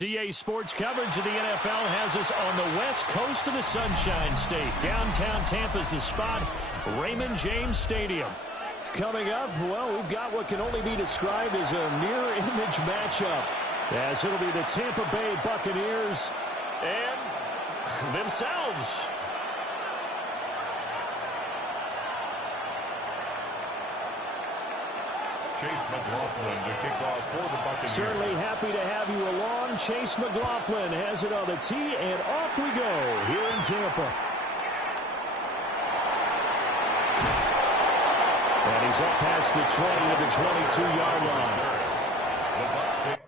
DA Sports coverage of the NFL has us on the west coast of the Sunshine State. Downtown Tampa's the spot, Raymond James Stadium. Coming up, well, we've got what can only be described as a mirror image matchup, as it'll be the Tampa Bay Buccaneers and themselves. Chase McLaughlin to kick off for the Buccaneers. Certainly happy to have you along. Chase McLaughlin has it on the tee, and off we go here in Tampa. And he's up past the 20 to the 22-yard line. The Bucs take.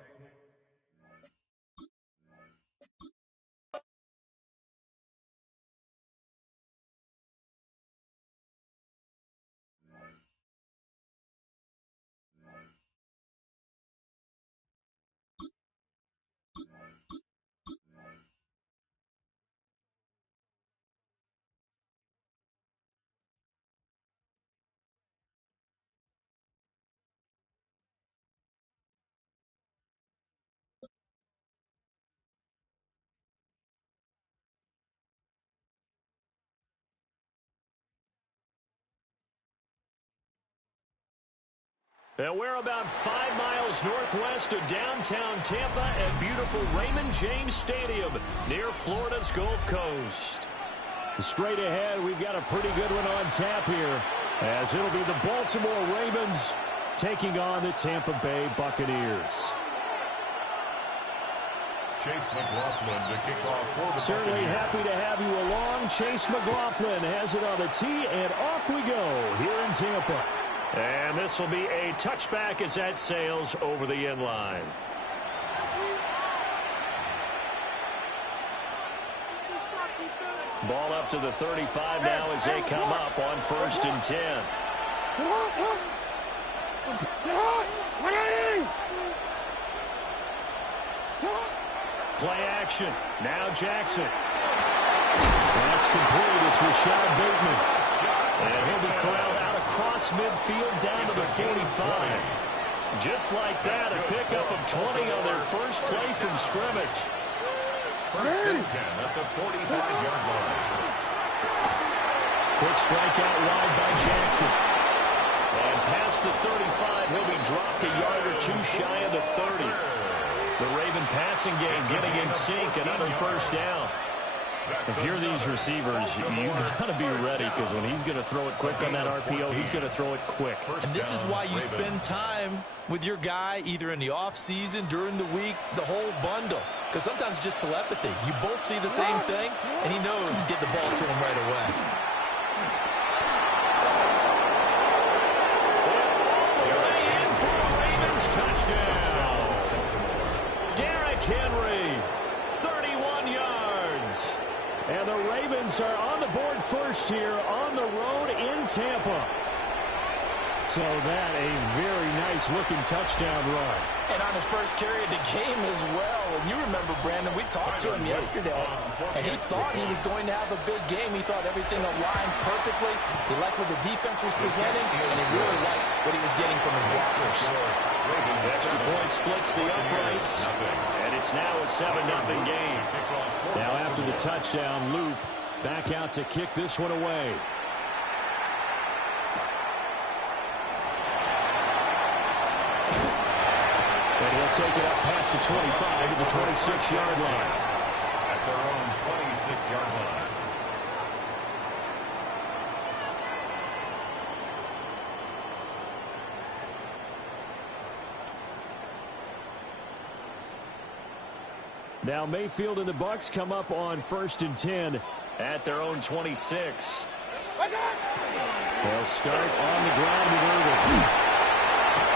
And we're about 5 miles northwest of downtown Tampa at beautiful Raymond James Stadium near Florida's Gulf Coast. Straight ahead, we've got a pretty good one on tap here, as it'll be the Baltimore Ravens taking on the Tampa Bay Buccaneers. Chase McLaughlin to kick off for the Certainly Buccaneers. happy to have you along. Chase McLaughlin has it on the tee, and off we go here in Tampa. And this will be a touchback as that sails over the end line. Ball up to the 35 now as they come up on 1st and 10. Play action. Now Jackson. That's complete. It's Rashad Bateman. And he'll be corralled out across midfield down to the 45. Just like that, a pickup of 20 on their first play from scrimmage. 1st and 10 at the 45-yard line. Quick strikeout wide by Jackson. And past the 35, he'll be dropped a yard or two shy of the 30. The Raven passing game getting in sync, another first down. If you're these receivers, you've got to be ready, because when he's going to throw it quick on that RPO, he's going to throw it quick. And this is why you spend time with your guy, either in the offseason, during the week, the whole bundle. Because sometimes it's just telepathy. You both see the same thing, and he knows get the ball to him right away. In for a Ravens touchdown. Derrick Henry, 31 yards. And the Ravens are on the board first here on the road in Tampa. So that a very nice-looking touchdown run. And on his first carry of the game as well. And you remember, Brandon, we talked to him yesterday, and he thought he was going to have a big game. He thought everything aligned perfectly. He liked what the defense was presenting, and he really liked what he was getting from his blockers. The extra point splits the uprights, and it's now a 7-0 game. Now after the touchdown, Loop back out to kick this one away. And he'll take it up past the 25 to the 26-yard line. At their own 26-yard line. Now Mayfield and the Bucs come up on 1st and 10 at their own 26. They'll start on the ground with Irvin.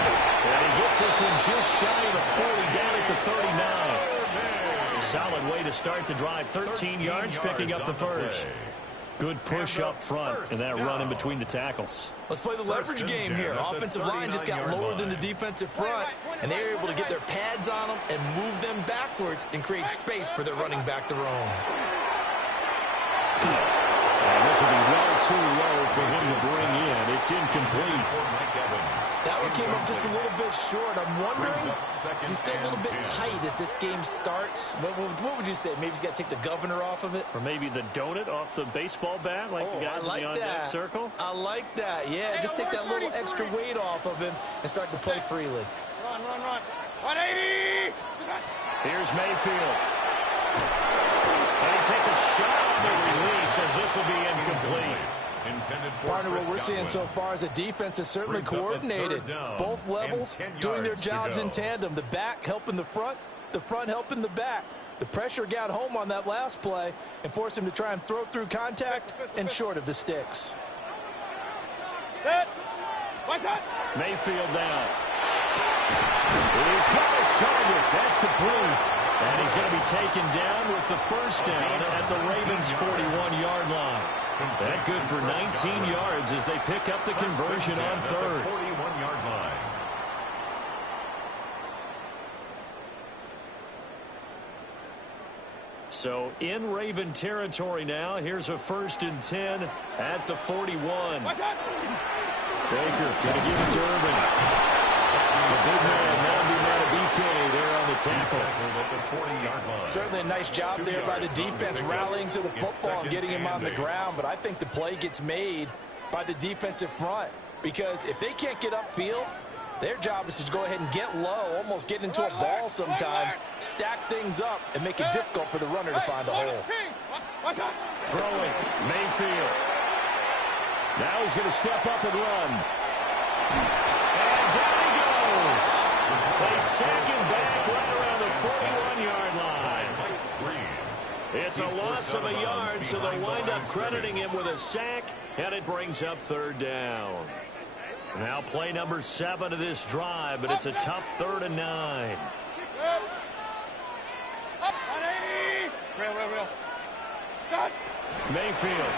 And he gets this one just shy of the 40, down at the 39. Solid way to start the drive. 13 yards, picking up the first. Good push up front and that run in between the tackles. Let's play the leverage game here. Offensive line just got lower than the defensive front, and they were able to get their pads on them and move them backwards and create space for their running back to roam. And this will be well too low for him to bring in. It's incomplete. That one came up just a little bit short. I'm wondering, is he still a little bit tight as this game starts? What would you say? Maybe he's got to take the governor off of it? Or maybe the donut off the baseball bat, like the guys in the on-deck circle? I like that. Yeah, just take that little extra weight off of him and start to play freely. Run. 180! Here's Mayfield. And he takes a shot on the release as this will be incomplete. Partner, what we're seeing so far is a defense is certainly coordinated. Both levels doing their jobs in tandem. The back helping the front helping the back. The pressure got home on that last play and forced him to try and throw through contact and short of the sticks. Mayfield down. He's got his target. That's complete. And he's going to be taken down with the first down at the Ravens' 41-yard line. That good for 19 yards as they pick up the conversion on third. 41-yard line. So in Raven territory now. Here's a 1st and 10 at the 41. Baker going to give it to Urban. The big man, BK there on the tackle. Certainly a nice job there by the defense rallying to the football and getting him on the ground. But I think the play gets made by the defensive front because if they can't get upfield, their job is to go ahead and get low, almost get into a ball sometimes, stack things up, and make it difficult for the runner to find a hole. Throwing, Mayfield. Now he's going to step up and run. And down he goes. They sack him back right around the 41-yard line. It's a loss of a yard, so they'll wind up crediting him with a sack, and it brings up 3rd down. Now play number 7 of this drive, but it's a tough 3rd and 9. Mayfield.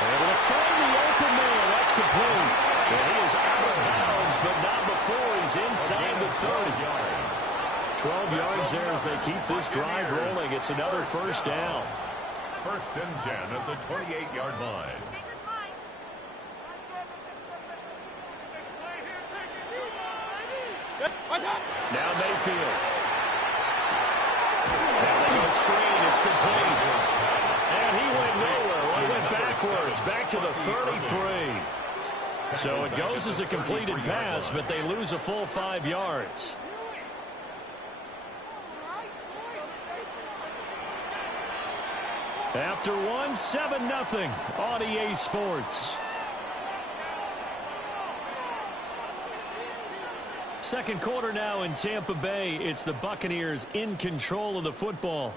Able to find the open man. That's complete. And he is out of bounds, but not before he's inside the 30. 12 yards there as they keep this drive rolling. It's another 1st down. 1st and 10 at the 28-yard line. Now Mayfield. Now they go screen. It's complete. And he went nowhere. Well, he went backwards. Back to the 33. So it goes as a completed pass, but they lose a full 5 yards. After one, 7-0 on EA Sports. Second quarter now in Tampa Bay. It's the Buccaneers in control of the football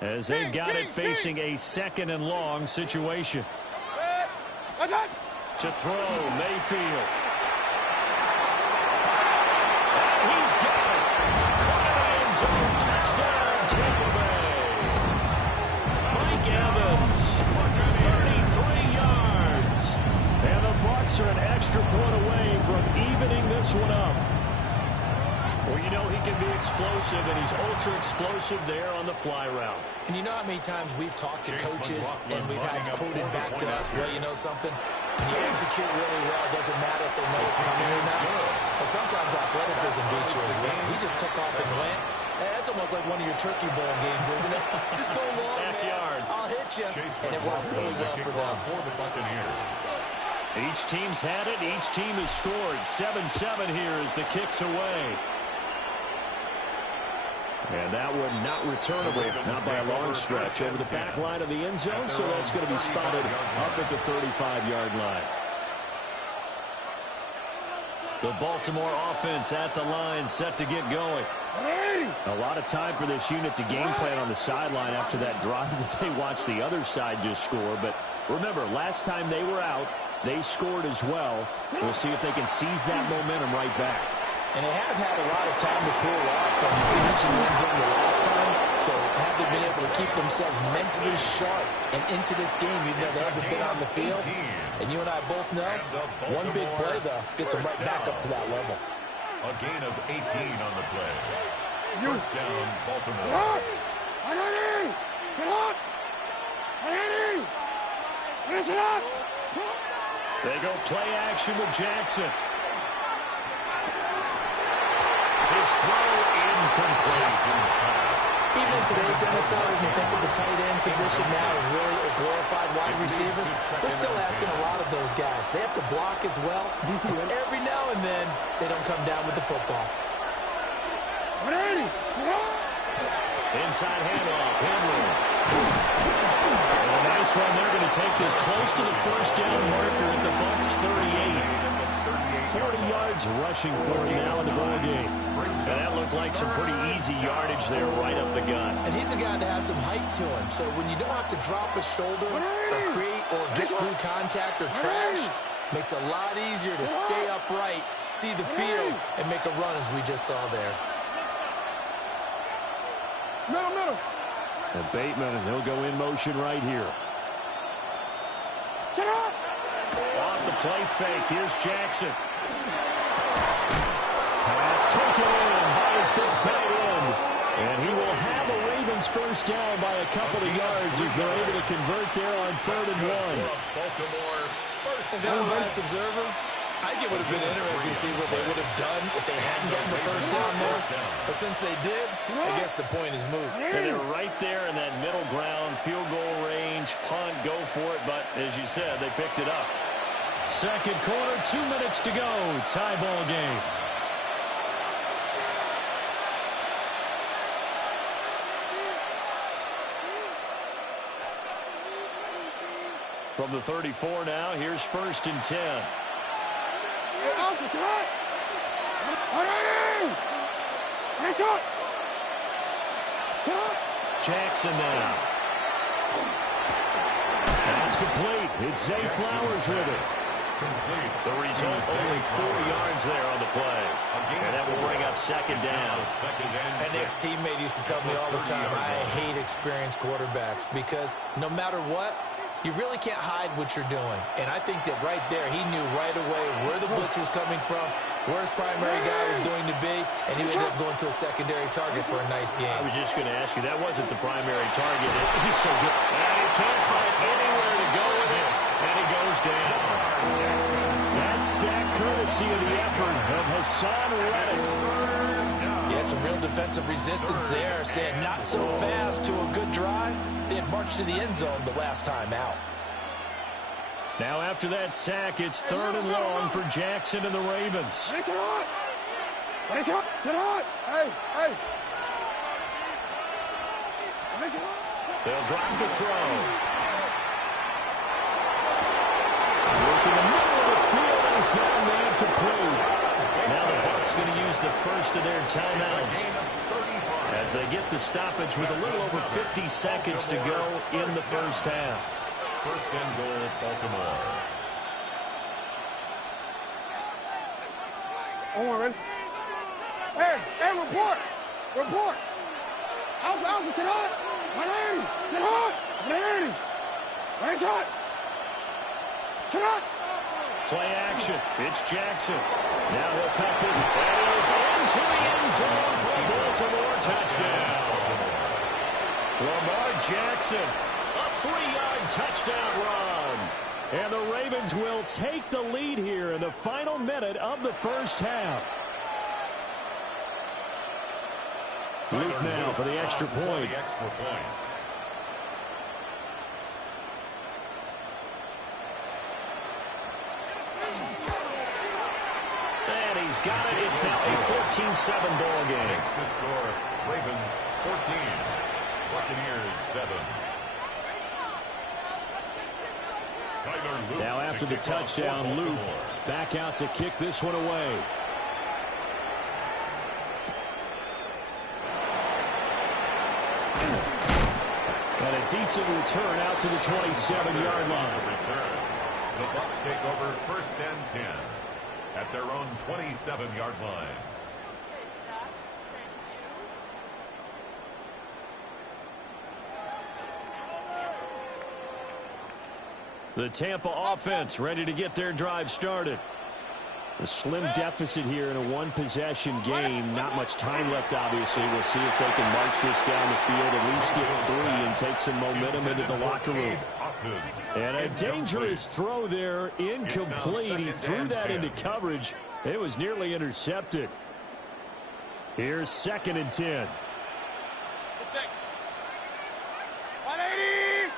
as they've got it facing a 2nd and long situation. To throw, Mayfield. And he's got it. Caught in the end zone. Touchdown, Tampa Bay. Mike Evans, 33 yards. And the Bucs are an extra point away from evening this one up. Well, you know he can be explosive, and he's ultra-explosive there on the fly route. And you know how many times we've talked to coaches and we've had quoted back to us, well, you know something? When you execute really well, it doesn't matter if they know it's coming or not. But sometimes athleticism beats you as well. He just took off and went. That's almost like one of your Turkey Bowl games, isn't it? Just go long, man. I'll hit you. And it worked really well for them. Each team's had it. Each team has scored. 7-7 here as the kick's away. And that one not returnable, not by a long stretch, over the back line of the end zone, so that's going to be spotted up at the 35-yard line. The Baltimore offense at the line, set to get going. A lot of time for this unit to game plan on the sideline after that drive that they watched the other side just score, but Remember, last time they were out, they scored as well. We'll see if they can seize that momentum right back. And they have had a lot of time to cool off from reaching the end zone the last time, so have they been able to keep themselves mentally sharp and into this game, even though they haven't been on the field? And you and I both know, one big play, though, gets them right back up to that level. A gain of 18 on the play. First down, Baltimore. They go play action with Jackson. His throw incomplete. Even in today's NFL, when you think of the tight end position now as really a glorified wide receiver, we're still asking a lot of those guys. They have to block as well. Every now and then, they don't come down with the football. Inside handoff, Henry. And a nice run. They're going to take this close to the first down marker at the Bucs 38. 40 yards rushing for him now in the ball game. And that looked like some pretty easy yardage there right up the gut. And he's a guy that has some height to him. So when you don't have to drop a shoulder or create or get through contact or trash, makes it a lot easier to stay upright, see the field, and make a run as we just saw there. Middle. And Bateman, and he'll go in motion right here. Set up. Off the play fake, here's Jackson. Pass taken in by his big tight end. And he will have a Ravens first down by a couple of yards as they're able to convert there on 3rd and 1. Baltimore. As an honest observer, I think it would have been interesting to see what they would have done if they hadn't gotten the first down there. But since they did, I guess the point is moved. And they're right there in that middle ground, field goal range, punt, go for it. But as you said, they picked it up. Second quarter, 2 minutes to go. Tie ball game. From the 34 now, here's 1st and 10. Jackson now. That's complete. It's Zay Flowers with it. The result, only 4 yards there on the play. And that will bring up 2nd down. An ex-teammate used to tell me all the time, I hate experienced quarterbacks because no matter what, you really can't hide what you're doing. And I think that right there, he knew right away where the blitz was coming from, where his primary guy was going to be, and he ended up going to a secondary target for a nice game. I was just going to ask you, that wasn't the primary target. He's so good. And he can't find anywhere to go with it, and he goes down. That sack courtesy of the effort of Hassan Reddick. Yeah, some real defensive resistance there, saying not so fast to a good drive. They had marched to the end zone the last time out. Now after that sack, it's 3rd and long for Jackson and the Ravens. Hey. They'll drop the throw. Working the middle of the field, and he's got a man complete. Now the Bucs going to use the first of their timeouts as they get the stoppage with a little over 50 seconds to go in the first half. 1st and goal, Baltimore. Ready? Hey, report. Alpha, sit hard. 180, sit hard. 180. Right shot. Sit hard. Play action. It's Jackson. Now he'll tuck it. That is into the end zone for a Baltimore touchdown. Lamar Jackson, a 3-yard touchdown run. And the Ravens will take the lead here in the final minute of the first half. Luke now for the extra point. And he's got it. It's now a 14-7 ball game. Makes the score. Ravens 14. Buccaneers 7. Now after the touchdown, Luke back out to kick this one away. And a decent return out to the 27-yard line. Return. The Bucs take over 1st and 10 at their own 27-yard line. The Tampa offense ready to get their drive started. A slim deficit here in a one-possession game. Not much time left, obviously. We'll see if they can march this down the field, at least get 3 and take some momentum into the locker room. And a dangerous throw there, incomplete. He threw that into coverage. It was nearly intercepted. Here's 2nd and 10. 180.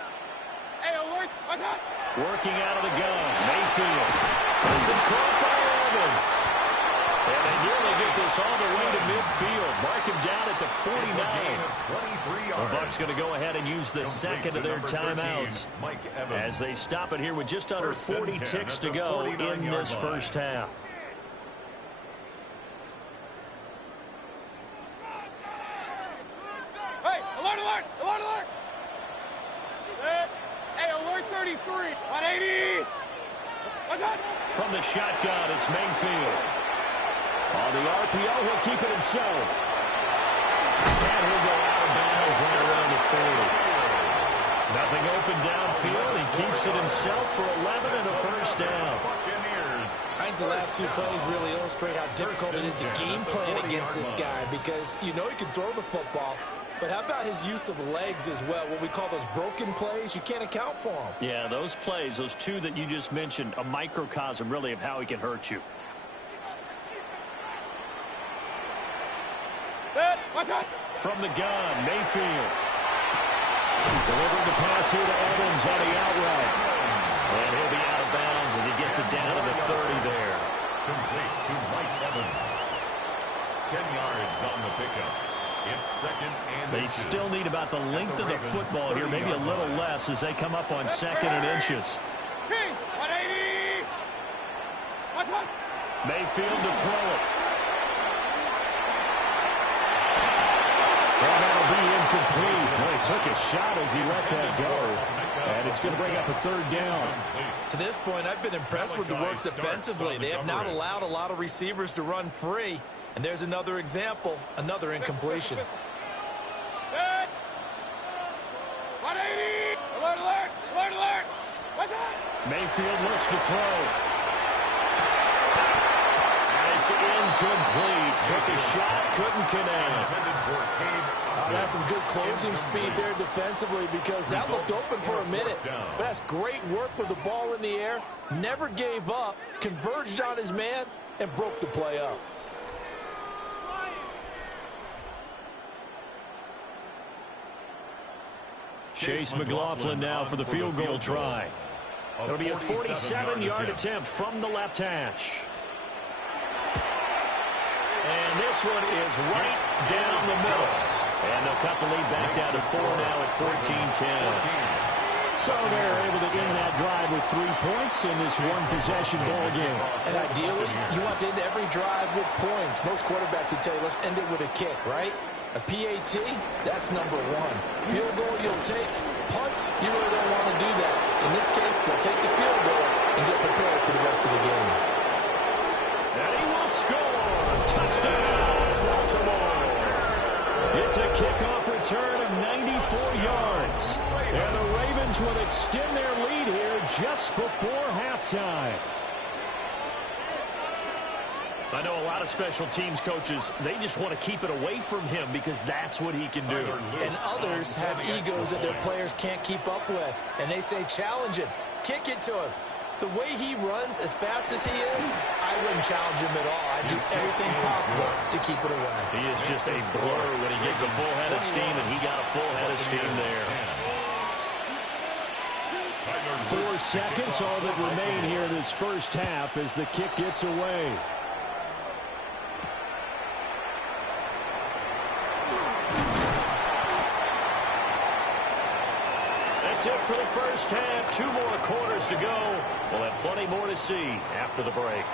Hey, alert. What's up? Working out of the gun, Mayfield. This is caught by Evans. And they nearly get this all the way to midfield. Mark him down at the 49. The Bucs going to go ahead and use the second of their timeouts as they stop it here with just under 40 ticks to go in this first half. Hey, alert, alert, alert, alert. Hey, alert 33. 180. What's up? From the shotgun, it's Mayfield. On the RPO, he'll keep it himself. And he'll go out of bounds right around the 40. Nothing open downfield. He keeps it himself for 11 and a first down. I think the last 2 plays really illustrate how difficult it is to game plan against this guy, because you know he can throw the football, but how about his use of legs as well? What we call those broken plays, you can't account for them. Yeah, those plays, those 2 that you just mentioned, a microcosm really of how he can hurt you. What's up? From the gun, Mayfield. Delivering the pass here to Evans on the out route. And he'll be out of bounds as he gets it down to the 30 there. Complete to Mike Evans. 10 yards on the pickup. It's 2nd and They inches. still need about the length of the football here, maybe a little less as they come up on 2nd and inches. King, 180. What's up? Mayfield to throw it. Well, that'll be incomplete. Well, he took a shot as he let that go. And it's going to bring up a 3rd down. To this point, I've been impressed with the work defensively. They have not allowed a lot of receivers to run free. And there's another example, another incompletion. 180. Alert, alert, alert, alert. What's up? Mayfield looks to throw. And it's incomplete. Took a shot, couldn't connect. That's some good closing speed there defensively, because that looked open for a minute. But that's great work with the ball in the air. Never gave up, converged on his man, and broke the play up. Chase McLaughlin now for the field goal try. It'll be a 47-yard attempt from the left hash. And this one is right down the middle. And they'll cut the lead back down to 4 now at 14-10. So they're able to end that drive with 3 points in this one-possession ball game. And ideally, you want to end every drive with points. Most quarterbacks would tell you, let's end it with a kick, right? A PAT, that's number 1. Field goal you'll take. Punts, you really don't want to do that. In this case, they'll take the field goal and get prepared for the rest of the game. And he will score. Touchdown, Baltimore. It's a kickoff return of 94 yards. And the Ravens will extend their lead here just before halftime. I know a lot of special teams coaches, they just want to keep it away from him because that's what he can do. And others have egos that their players can't keep up with. And they say, challenge him, kick it to him. The way he runs, as fast as he is, I wouldn't challenge him at all. I'd do everything possible to keep it away. He is just a blur when he gets a full head of steam, and he got a full head of steam there. 4 seconds, all that remain here in this first half as the kick gets away. That's it for the first half. 2 more quarters to go. We'll have plenty more to see after the break.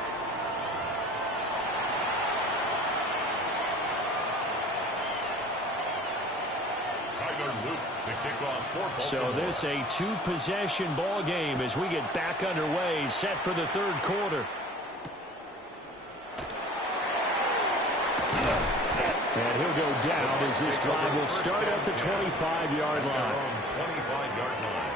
Tyler Luke to kick off for Baltimore. So this a two-possession ball game as we get back underway, set for the third quarter. And he'll go down as this drive will start at the 25-yard line. 25-yard line.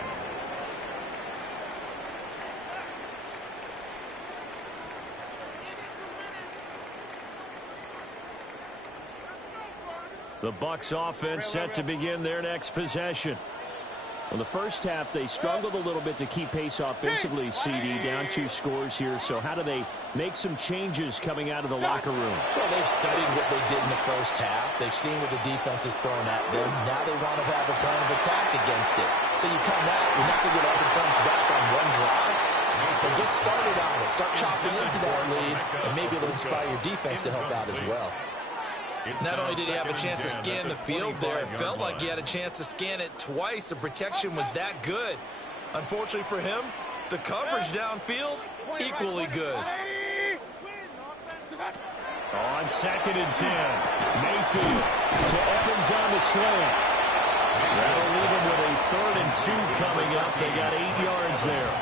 The Bucs offense set to begin their next possession. Well, the first half, they struggled a little bit to keep pace offensively, CD, down 2 scores here. So how do they make some changes coming out of the locker room? Well, they've studied what they did in the first half. They've seen what the defense is throwing at them. Now they want to have a plan of attack against it. So you come out, you're not going to get all defense back on one drive. But get started on it. Start chopping into that lead, and maybe it'll inspire your defense to help out as well. Not only did he have a chance to scan the field there, it felt like he had a chance to scan it twice. The protection was that good. Unfortunately for him, the coverage downfield, equally good. On 2nd and 10, Mayfield to Evans on the slant. That'll leave him with a 3rd and 2 coming up. They got 8 yards there.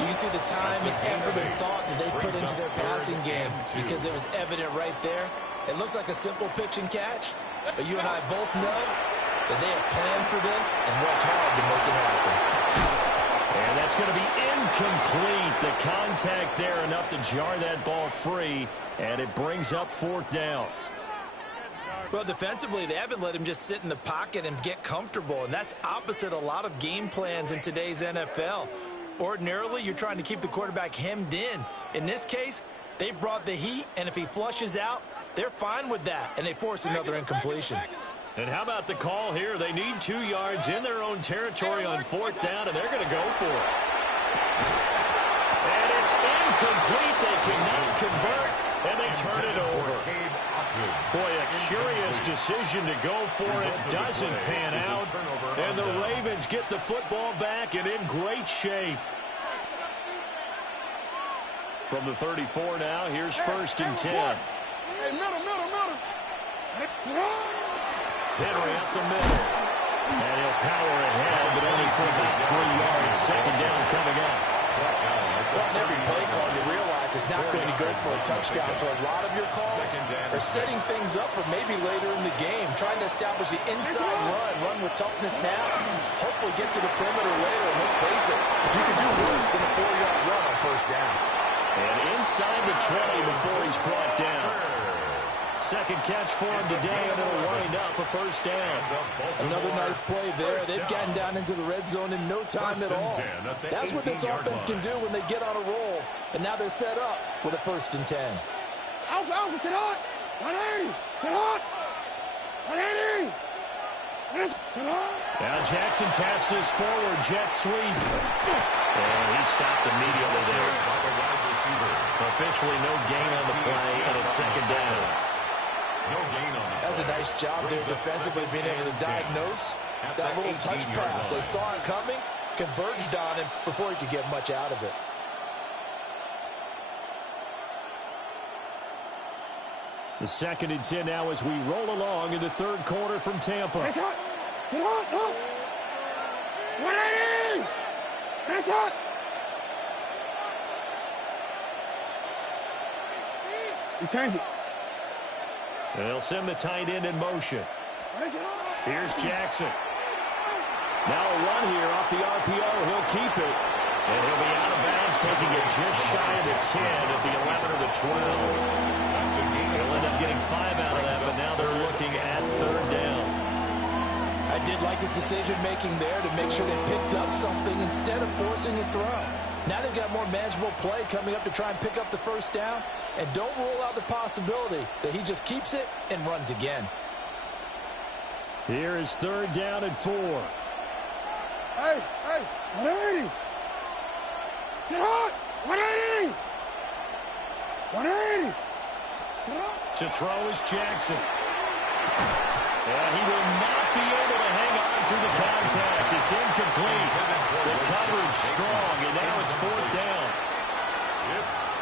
You can see the time and effort and thought that they put into their passing game because it was evident right there. It looks like a simple pitch and catch, but you and I both know that they have planned for this and worked hard to make it happen. And that's going to be incomplete. The contact there enough to jar that ball free, and it brings up 4th down. Well, defensively, they haven't let him just sit in the pocket and get comfortable, and that's opposite a lot of game plans in today's NFL. Ordinarily, you're trying to keep the quarterback hemmed in. In this case, they brought the heat, and if he flushes out, they're fine with that, and they force another incompletion. And how about the call here? They need 2 yards in their own territory on 4th down, and they're going to go for it. And it's incomplete. They cannot convert, and they turn it over. Boy, a curious decision to go for it. Doesn't pan out, and the Ravens get the football back and in great shape. From the 34 now, here's 1st and 10. Hey, middle. Henry up the middle. And he'll power ahead, but only for about 3 yards. 2nd down coming up. Well, in every play call, you realize it's not going to go for a touchdown. So a lot of your calls are setting things up for maybe later in the game, trying to establish the inside run with toughness now, hopefully get to the perimeter later. And let's face it, you can do worse than a 4-yard run on 1st down. And inside the 20 before he's brought down. 2nd catch for him today, and it'll wind up a 1st down. Another nice play there. They've gotten down into the red zone in no time at all. That's what this offense can do when they get on a roll. And now they're set up with a 1st and 10. Alpha, sit hot. 180, sit hot. 180. Sit hot. Now Jackson taps this forward, jet sweep. And he stopped immediately there. Officially no gain on the play, and it's 2nd down. No gain on it. That's a nice job there defensively, being able to diagnose that little touch pass. They saw it coming, converged on him before he could get much out of it. The 2nd and 10 now as we roll along in the 3rd quarter from Tampa. That's hot. Sit hot. 180. That's hot. You change it. They'll send the tight end in motion. Here's Jackson. Now a run here off the RPO. He'll keep it. And he'll be out of bounds, taking it just shy of the 10 at the 11 or the 12. He'll end up getting 5 out of that, but now they're looking at 3rd down. I did like his decision-making there to make sure they picked up something instead of forcing a throw. Now they've got more manageable play coming up to try and pick up the 1st down. And don't rule out the possibility that he just keeps it and runs again. Here is 3rd down and 4. Hey, 180. Sit hot. 180. 180. Sit hot. To throw is Jackson. And he will not be able to hang on through the contact. It's incomplete. The coverage strong, and now it's 4th down.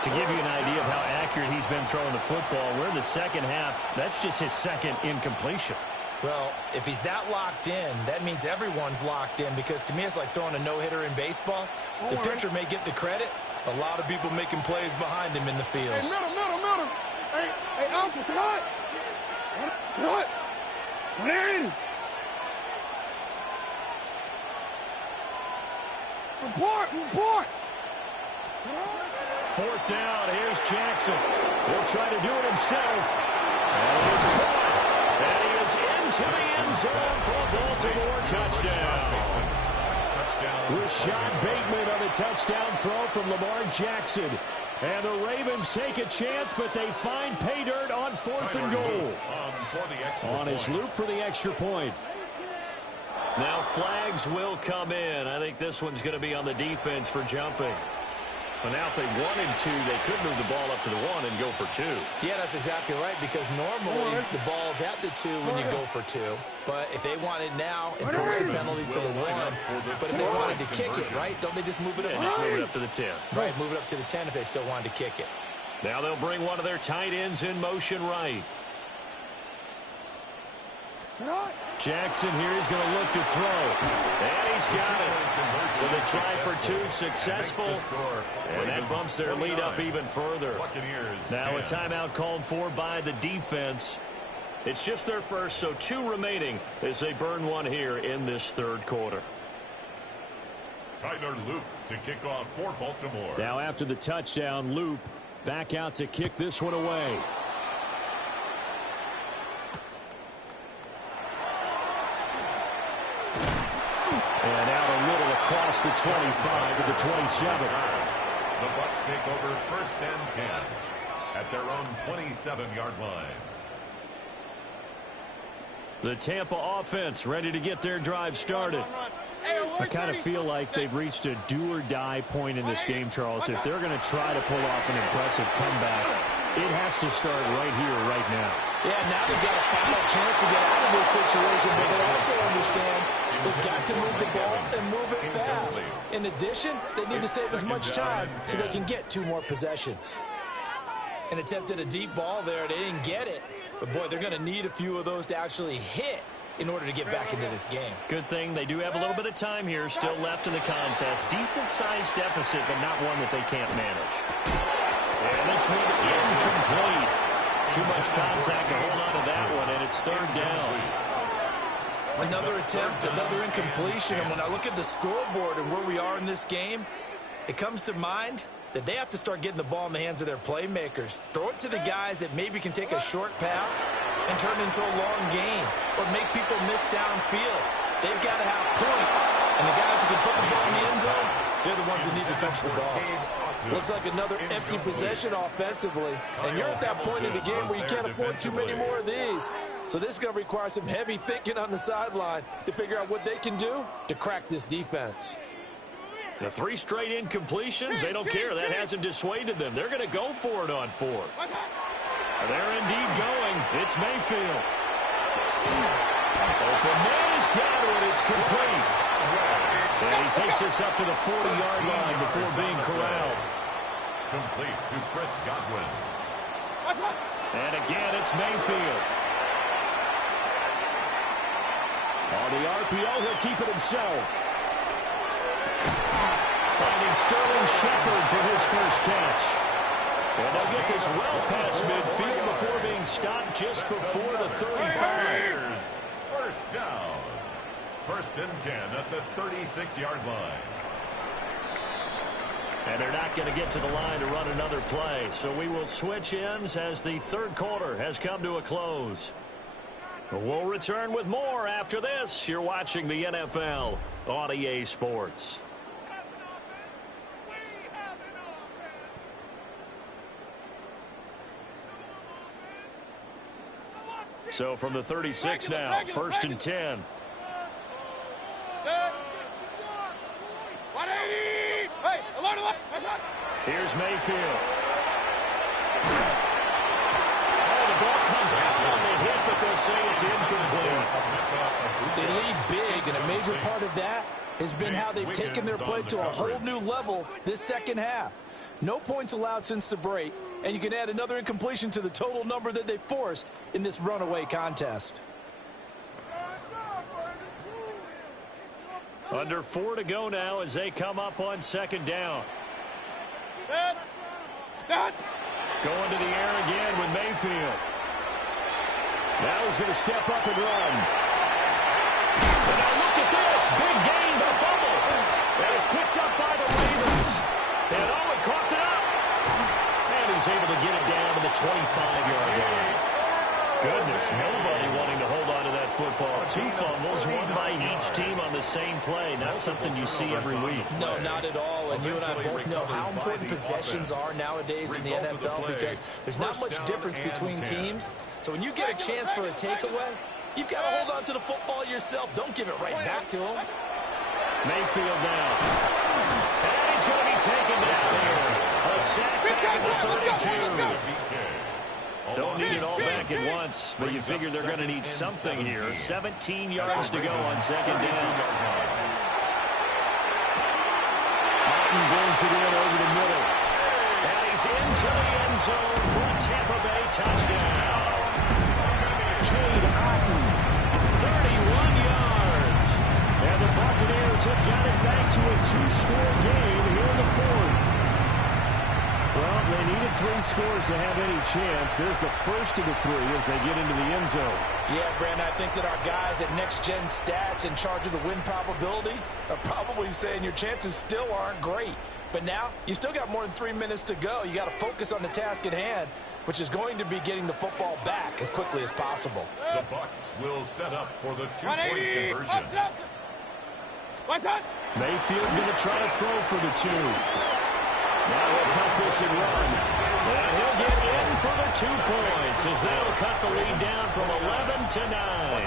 To give you an idea of how accurate he's been throwing the football, we're in the 2nd half. That's just his 2nd incompletion. Well, if he's that locked in, that means everyone's locked in, because to me it's like throwing a no-hitter in baseball. The pitcher may get the credit. A lot of people making plays behind him in the field. Hey, middle. Hey, Alpha, what? What? Report. Fourth down. Here's Jackson. He'll try to do it himself. And he is caught. And he is into the end zone for a Baltimore touchdown. Rashad Bateman on a touchdown throw from Lamar Jackson. And the Ravens take a chance, but they find pay dirt on 4th and goal. On his loop for the extra point. Now flags will come in. I think this one's going to be on the defense for jumping. But now if they wanted to, they could move the ball up to the 1 and go for 2. Yeah, that's exactly right, because normally the ball's at the 2 when you go for 2. But if they wanted now, enforce the penalty to the 1. But if they wanted to kick it, right, don't they just move it up? Yeah, just move it up to the 10. Right, move it up to the 10 if they still wanted to kick it. Now they'll bring one of their tight ends in motion right. Jackson here is going to look to throw. And he's got it. So the try for 2 successful. And that bumps their lead up even further. Now a timeout called for by the defense. It's just their first, so 2 remaining as they burn one here in this 3rd quarter. Tyler Loop to kick off for Baltimore. Now after the touchdown, Loop back out to kick this one away. And out a little across the 25 to the 27. The Bucs take over 1st and 10 at their own 27-yard line. The Tampa offense ready to get their drive started. I kind of feel like they've reached a do-or-die point in this game, Charles. If they're going to try to pull off an impressive comeback, it has to start right here, right now. Yeah, now they've got a final chance to get out of this situation, but they also understand they've got to move the ball and move it fast. In addition, they need to save as much time so they can get 2 more possessions. An attempt at a deep ball there. They didn't get it. But, boy, they're going to need a few of those to actually hit in order to get back into this game. Good thing they do have a little bit of time here still left in the contest. Decent-sized deficit, but not one that they can't manage. And this one incomplete. Too much contact to hold on to that one, and it's 3rd down. Another attempt, another incompletion. And when I look at the scoreboard and where we are in this game, it comes to mind that they have to start getting the ball in the hands of their playmakers. Throw it to the guys that maybe can take a short pass and turn it into a long gain or make people miss downfield. They've got to have points. And the guys who can put the ball in the end zone, they're the ones that need to touch the ball. Looks like another empty possession offensively. And you're at that point in the game where you can't afford too many more of these. So this is going to require some heavy thinking on the sideline to figure out what they can do to crack this defense. The 3 straight incompletions, they don't care. That hasn't dissuaded them. They're going to go for it on 4th. They're indeed going. It's Mayfield. Open man has got it. It's complete. And he takes us up to the 40-yard line before being corralled. Complete to Chris Godwin. And again, it's Mayfield. On the RPO, he'll keep it himself. Finding Sterling Shepard for his first catch. And they'll get this well past midfield before being stopped just before the 35. First down. 1st and 10 at the 36-yard line. And they're not going to get to the line to run another play. So we will switch ends as the 3rd quarter has come to a close. We'll return with more after this. You're watching the NFL on EA Sports. So from the 36 now, 1st and 10. Here's Mayfield. Oh, the ball comes out on the hit, but they'll say it's incomplete. They lead big, and a major part of that has been how they've taken their play to a whole new level this 2nd half. No points allowed since the break, and you can add another incompletion to the total number that they forced in this runaway contest. Under 4 to go now as they come up on second down. Going to the air again with Mayfield. Now he's going to step up and run. And now look at this. Big gain, but a fumble. And it's picked up by the Ravens. And Owen coughed it up. And he's able to get it down to the 25-yard line. Goodness, nobody wanting to hold on to that football. 2 fumbles, one by each team on the same play. Not something you see every week. No, not at all. And you and I both know how important possessions are nowadays in the NFL because there's not much difference between teams. So when you get a chance for a takeaway, you've got to hold on to the football yourself. Don't give it right back to him. Mayfield down. And he's going to be taken down here. A sack back at the 32. Don't need it all back at once, but you figure they're going to need something here. 17 yards to go on second down. Martin brings it in over the middle. And he's into the end zone for a Tampa Bay touchdown. Cade Otton, 31 yards. And the Buccaneers have got it back to a 2-score game here in the 4th. Well, they needed 3 scores to have any chance. There's the first of the 3 as they get into the end zone. Yeah, Brandon, I think that our guys at Next Gen Stats in charge of the win probability are probably saying your chances still aren't great. But now, you still got more than 3 minutes to go. You got to focus on the task at hand, which is going to be getting the football back as quickly as possible. The Bucs will set up for the 2-point conversion. Mayfield going to try to throw for the 2. Now he'll tuck this and run. And he'll get in for the 2 points as they'll cut the lead down from 11 to 9.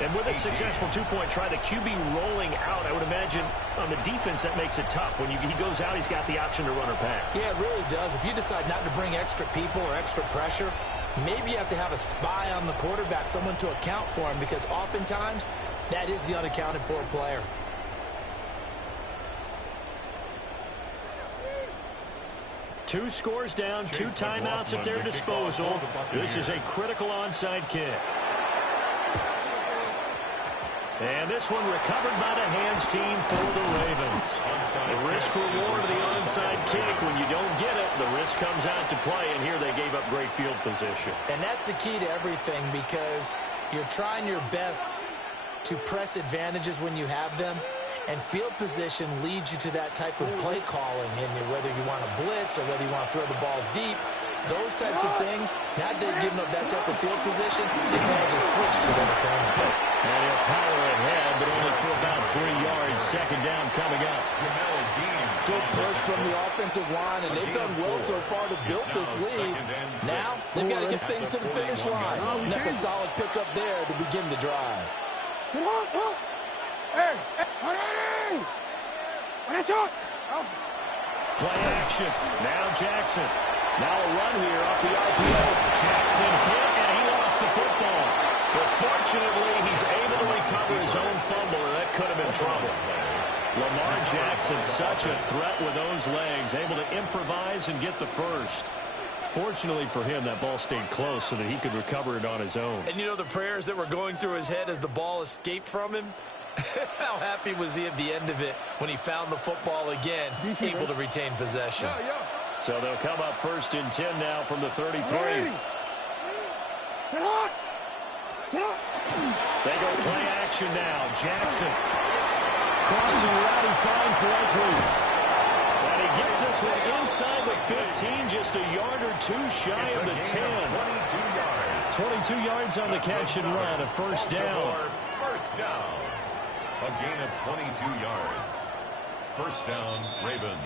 And with a successful 2-point try, the QB rolling out, I would imagine on the defense that makes it tough. When he goes out, he's got the option to run or pass. Yeah, it really does. If you decide not to bring extra people or extra pressure, maybe you have to have a spy on the quarterback, someone to account for him, because oftentimes that is the unaccounted for player. Two scores down, 2 timeouts at their disposal. This is a critical onside kick. And this one recovered by the hands team for the Ravens. The risk-reward of the onside kick, when you don't get it, the risk comes out to play, and here they gave up great field position. And that's the key to everything, because you're trying your best to press advantages when you have them, and field position leads you to that type of play calling, and whether you want to blitz or whether you want to throw the ball deep, those types of things. Now they've given up that type of field position, they can't just switch to their opponent. And he'll power ahead, but only for about 3 yards. Second down coming up. Good push from the offensive line, and they've done well so far to build this lead. Now they've got to get things to the finish line. And that's a solid pickup there to begin the drive. Play action. Now Jackson. Now a run here off the RPO. Jackson hit, and he lost the football. But fortunately, he's able to recover his own fumble, and that could have been trouble. Lamar Jackson, such a threat with those legs, able to improvise and get the first. Fortunately for him, that ball stayed close so that he could recover it on his own. And you know the prayers that were going through his head as the ball escaped from him? How happy was he at the end of it when he found the football again, able to retain possession? So they'll come up first and 10 now from the 33. They go play action now. Jackson. Crossing route, he finds Likely. And he gets this one inside the 15, just a yard or 2 shy of the 10. 22 yards on the catch and run, a first down. First down. A gain of 22 yards. First down, Ravens.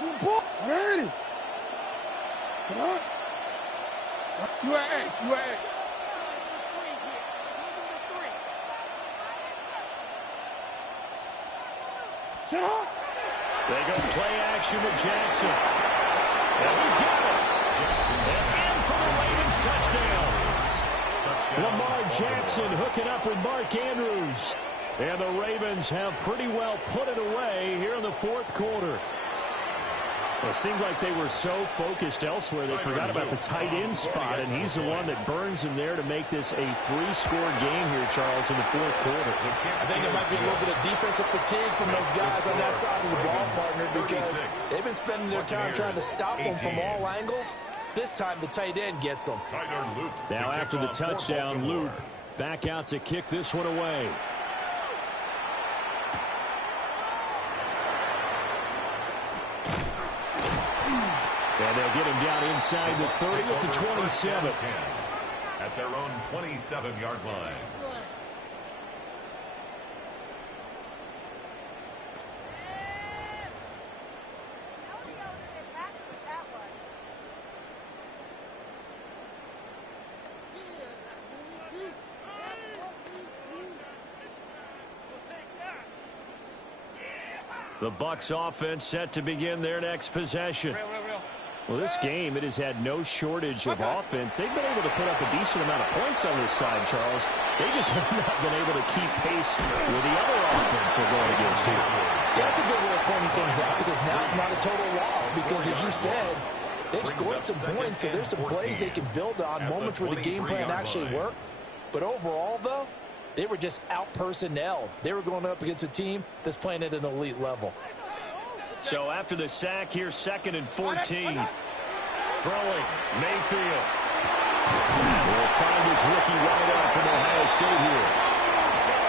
Report. Ready. Come on. You at X. Sit up. They go play action with Jackson. And he's got it. And in for the Ravens touchdown. Lamar Jackson hooking up with Mark Andrews. And the Ravens have pretty well put it away here in the fourth quarter. Well, it seemed like they were so focused elsewhere, they forgot about the tight end spot, and he's the one that burns him there to make this a three-score game here, Charles, in the fourth quarter. I think there might be a little bit of defensive fatigue from those guys on that side of the ball, partner, because they've been spending their time trying to stop them from all angles. This time, the tight end gets them. Now, after the touchdown, Loop back out to kick this one away. And they'll get him down inside the 30 at the 27. At their own 27-yard line. The Bucs offense set to begin their next possession. Well, this game, it has had no shortage of offense. They've been able to put up a decent amount of points on this side, Charles. They just have not been able to keep pace with the other offense they're going against here. Yeah, that's a good way of pointing things out, because now it's not a total loss. Because, as you said, they've scored some points, so there's some plays they can build on, moments where the game plan actually worked. But overall, though, they were just out-personnelled. They were going up against a team that's playing at an elite level. So after the sack, here's 2nd and 14. Throwing, Mayfield. Will find his rookie wideout from Ohio State here.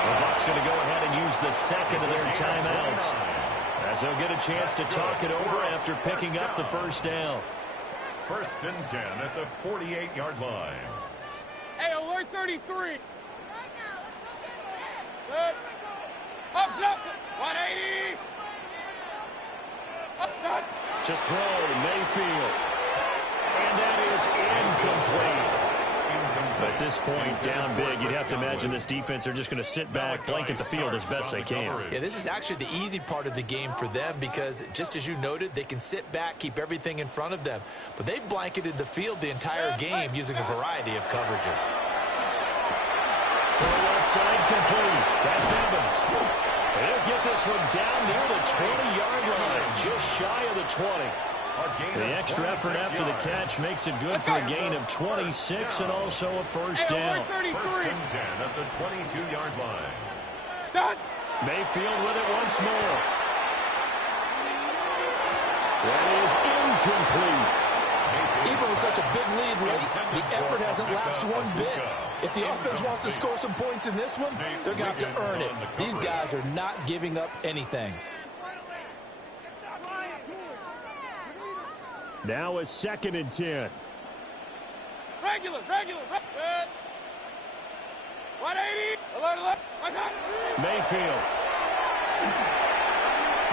The Bucs going to go ahead and use the second of their timeouts, as they'll get a chance to talk it over after picking up the first down. 1st and 10 at the 48-yard line. Hey, alert 33. Good. Up, Johnson. 180. To throw, Mayfield. And that is incomplete. At this point, down big, you'd have to imagine this defense are just going to sit back, blanket the field as best they can. Yeah, this is actually the easy part of the game for them because, just as you noted, they can sit back, keep everything in front of them. But they've blanketed the field the entire game using a variety of coverages. Throw left side complete. That's Evans. They'll get this one down near the 20-yard line, just shy of the 20. The extra effort after the catch makes it good for a gain of 26 and also a first down. 1st and 10 at the 22-yard line. Stop. Mayfield with it once more. That is incomplete. Even with such a big lead late, the effort hasn't lapsed one bit. If the offense wants to score some points in this one, they're going to have to earn it. These guys are not giving up anything. Now a 2nd and 10. Regular. 180. Alert. Mayfield.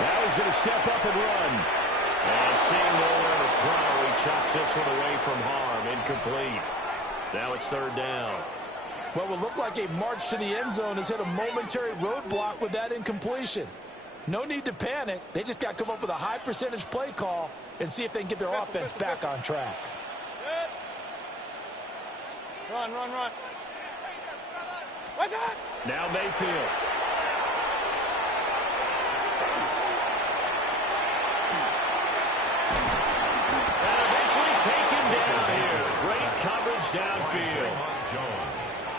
Now he's going to step up and run. And seeing nowhere to throw, he chucks this one away from harm. Incomplete. Now it's 3rd down. What will look like a march to the end zone has hit a momentary roadblock with that incompletion. No need to panic. They just got to come up with a high percentage play call and see if they can get their offense back on track. Run. What's that? Now Mayfield. And eventually taken down here. Great coverage downfield.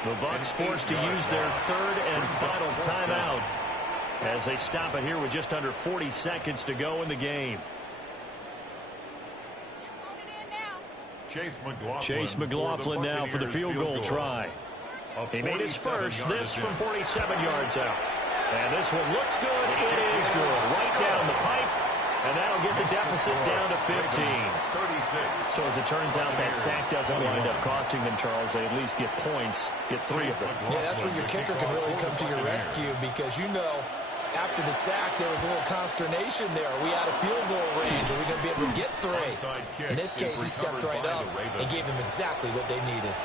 The Bucs forced to use their 3rd and final timeout as they stop it here with just under 40 seconds to go in the game. Chase McLaughlin now for the field goal try. He made his first, this from 47 yards out. And this one looks good. It is good. Right down the pipe. And that'll get the deficit down to 15. So as it turns out, that sack doesn't wind up costing them, Charles. They at least get points, get 3 of them. Yeah, that's where your kicker can really come to your rescue because, you know, after the sack, there was a little consternation there. Are we out of field goal range? Are we going to be able to get 3? In this case, he stepped right up and gave them exactly what they needed.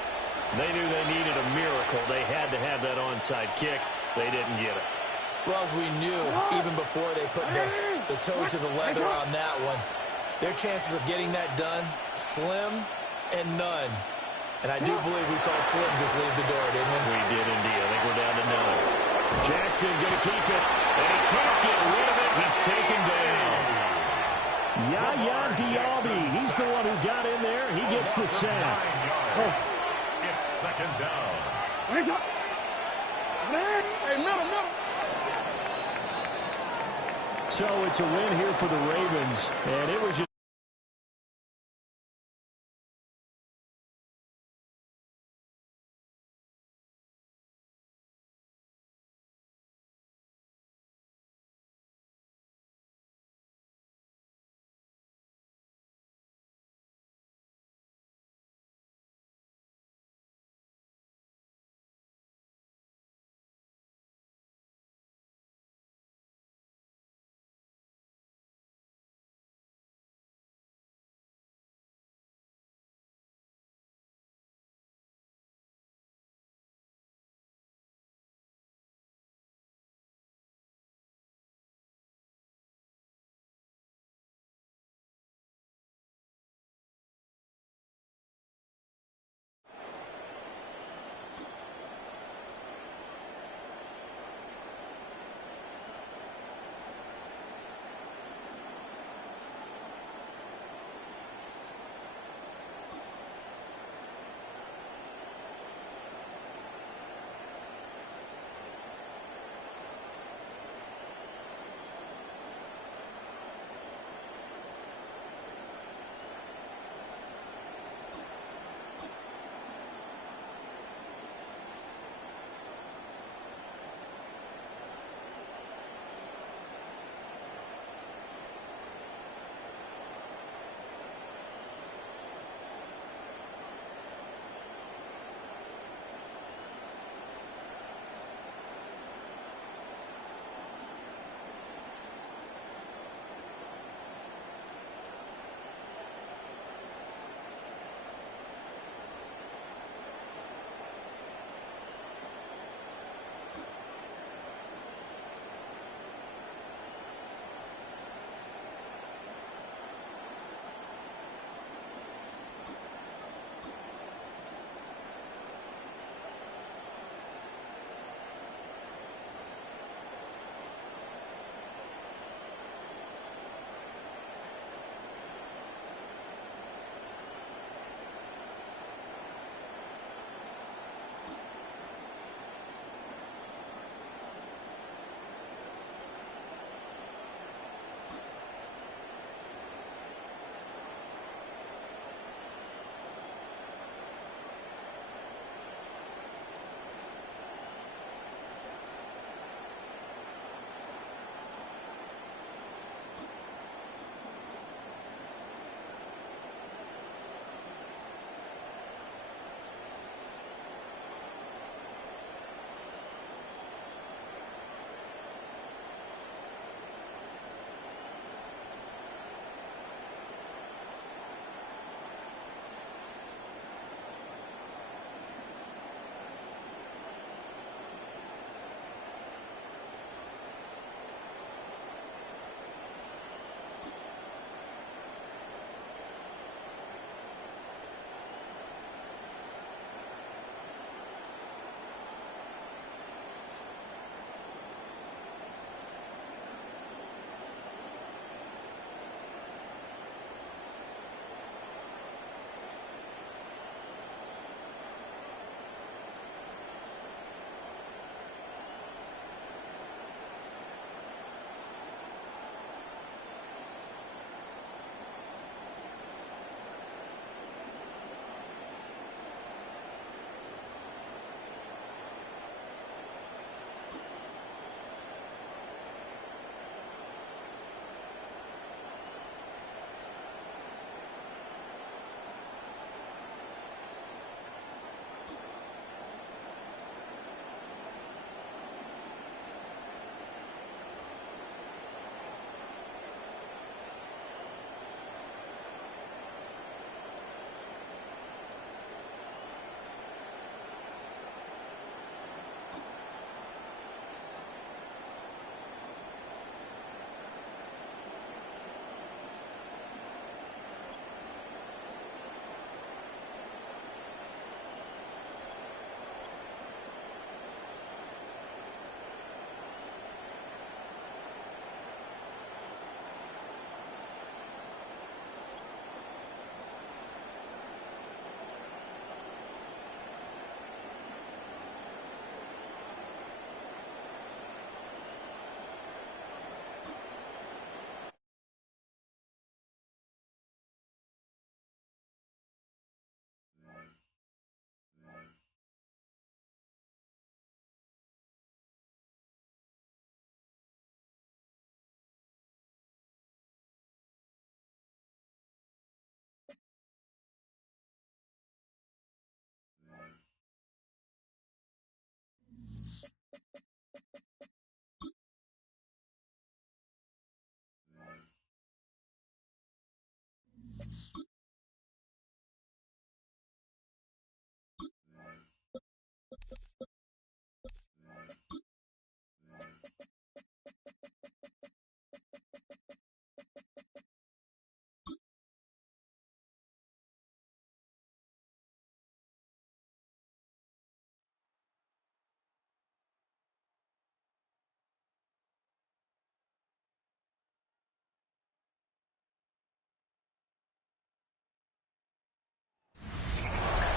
They knew they needed a miracle. They had to have that onside kick. They didn't get it. Well, as we knew, even before they put the toe to the leather on that one, their chances of getting that done, slim and none. And I do believe we saw Slim just leave the door, didn't we? We did indeed. I think we're down to none. Jackson going to keep it, and he can't get rid of it. He's taken down. Yaya Diaby, he's the one who got in there. He gets the sack. It's second down. Hey, middle. So it's a win here for the Ravens, and it was just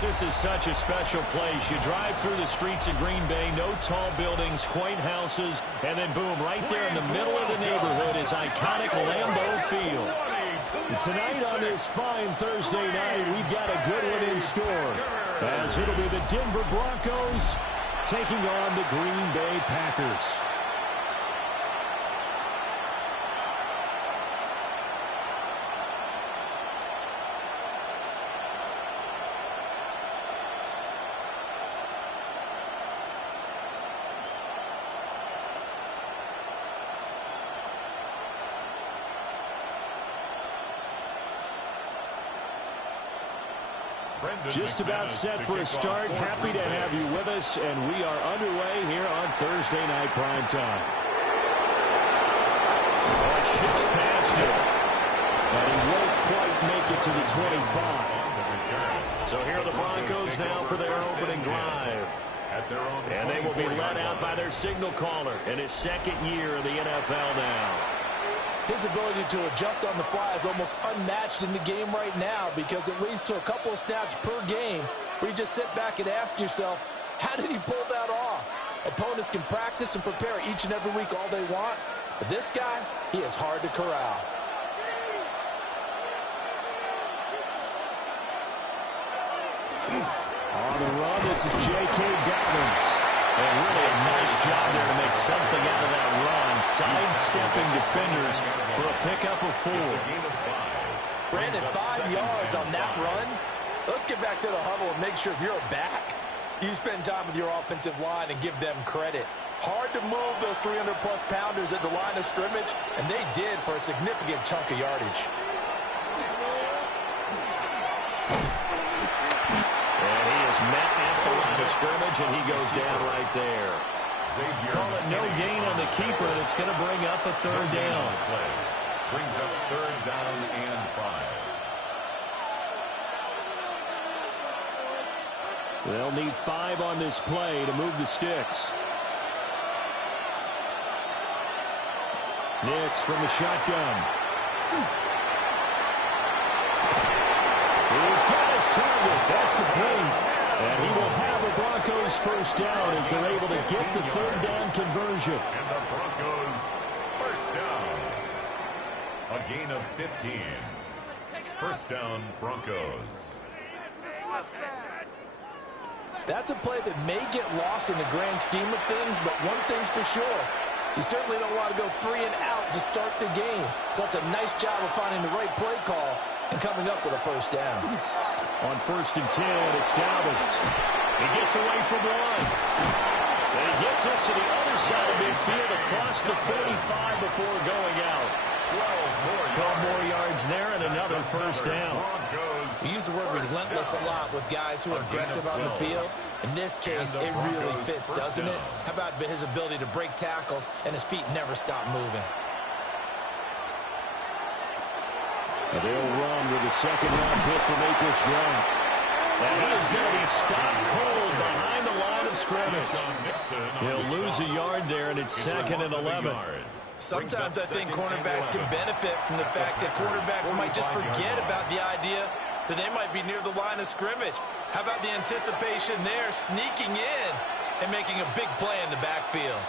this is such a special place. You drive through the streets of Green Bay, no tall buildings, quaint houses, and then boom, right there in the middle of the neighborhood is iconic Lambeau Field. Tonight on this fine Thursday night, we've got a good one in store, as it'll be the Denver Broncos taking on the Green Bay Packers. Just about set for a start. Happy to have you with us, and we are underway here on Thursday Night Primetime. Shifts past him, and he won't quite make it to the 25. So here are the Broncos now for their opening drive. And they will be led out by their signal caller in his second year in the NFL now. His ability to adjust on the fly is almost unmatched in the game right now, because it leads to a couple of snaps per game where you just sit back and ask yourself, how did he pull that off? Opponents can practice and prepare each and every week all they want, but this guy, he is hard to corral. On the run, this is J.K. Dobbins. And really a nice job there to make something out of that run, sidestepping defenders for a pickup of 4. Brandon, 5 yards on that run. Let's get back to the huddle and make sure if you're a back, you spend time with your offensive line and give them credit. Hard to move those 300-plus pounders at the line of scrimmage, and they did for a significant chunk of yardage. Met at the line of scrimmage, and he goes down right there. Call it no gain on the keeper, and it's going to bring up a third down. Brings up third down and 5. They'll need 5 on this play to move the sticks. Nix from the shotgun. He's got his target. That's complete. And he will have the Broncos first down as they're able to get the third down conversion. And the Broncos first down. A gain of 15. First down, Broncos. That's a play that may get lost in the grand scheme of things, but one thing's for sure. You certainly don't want to go 3 and out to start the game. So that's a nice job of finding the right play call and coming up with a first down. On 1st and 10, it's Dobbins. He gets away from 1. And he gets us to the other side of midfield across the 45 before going out. 12 more yards there and another first down. We use the word relentless a lot with guys who are aggressive on the field. In this case, it really fits, doesn't it? How about his ability to break tackles and his feet never stop moving? They'll run with a second-round pick from Akers draft. And he is going to be stopped cold behind the line of scrimmage. He'll lose a yard there, and it's 2nd and 11. Sometimes I think cornerbacks can benefit from the fact that quarterbacks might just forget about the idea that they might be near the line of scrimmage. How about the anticipation there, sneaking in and making a big play in the backfield?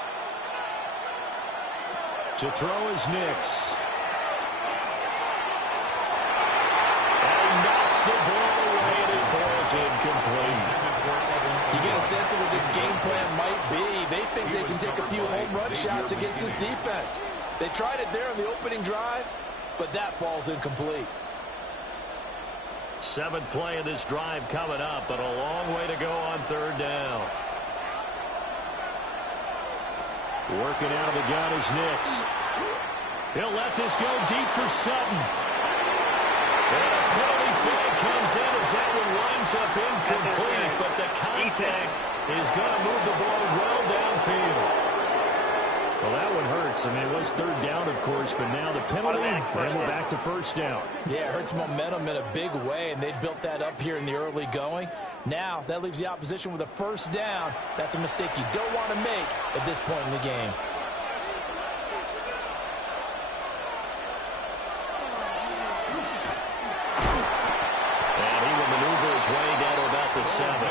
To throw is Nix. The ball away, and it falls incomplete. You get a sense of what this game plan might be. They think they can take a few home run shots against this defense. They tried it there on the opening drive, but that falls incomplete. 7th play of this drive coming up, but a long way to go on 3rd down. Working out of the gun is Nix. He'll let this go deep for Sutton. And a penalty flag comes in as that one winds up incomplete, but the contact is going to move the ball well downfield. Well, that one hurts. I mean, it was 3rd down, of course, but now the penalty, and we're back to 1st down. Yeah, it hurts momentum in a big way, and they built that up here in the early going. Now, that leaves the opposition with a 1st down. That's a mistake you don't want to make at this point in the game. 7.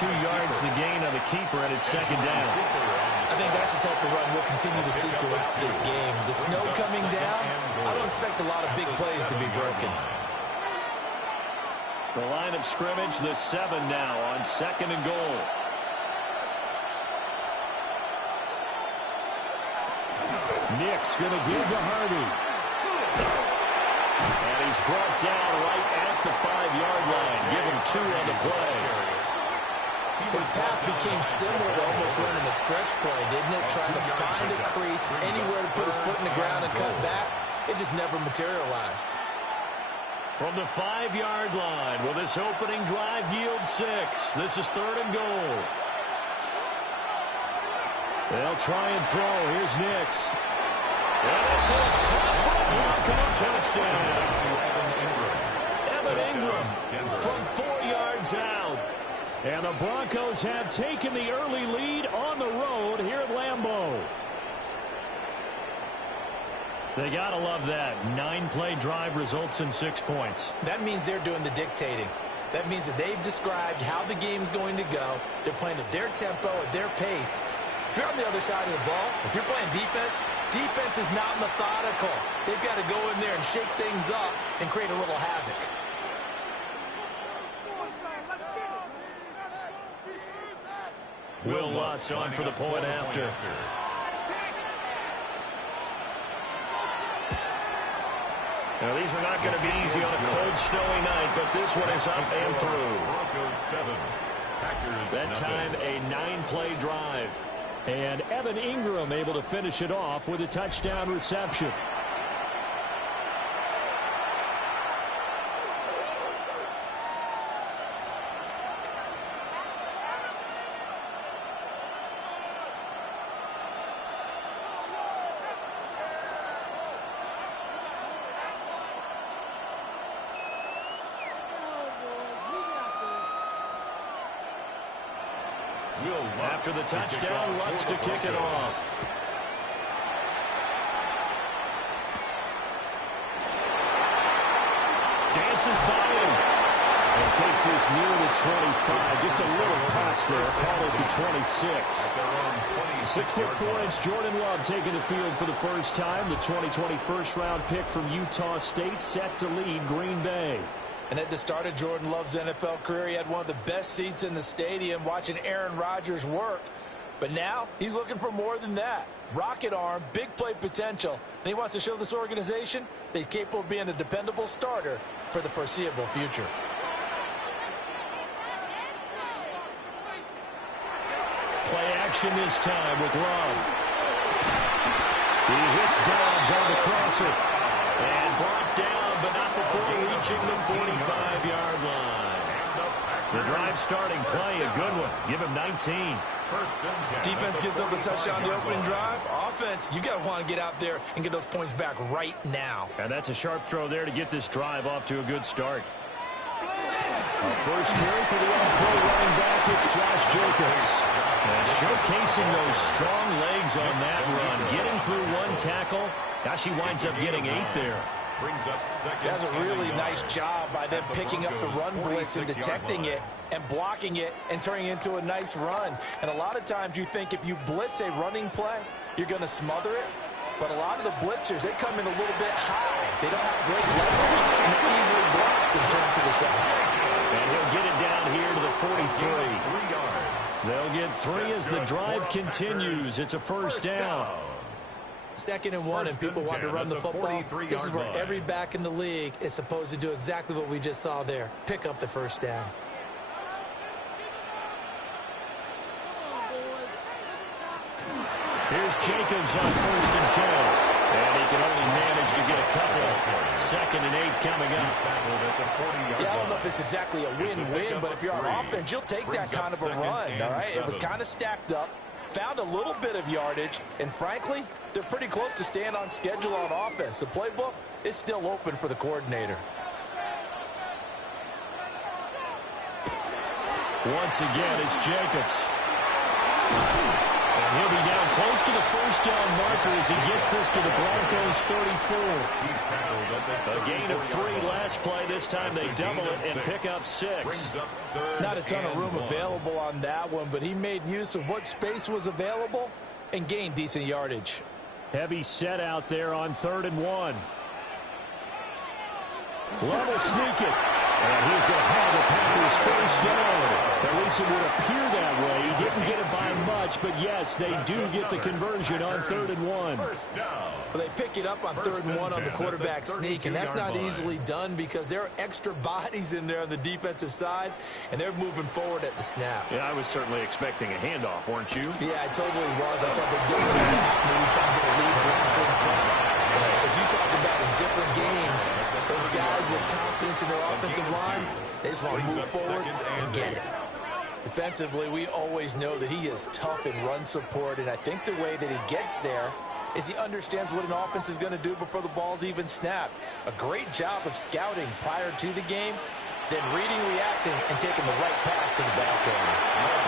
2 yards the gain on the keeper, and it's second down. I think that's the type of run we'll continue to see throughout this game. The snow coming down, I don't expect a lot of big plays to be broken. The line of scrimmage, the 7 now on 2nd and goal. Nick's going to give to Hardy. And he's brought down right at the 5-yard line. Give him 2 on the play. His path became similar to almost running a stretch play, didn't it? Trying to find a crease, anywhere to put his foot in the ground and cut back. It just never materialized. From the 5-yard line, will this opening drive yield 6? This is 3rd and goal. They'll try and throw. Here's Nix. And this is caught for a Bronco touchdown. Evan Ingram from 4 yards out. And the Broncos have taken the early lead on the road here at Lambeau. They got to love that. 9-play drive results in 6 points. That means they're doing the dictating. That means that they've described how the game's going to go. They're playing at their tempo, at their pace. If you're on the other side of the ball, if you're playing defense, defense is not methodical. They've got to go in there and shake things up and create a little havoc. Will Lutz on for the point after. Now, these are not going to be easy on a cold, snowy night, but this one is up and through. That time, a 9-play drive. And Evan Ingram able to finish it off with a touchdown reception. After the touchdown, Lutz to kick it off. Dances by him. And takes this near the 25. Just a little pass there. Call it the 26. 6'4" Jordan Love taking the field for the first time. The 2020 first-round pick from Utah State set to lead Green Bay. And at the start of Jordan Love's NFL career, he had one of the best seats in the stadium watching Aaron Rodgers work. But now he's looking for more than that. Rocket arm, big play potential. And he wants to show this organization that he's capable of being a dependable starter for the foreseeable future. Play action this time with Love. He hits Dobbs on the crosser. And brought down, but not before reaching the 45-yard line. The drive starting play, a good one. Give him 19. Defense gives up a touchdown the opening drive. Offense, you got to want to get out there and get those points back right now. And that's a sharp throw there to get this drive off to a good start. Our first carry for the all-pro running back, it's Josh Jacobs. And showcasing those strong legs on that run. Getting through one tackle. Gosh, he winds up getting 8 there. That's a really nice job by them picking up the run blitz and detecting it and blocking it and turning it into a nice run. And a lot of times you think if you blitz a running play, you're going to smother it. But a lot of the blitzers, they come in a little bit high. They don't have great leverage, and they're easily blocked and turned to the side. And he'll get it down here to the 43. They'll get 3 as the drive continues. It's a first down. 2nd and 1, and people want to run the football. This is where every back in the league is supposed to do exactly what we just saw there. Pick up the first down. Here's Jacobs on 1st and 10. And he can only manage to get a couple. 2nd and 8 coming up. Yeah, I don't know if it's exactly a win-win, but if you're on offense, you'll take that kind of a run, all right? It was kind of stacked up, found a little bit of yardage, and frankly, they're pretty close to staying on schedule on offense. The playbook is still open for the coordinator. Once again, it's Jacobs. And he'll be down close to the first down marker as he gets this to the Broncos 34. A gain of 3 last play. This time they double it and pick up 6. Not a ton of room available on that one, but he made use of what space was available and gained decent yardage. Heavy set out there on 3rd and 1. Love will sneak it. And he's going to have the Packers first down. At least it would appear that way. He didn't get it by much, but yes, they do get the conversion on 3rd and 1. Well, they pick it up on 3rd and 1 on the quarterback sneak, and that's not easily done because there are extra bodies in there on the defensive side, and they're moving forward at the snap. Yeah, I was certainly expecting a handoff, weren't you? Yeah, I totally was. I thought they'd do that. Maybe try and get a lead blocker in front. As you talked about in different games, those guys with confidence in their offensive line, they just want to move forward and get it. Defensively, we always know that he is tough in run support, and I think the way that he gets there is he understands what an offense is going to do before the ball's even snapped. A great job of scouting prior to the game, then reading, reacting, and taking the right path to the ball carrier.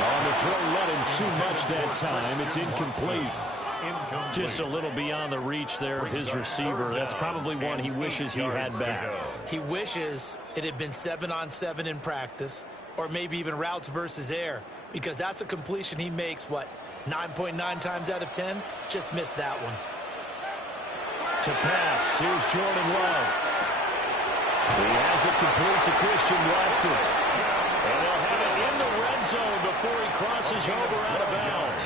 On the throw, let him too much that time. It's incomplete. Just a little beyond the reach there of his receiver. That's probably one he wishes he had back. He wishes it had been 7-on-7 in practice, or maybe even routes versus air, because that's a completion he makes, 9.9 times out of 10? Just missed that one. To pass, here's Jordan Love. He has it complete to Christian Watson. And they'll have it in the red zone before he crosses over out of bounds.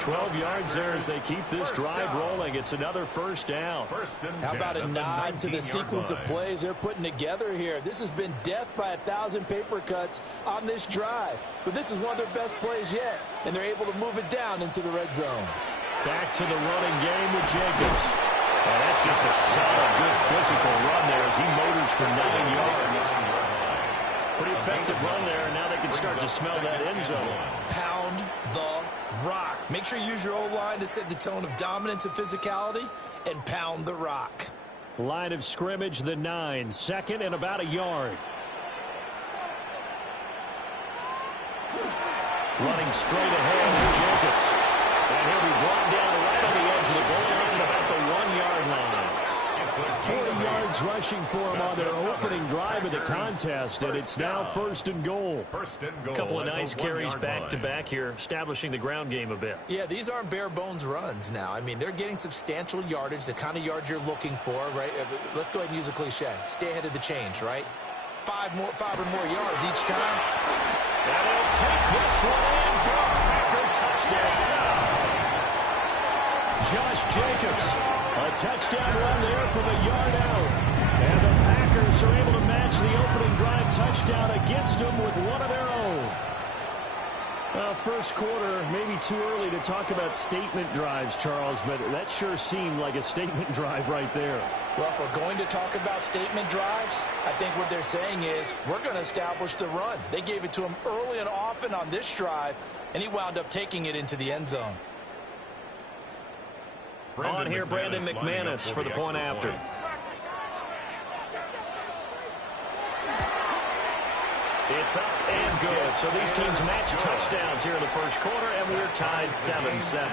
12 yards there as they keep this drive rolling. It's another first down. How about a nod to the sequence of plays they're putting together here? This has been death by 1,000 paper cuts on this drive. But this is one of their best plays yet, and they're able to move it down into the red zone. Back to the running game with Jacobs. And that's just a solid, good physical run there as he motors for 9 yards. Pretty effective run there. Now they can start to smell that end zone. Pound the rock. Make sure you use your O-line to set the tone of dominance and physicality, and pound the rock. Line of scrimmage, the 9. 2nd and about a yard. Running straight ahead with Jacobs. And he'll be brought down right on the edge of the goal line at about the 1-yard line. 40 yards rushing for him on their opening drive of the contest, and it's now 1st and goal. A couple of nice carries back-to-back here, establishing the ground game a bit. Yeah, these aren't bare-bones runs now. I mean, they're getting substantial yardage, the kind of yards you're looking for, right? Let's go ahead and use a cliche. Stay ahead of the change, right? 5 or more yards each time. And they'll take this one in for a Packer touchdown. Josh Jacobs. A touchdown run there from a yard out. And the Packers are able to match the opening drive touchdown against them with one of their own. First quarter, maybe too early to talk about statement drives, Charles, but that sure seemed like a statement drive right there. Well, if we're going to talk about statement drives, I think what they're saying is we're going to establish the run. They gave it to him early and often on this drive, and he wound up taking it into the end zone. On here, Brandon McManus for the point after. It's up and good. So these teams match touchdowns here in the first quarter, and we're tied 7-7.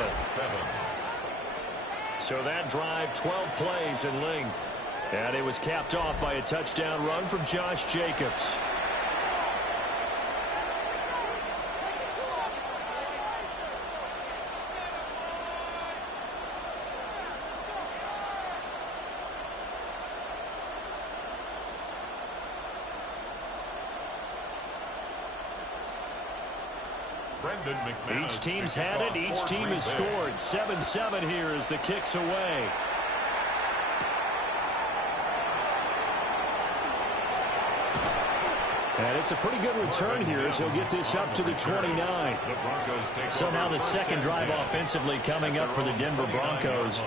So that drive, 12 plays in length. And it was capped off by a touchdown run from Josh Jacobs. Each team's had it. Each team has scored. 7-7 here as the kick's away. And it's a pretty good return here as he'll get this up to the 29. Somehow the second drive offensively coming up for the Denver Broncos.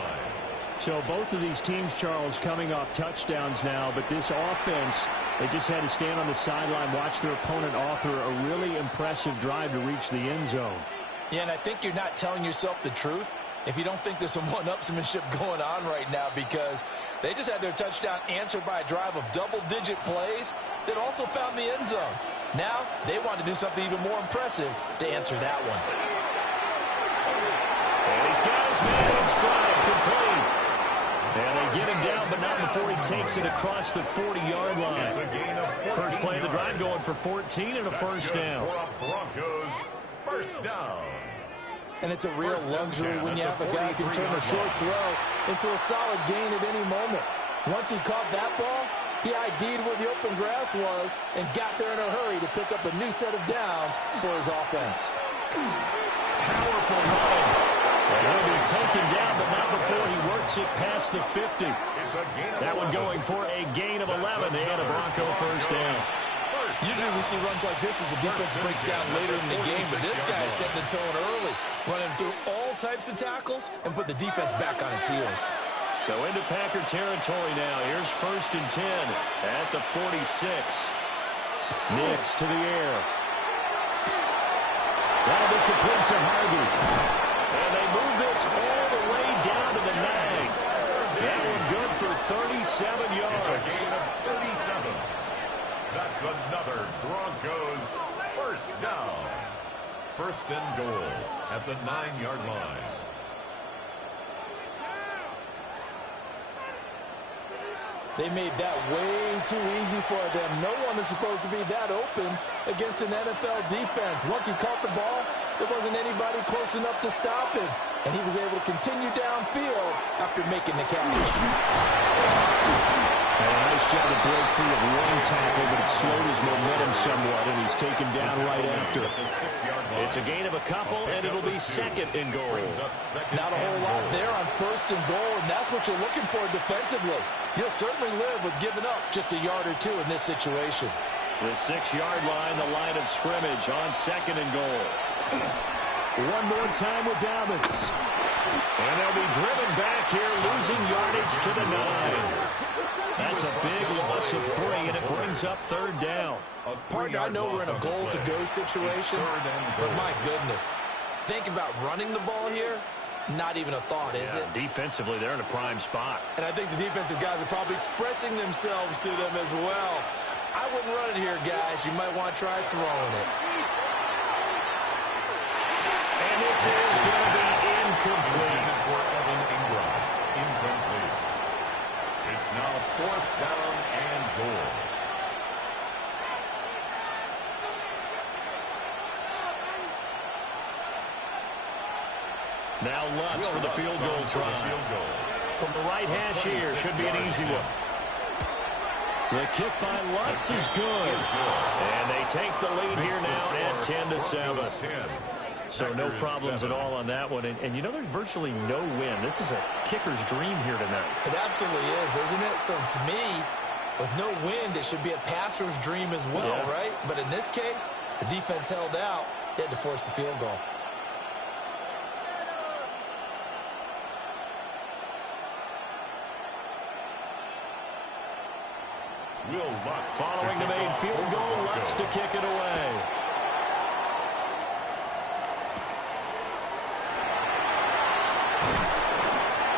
So both of these teams, Charles, coming off touchdowns now, but this offense, they just had to stand on the sideline, watch their opponent author a really impressive drive to reach the end zone. Yeah, and I think you're not telling yourself the truth if you don't think there's some one-upsmanship going on right now, because they just had their touchdown answered by a drive of double-digit plays that also found the end zone. Now they want to do something even more impressive to answer that one. He's got his man in stride, complete. And they get him down, but not before he takes it across the 40-yard line. First play of the drive going for 14 and a first down. Broncos, first down. And it's a real luxury when you have a guy who can turn a short throw into a solid gain at any moment. Once he caught that ball, he ID'd where the open grass was and got there in a hurry to pick up a new set of downs for his offense. Powerful run. And he'll be taken down, but not before he works it past the 50. That one going for a gain of 11 and a Bronco first down. Usually we see runs like this as the defense breaks down later in the game, but this guy is setting the tone early, running through all types of tackles and put the defense back on its heels. So into Packer territory now. Here's first and 10 at the 46. Nix to the air. That'll be complete to Harvey. And they move this all the way down to the 9. That one good for 37 yards. It's a gain of 37. That's another Broncos first down. First and goal at the 9-yard line. They made that way too easy for them. No one is supposed to be that open against an NFL defense. Once he caught the ball, there wasn't anybody close enough to stop him. And he was able to continue downfield after making the catch. And a nice job to break free of one tackle, but it slowed his momentum somewhat, and he's taken down right after. It's a gain of a couple, and it'll be second and goal. Not a whole lot there on first and goal, and that's what you're looking for defensively. You'll certainly live with giving up just a yard or two in this situation. The 6-yard line, the line of scrimmage on second and goal. One more time with Dobbins. And they'll be driven back here, losing yardage to the 9. That's a big loss of 3, and it brings up third down. Partner, I know we're in a goal-to-go situation, but my goodness. Think about running the ball here. Not even a thought, is it? Defensively, they're in a prime spot. And I think the defensive guys are probably expressing themselves to them as well. I wouldn't run it here, guys. You might want to try throwing it. And this is going to be incomplete. Incomplete. It's now fourth down and goal. Now Lutz for the field goal try. From the right hash here, should be an easy one. The kick by Lutz is good. And they take the lead here now at 10-7. So no problems at all on that one. And you know, there's virtually no win. This is a kicker's dream here tonight. It absolutely is, isn't it? So to me, with no wind, it should be a passer's dream as well, right? But in this case, the defense held out. They had to force the field goal. Following the made field goal, Lutz to kick it away.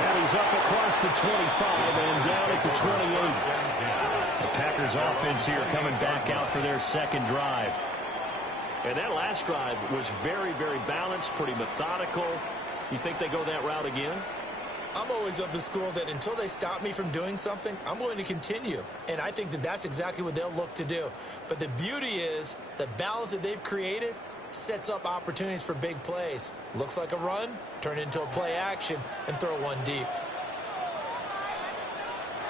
And he's up across the 25 and down at the 28. The Packers offense here coming back out for their second drive. And that last drive was very, very balanced, pretty methodical. You think they go that route again? I'm always of the school that until they stop me from doing something, I'm going to continue. And I think that that's exactly what they'll look to do. But the beauty is the balance that they've created sets up opportunities for big plays. Looks like a run, turn into a play action, and throw one deep.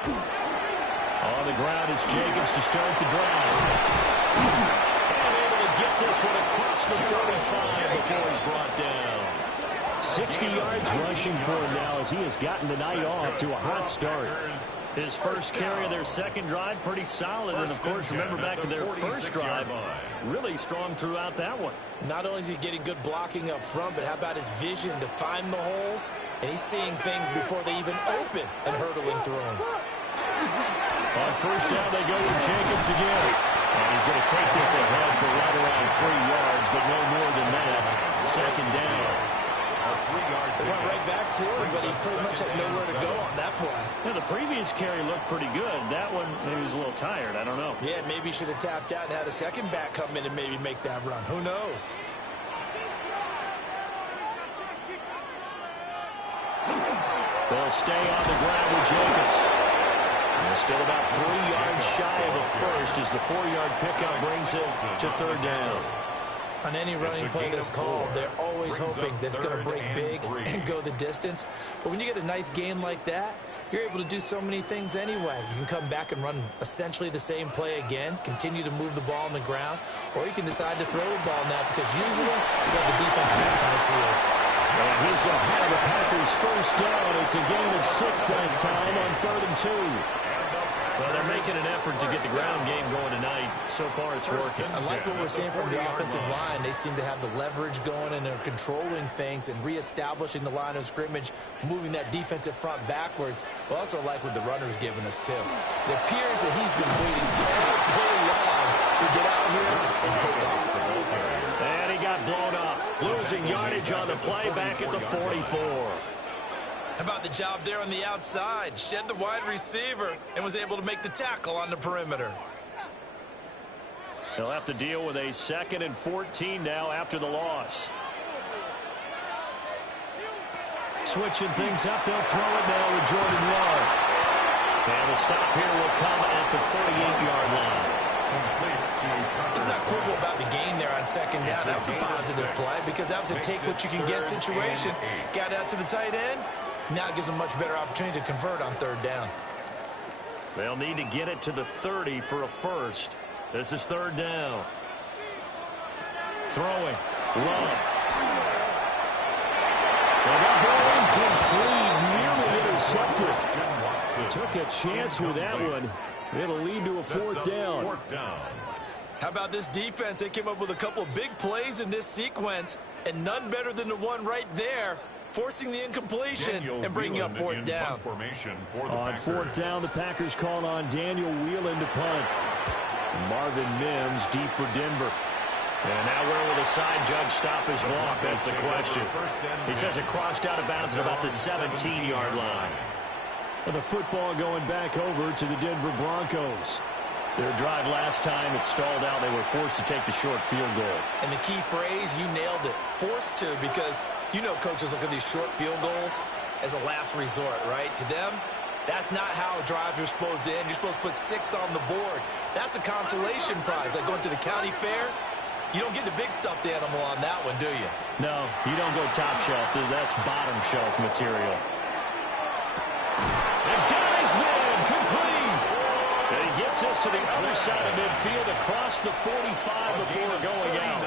On the ground, it's Jacobs to start the drive. And able to get this one across the 45 before he's brought down. 60 yards rushing for him now as he has gotten the night off to a hot start. His first carry of their second drive, pretty solid. And, of course, remember back to their first drive, really strong throughout that one. Not only is he getting good blocking up front, but how about his vision to find the holes? And he's seeing things before they even open and hurdling through them. On first down, they go with Jacobs again. And he's going to take this ahead for right around 3 yards, but no more than that. Second down. They went right back to him, but he pretty much had nowhere to go on that play. Yeah, the previous carry looked pretty good. That one, maybe he was a little tired. I don't know. Yeah, maybe he should have tapped out and had a second back come in and maybe make that run. Who knows? They'll stay on the ground with Jacobs. They're still about 3 yards shy of a first as the 4-yard pickup brings it to third down. On any running play that's called, they're always hoping that it's going to break big and go the distance. But when you get a nice gain like that, you're able to do so many things anyway. You can come back and run essentially the same play again, continue to move the ball on the ground, or you can decide to throw the ball now because usually you have the defense back on its heels. And he's going to have the Packers first down. It's a gain of 6 that time on 3rd and 2. Well, they're making an effort to get the ground game going tonight. So far, it's working. I like what we're seeing from the offensive line. They seem to have the leverage going, and they're controlling things and reestablishing the line of scrimmage, moving that defensive front backwards. But also like what the runner's giving us, too. It appears that he's been waiting all day long to get out here and take off. And he got blown up. Losing yardage on the play back at the 44. How about the job there on the outside? Shed the wide receiver and was able to make the tackle on the perimeter. They'll have to deal with a 2nd and 14 now after the loss. Switching things up, they'll throw it now with Jordan Love. And the stop here will come at the 38-yard line. It's not quibble about the gain there on 2nd down. That was a positive play because that was a take-what-you-can-get situation. Got out to the tight end. Now it gives them a much better opportunity to convert on 3rd down. They'll need to get it to the 30 for a first. This is 3rd down. Throwing. Love. And that ball incomplete. Nearly intercepted. Took a chance with that one. It'll lead to a 4th down. How about this defense? They came up with a couple of big plays in this sequence, and none better than the one right there, forcing the incompletion and bringing up 4th down. On 4th down, the Packers call on Daniel Whelan to punt. Marvin Mims deep for Denver. And now where will the side judge stop his walk? That's the question. He says it crossed out of bounds at about the 17-yard line. And the football going back over to the Denver Broncos. Their drive last time, it stalled out. They were forced to take the short field goal. And the key phrase, you nailed it, forced to, because you know coaches look at these short field goals as a last resort, right? To them, that's not how drives are supposed to end. You're supposed to put 6 on the board. That's a consolation prize. Like going to the county fair, you don't get the big stuffed animal on that one, do you? No, you don't go top shelf. That's bottom shelf material. And guys, man, complete. And he gets us to the other side of midfield across the 45 before going out.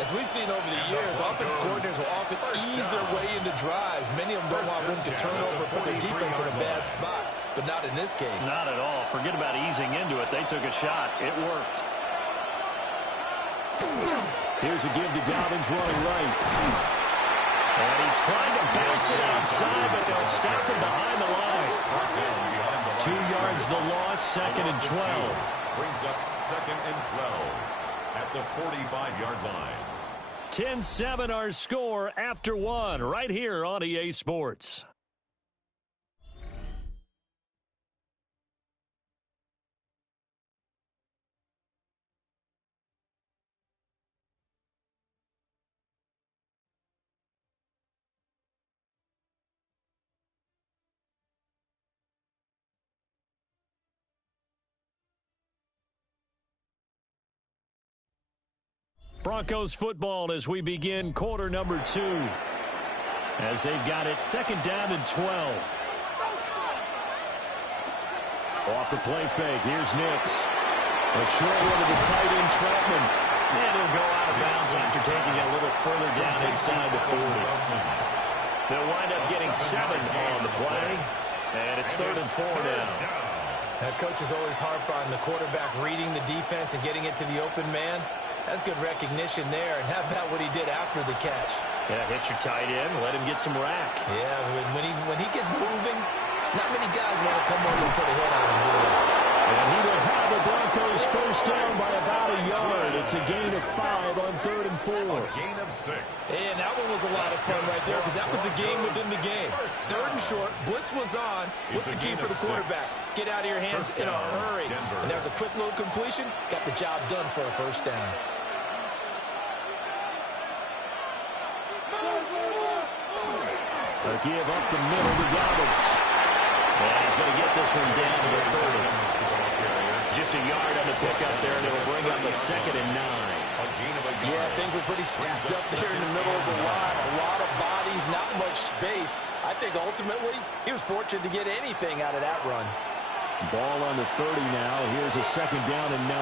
As we've seen over the years, offense coordinators will often ease their way into drives. Many of them don't want to risk a turnover, put their defense in a bad spot, but not in this case. Not at all. Forget about easing into it. They took a shot. It worked. Here's a give to Dobbins running right. And he tried to bounce it outside, but they'll stop him behind the line. 2 yards the loss, 2nd and 12. Brings up 2nd and 12 at the 45-yard line. 10-7 our score after 1 right here on EA Sports. Broncos football as we begin quarter number 2. As they've got it 2nd down and 12. Off the play fake, here's Nix. A short one to the tight end, Troutman. And he'll go out of bounds after taking it a little further down inside the 40. They'll wind up getting 7 on the play. And it's 3rd and 4 now. Coaches always harp on the quarterback reading the defense and getting it to the open man. That's good recognition there. And how about what he did after the catch? Yeah, hit your tight end, let him get some rack. Yeah, when he gets moving, not many guys want to come over and put a hit on him, do they? And he will have the Broncos first down by about a yard. It's a gain of 5 on 3rd and 4. A gain of 6. And that one was a lot of fun right there because that was the game within the game. 3rd and short, blitz was on. What's the key for the quarterback? Get out of your hands in a hurry. And there's a quick little completion. Got the job done for a first down. A give up the middle to Dobbins. And he's going to get this one down to the 30. Just a yard on the pickup there, and it'll bring up a 2nd and 9. Yeah, things were pretty stacked up there in the middle of the line. A lot of bodies, not much space. I think ultimately he was fortunate to get anything out of that run. Ball on the 30 now. Here's a 2nd down and 9.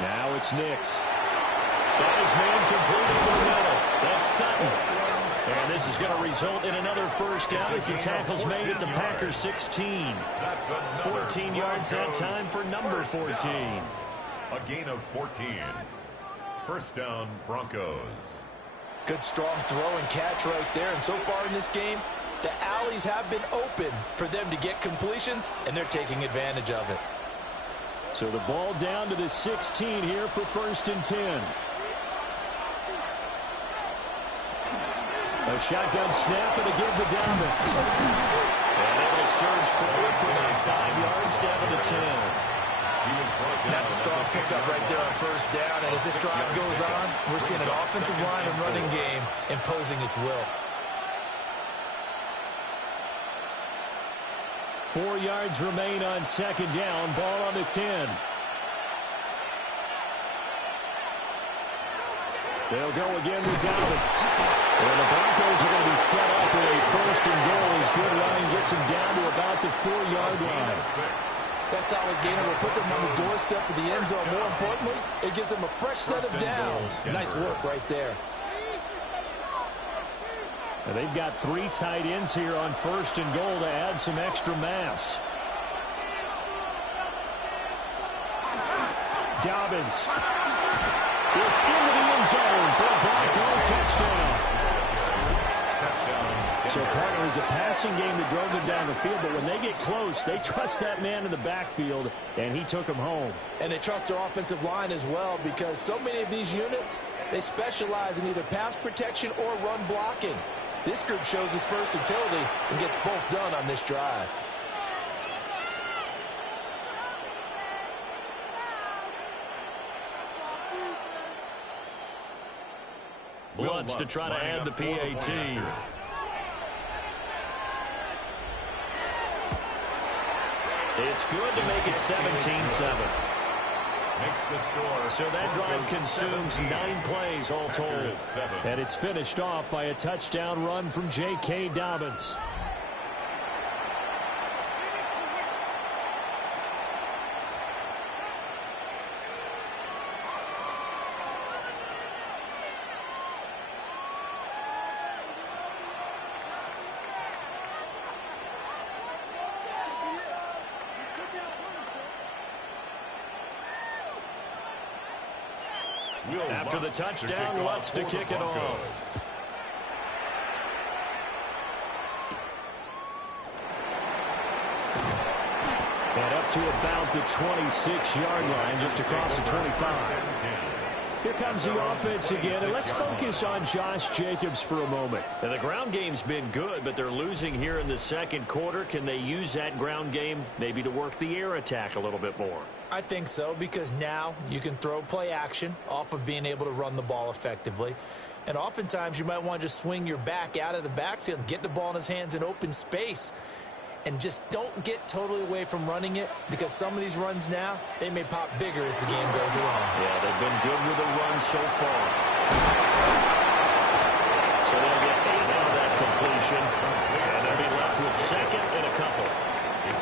Now it's Nix. Got his man complete over the middle. That's Sutton. And this is going to result in another first down as the tackle's made at the Packers 16. 14 yards that time for number 14. A gain of 14. First down, Broncos. Good strong throw and catch right there. And so far in this game, the alleys have been open for them to get completions, and they're taking advantage of it. So the ball down to the 16 here for 1st and 10. A shotgun snap and a give to Dobbins. And it'll surge forward for about 5 yards down to the 10. That's a strong pickup right there on first down. And as this drive goes on, we're seeing an offensive line and running game imposing its will. 4 yards remain on 2nd down. Ball on the 10. They'll go again with Dobbins. And the Broncos are going to be set up with a 1st and goal as good line gets them down to about the 4-yard line. That solid gainer will put them on the doorstep of the end zone. More importantly, it gives them a fresh set of downs. Nice work right there. And they've got 3 tight ends here on 1st and goal to add some extra mass. Dobbins is into the end zone for a Bronco touchdown. So, partner, it was a passing game that drove them down the field, but when they get close, they trust that man in the backfield, and he took them home. And they trust their offensive line as well, because so many of these units, they specialize in either pass protection or run blocking. This group shows its versatility and gets both done on this drive. Lutz to try to add the PAT. It's good to make it 17-7. Makes the score. So that drive consumes 9 plays all told. And it's finished off by a touchdown run from J.K. Dobbins. After the touchdown, Lutz to kick it off. And up to about the 26-yard line, just across the 25. Here comes the offense again, and let's focus on Josh Jacobs for a moment. Now, the ground game's been good, but they're losing here in the second quarter. Can they use that ground game maybe to work the air attack a little bit more? I think so, because now you can throw play action off of being able to run the ball effectively. And oftentimes you might want to just swing your back out of the backfield and get the ball in his hands in open space. And just don't get totally away from running it, because some of these runs now, they may pop bigger as the game goes along. Yeah, they've been good with the run so far. So they'll get 8 out of that completion. And they'll be left with 2nd and a couple.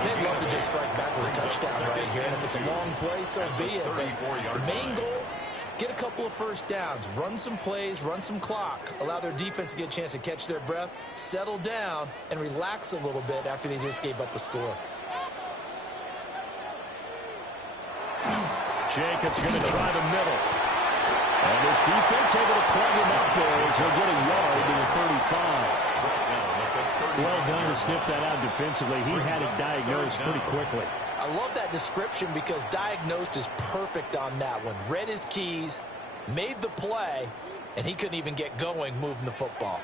They'd love to just strike back with a touchdown right here. And if it's a long play, so be it. But the main goal, get a couple of first downs, run some plays, run some clock, allow their defense to get a chance to catch their breath, settle down, and relax a little bit after they just gave up a score. Jacobs going to try the middle. And this defense able to plug him up there as he'll get a yard to the 35. Well done to sniff that out defensively. He had it diagnosed pretty quickly. I love that description, because diagnosed is perfect on that one. Read his keys, made the play, and he couldn't even get going moving the football.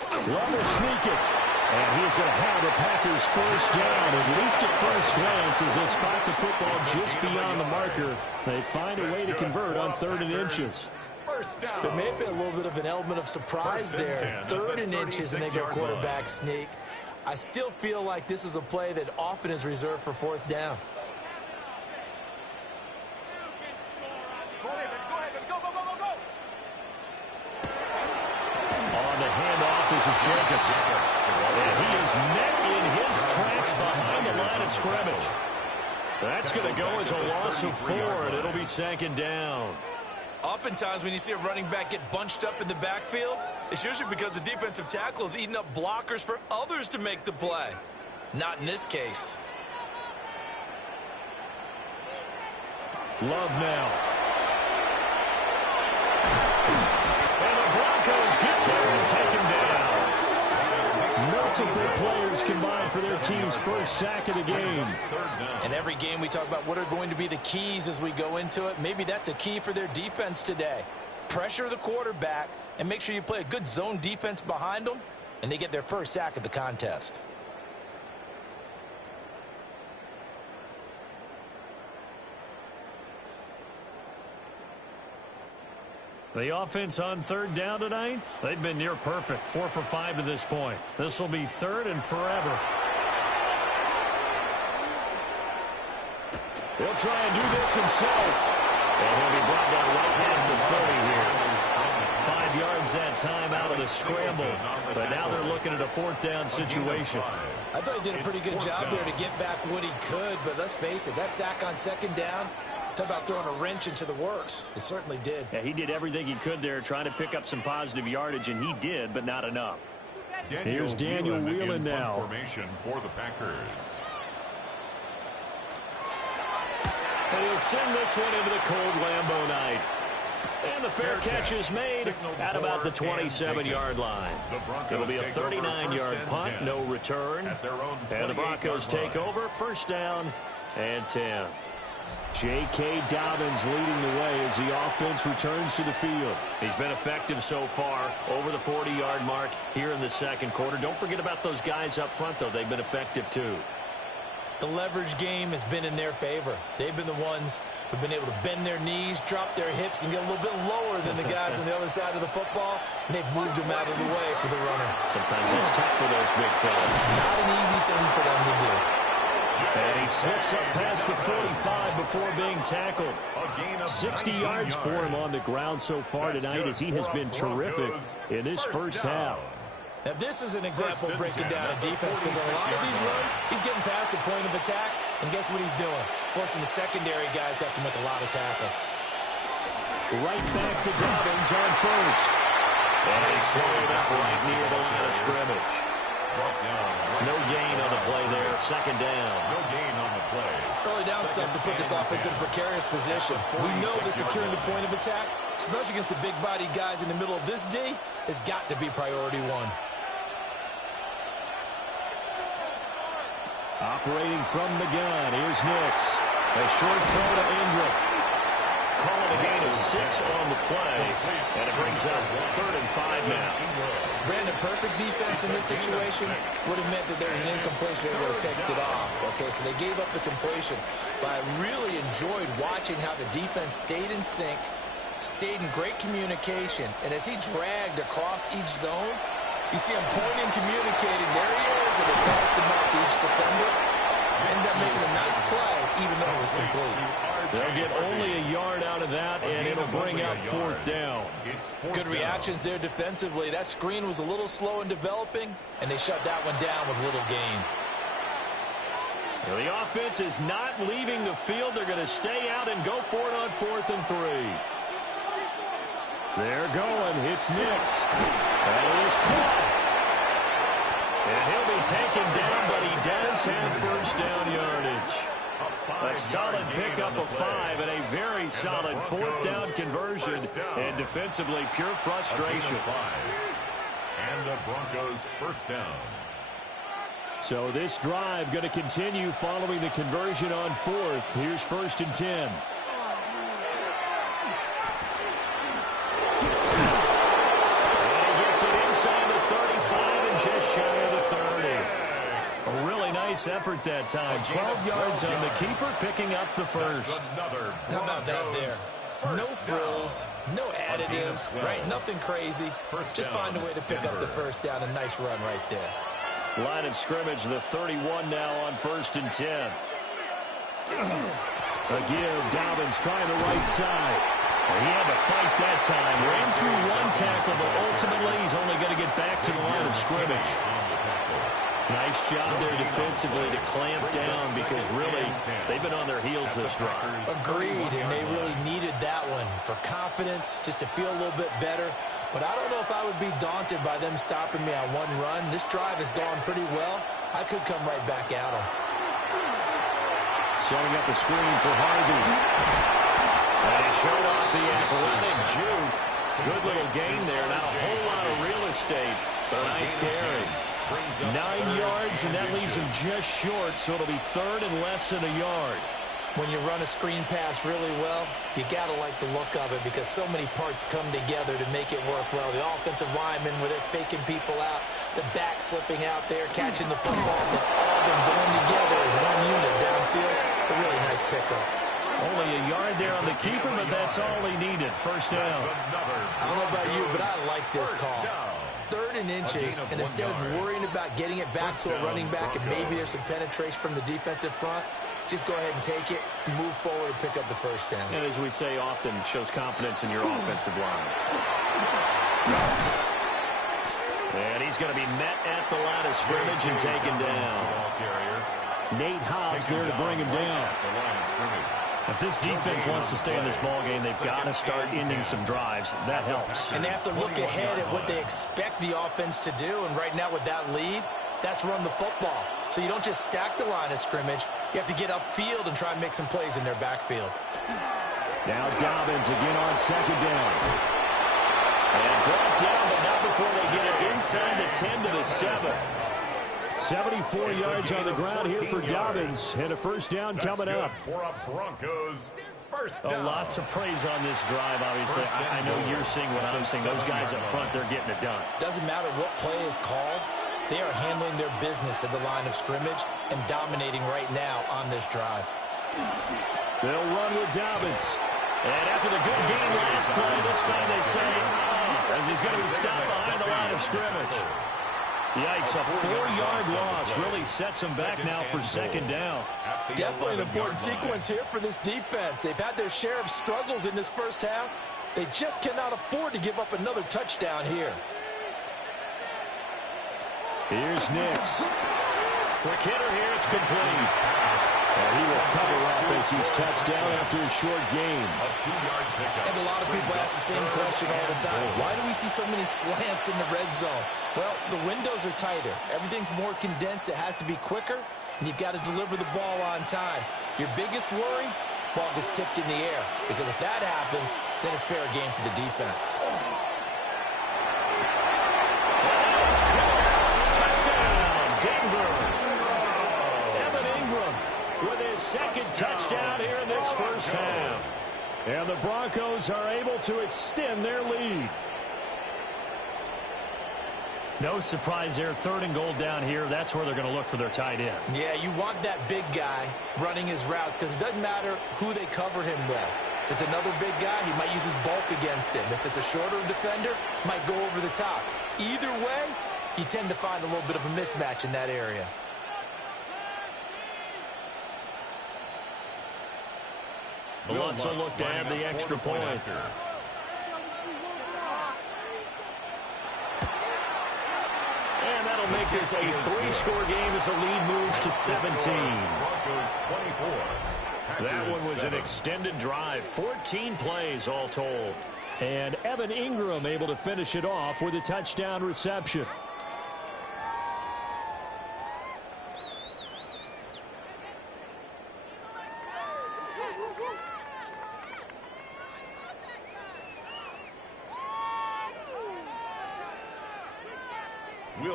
Glover sneak it. And he's going to have the Packers first down, at least at first glance, as they spot the football just beyond the marker. They find a way to convert on 3rd and inches. First down. There may have been a little bit of an element of surprise there. 3rd and inches, and they go quarterback sneak. I still feel like this is a play that often is reserved for 4th down. On the handoff, this is Jacobs. And he is met in his tracks behind the line of scrimmage. That's going to go as a loss of 4, and it'll be 2nd down. Oftentimes when you see a running back get bunched up in the backfield, it's usually because the defensive tackle is eating up blockers for others to make the play. Not in this case. Love now. And the Broncos get there and take him down. Multiple players combined for their team's first sack of the game. And every game we talk about what are going to be the keys as we go into it. Maybe that's a key for their defense today. Pressure the quarterback and make sure you play a good zone defense behind them, and they get their first sack of the contest. The offense on 3rd down tonight, they've been near perfect. 4 for 5 to this point. This will be 3rd and forever. He'll try and do this himself. And he'll be brought down right at the 30 here. 5 yards that time out of the scramble. But now they're looking at a 4th down situation. I thought he did a pretty good job there to get back what he could, but let's face it, that sack on 2nd down, talk about throwing a wrench into the works. It certainly did. Yeah, he did everything he could there, trying to pick up some positive yardage, and he did, but not enough. Here's Daniel Whelan now. Formation for the Packers. And he'll send this one into the cold Lambeau night. And the fair catch is made at about the 27-yard line. It'll be a 39-yard punt, no return. And the Broncos take over, 1st down and 10. J.K. Dobbins leading the way as the offense returns to the field. He's been effective so far, over the 40-yard mark here in the 2nd quarter. Don't forget about those guys up front, though. They've been effective, too. The leverage game has been in their favor. They've been the ones who've been able to bend their knees, drop their hips, and get a little bit lower than the guys on the other side of the football, and they've moved them out of the way for the runner. Sometimes that's tough for those big fellas. Not an easy thing for them to do. And he slips up past the 45 before being tackled. 60 yards for him on the ground so far tonight as he has been terrific in this first half. Now, this is an example of breaking down a defense because on a lot of these runs, he's getting past the point of attack, and guess what he's doing? Forcing the secondary guys to have to make a lot of tackles. Right back to Dobbins on 1st. And he swallowed up right near the line of scrimmage. No gain on the play there. 2nd down. No gain on the play. Early down stuff to put this offense in a precarious position. We know that securing the point of attack, especially against the big-bodied guys in the middle of this D, has got to be priority 1. Operating from the gun, here's Nix. A short throw to Ingram. Calling a gain of 6 on the play, and it brings up 3rd and 5 now. Brandon, perfect defense in this situation would have meant that there was an incompletion. They would have picked it off. Okay, so they gave up the completion. But I really enjoyed watching how the defense stayed in sync, stayed in great communication, and as he dragged across each zone, you see him pointing, communicating. There he is, and it passed him out to each defender. Ended up making a nice play, even though it was complete. They'll get only a yard out of that, and it'll bring up 4th down. Good reactions there defensively. That screen was a little slow in developing, and they shut that one down with little gain. Well, the offense is not leaving the field. They're going to stay out and go for it on 4th and 3. They're going. It's Nix. And it is caught. And he'll be taken down, but he does have 1st down yardage. A solid pickup of 5 and a very solid 4th down conversion. And defensively, pure frustration. And the Broncos 1st down. So this drive going to continue following the conversion on 4th. Here's 1st and 10. Just shy of the 30. A really nice effort that time. 12 yards on the keeper, picking up the 1st. How about that there? No frills, no additives, right? Nothing crazy. Just find a way to pick up the first down. A nice run right there. Line of scrimmage, the 31 now on 1st and 10. A give, Dobbins trying the right side. He had to fight that time. Ran through one tackle, but ultimately he's only going to get back to the line of scrimmage. Nice job there defensively to clamp down because really they've been on their heels this drive. Agreed, and they really needed that one for confidence, just to feel a little bit better. But I don't know if I would be daunted by them stopping me on one run. This drive has gone pretty well. I could come right back at them. Setting up a screen for Harvey. And he showed off the athletic juke. Good little gain there. Not a whole lot of real estate, but a nice carry. 9 yards, and that leaves him just short, so it'll be 3rd and less than a yard. When you run a screen pass really well, you got to like the look of it because so many parts come together to make it work well. The offensive linemen, where they're faking people out, the back slipping out there, catching the football, and all of them going together as one unit downfield. A really nice pickup. Only a yard there on the keeper, but that's all he needed. First down. I don't know about you, but I like this call. 3rd and inches, and instead of worrying about getting it back to a running back and maybe there's some penetration from the defensive front, just go ahead and take it, move forward, and pick up the first down. And as we say often, shows confidence in your offensive line. And he's going to be met at the line of scrimmage and taken down. Nate Hobbs there to bring him down. If this defense wants to stay in this ballgame, they've got to start ending some drives. That helps. And they have to look ahead at what they expect the offense to do. And right now with that lead, that's run the football. So you don't just stack the line of scrimmage. You have to get upfield and try and make some plays in their backfield. Now Dobbins again on 2nd down. And brought down, but not before they get it inside the 10 to the 7. 74 yards on the ground here for Dobbins, and a first down coming up. For a Broncos first down. A lot to praise on this drive, obviously. I know you're seeing what I'm seeing. Those guys up front, they're getting it done. Doesn't matter what play is called. They are handling their business at the line of scrimmage and dominating right now on this drive. They'll run with Dobbins. And after the good game last play, this time they say, as he's going to be stopped behind the line of scrimmage. Yikes, a 4-yard loss really sets them back now for 2nd down. Definitely an important sequence here for this defense. They've had their share of struggles in this first half. They just cannot afford to give up another touchdown here. Here's Nix. Quick hitter here, it's complete. And he will cover up as he's touched down after a short game. And a lot of people ask the same question all the time. Why do we see so many slants in the red zone? Well, the windows are tighter. Everything's more condensed. It has to be quicker, and you've got to deliver the ball on time. Your biggest worry? Ball gets tipped in the air. Because if that happens, then it's fair game for the defense. Touchdown, Denver. Evan Ingram with his 2nd touchdown here in this first half. And the Broncos are able to extend their lead. No surprise there, 3rd and goal down here. That's where they're going to look for their tight end. Yeah, you want that big guy running his routes because it doesn't matter who they cover him with. If it's another big guy, he might use his bulk against him. If it's a shorter defender, might go over the top. Either way, you tend to find a little bit of a mismatch in that area. Let's look to add the extra point. And that'll make this a 3-score game as the lead moves to 17. That one was an extended drive, 14 plays all told. And Evan Ingram able to finish it off with a touchdown reception.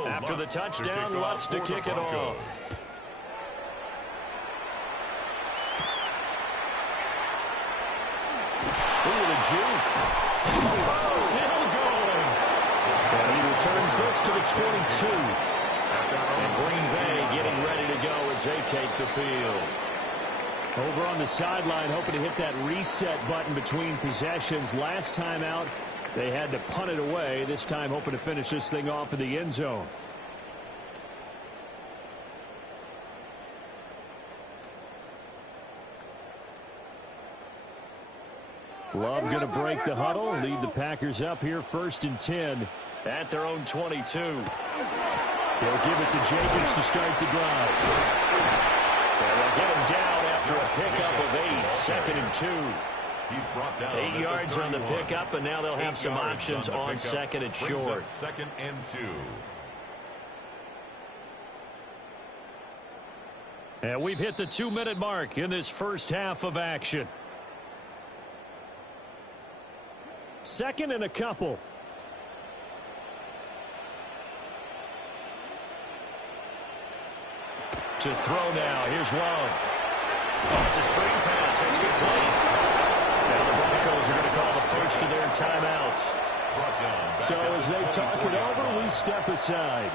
After the touchdown, Lutz to kick it off. Ooh, the juke. Still going. And he returns this to the 22. And Green Bay getting ready to go as they take the field. Over on the sideline, hoping to hit that reset button between possessions. Last time out, they had to punt it away. This time, hoping to finish this thing off in the end zone. Love going to break the huddle, lead the Packers up here 1st and 10 at their own 22. They'll give it to Jacobs to start the drive. And they'll get him down after a pickup of 8, 2nd and 2. He's brought down 8 yards on the pickup, and now they'll have some options on 2nd and short. 2nd and 2. And we've hit the 2-minute mark in this first half of action. 2nd and a couple. To throw now. Here's Love. Oh, it's a screen pass. That's good play. Now the Broncos are going to call the first of their timeouts. So as they talk it over, we step aside.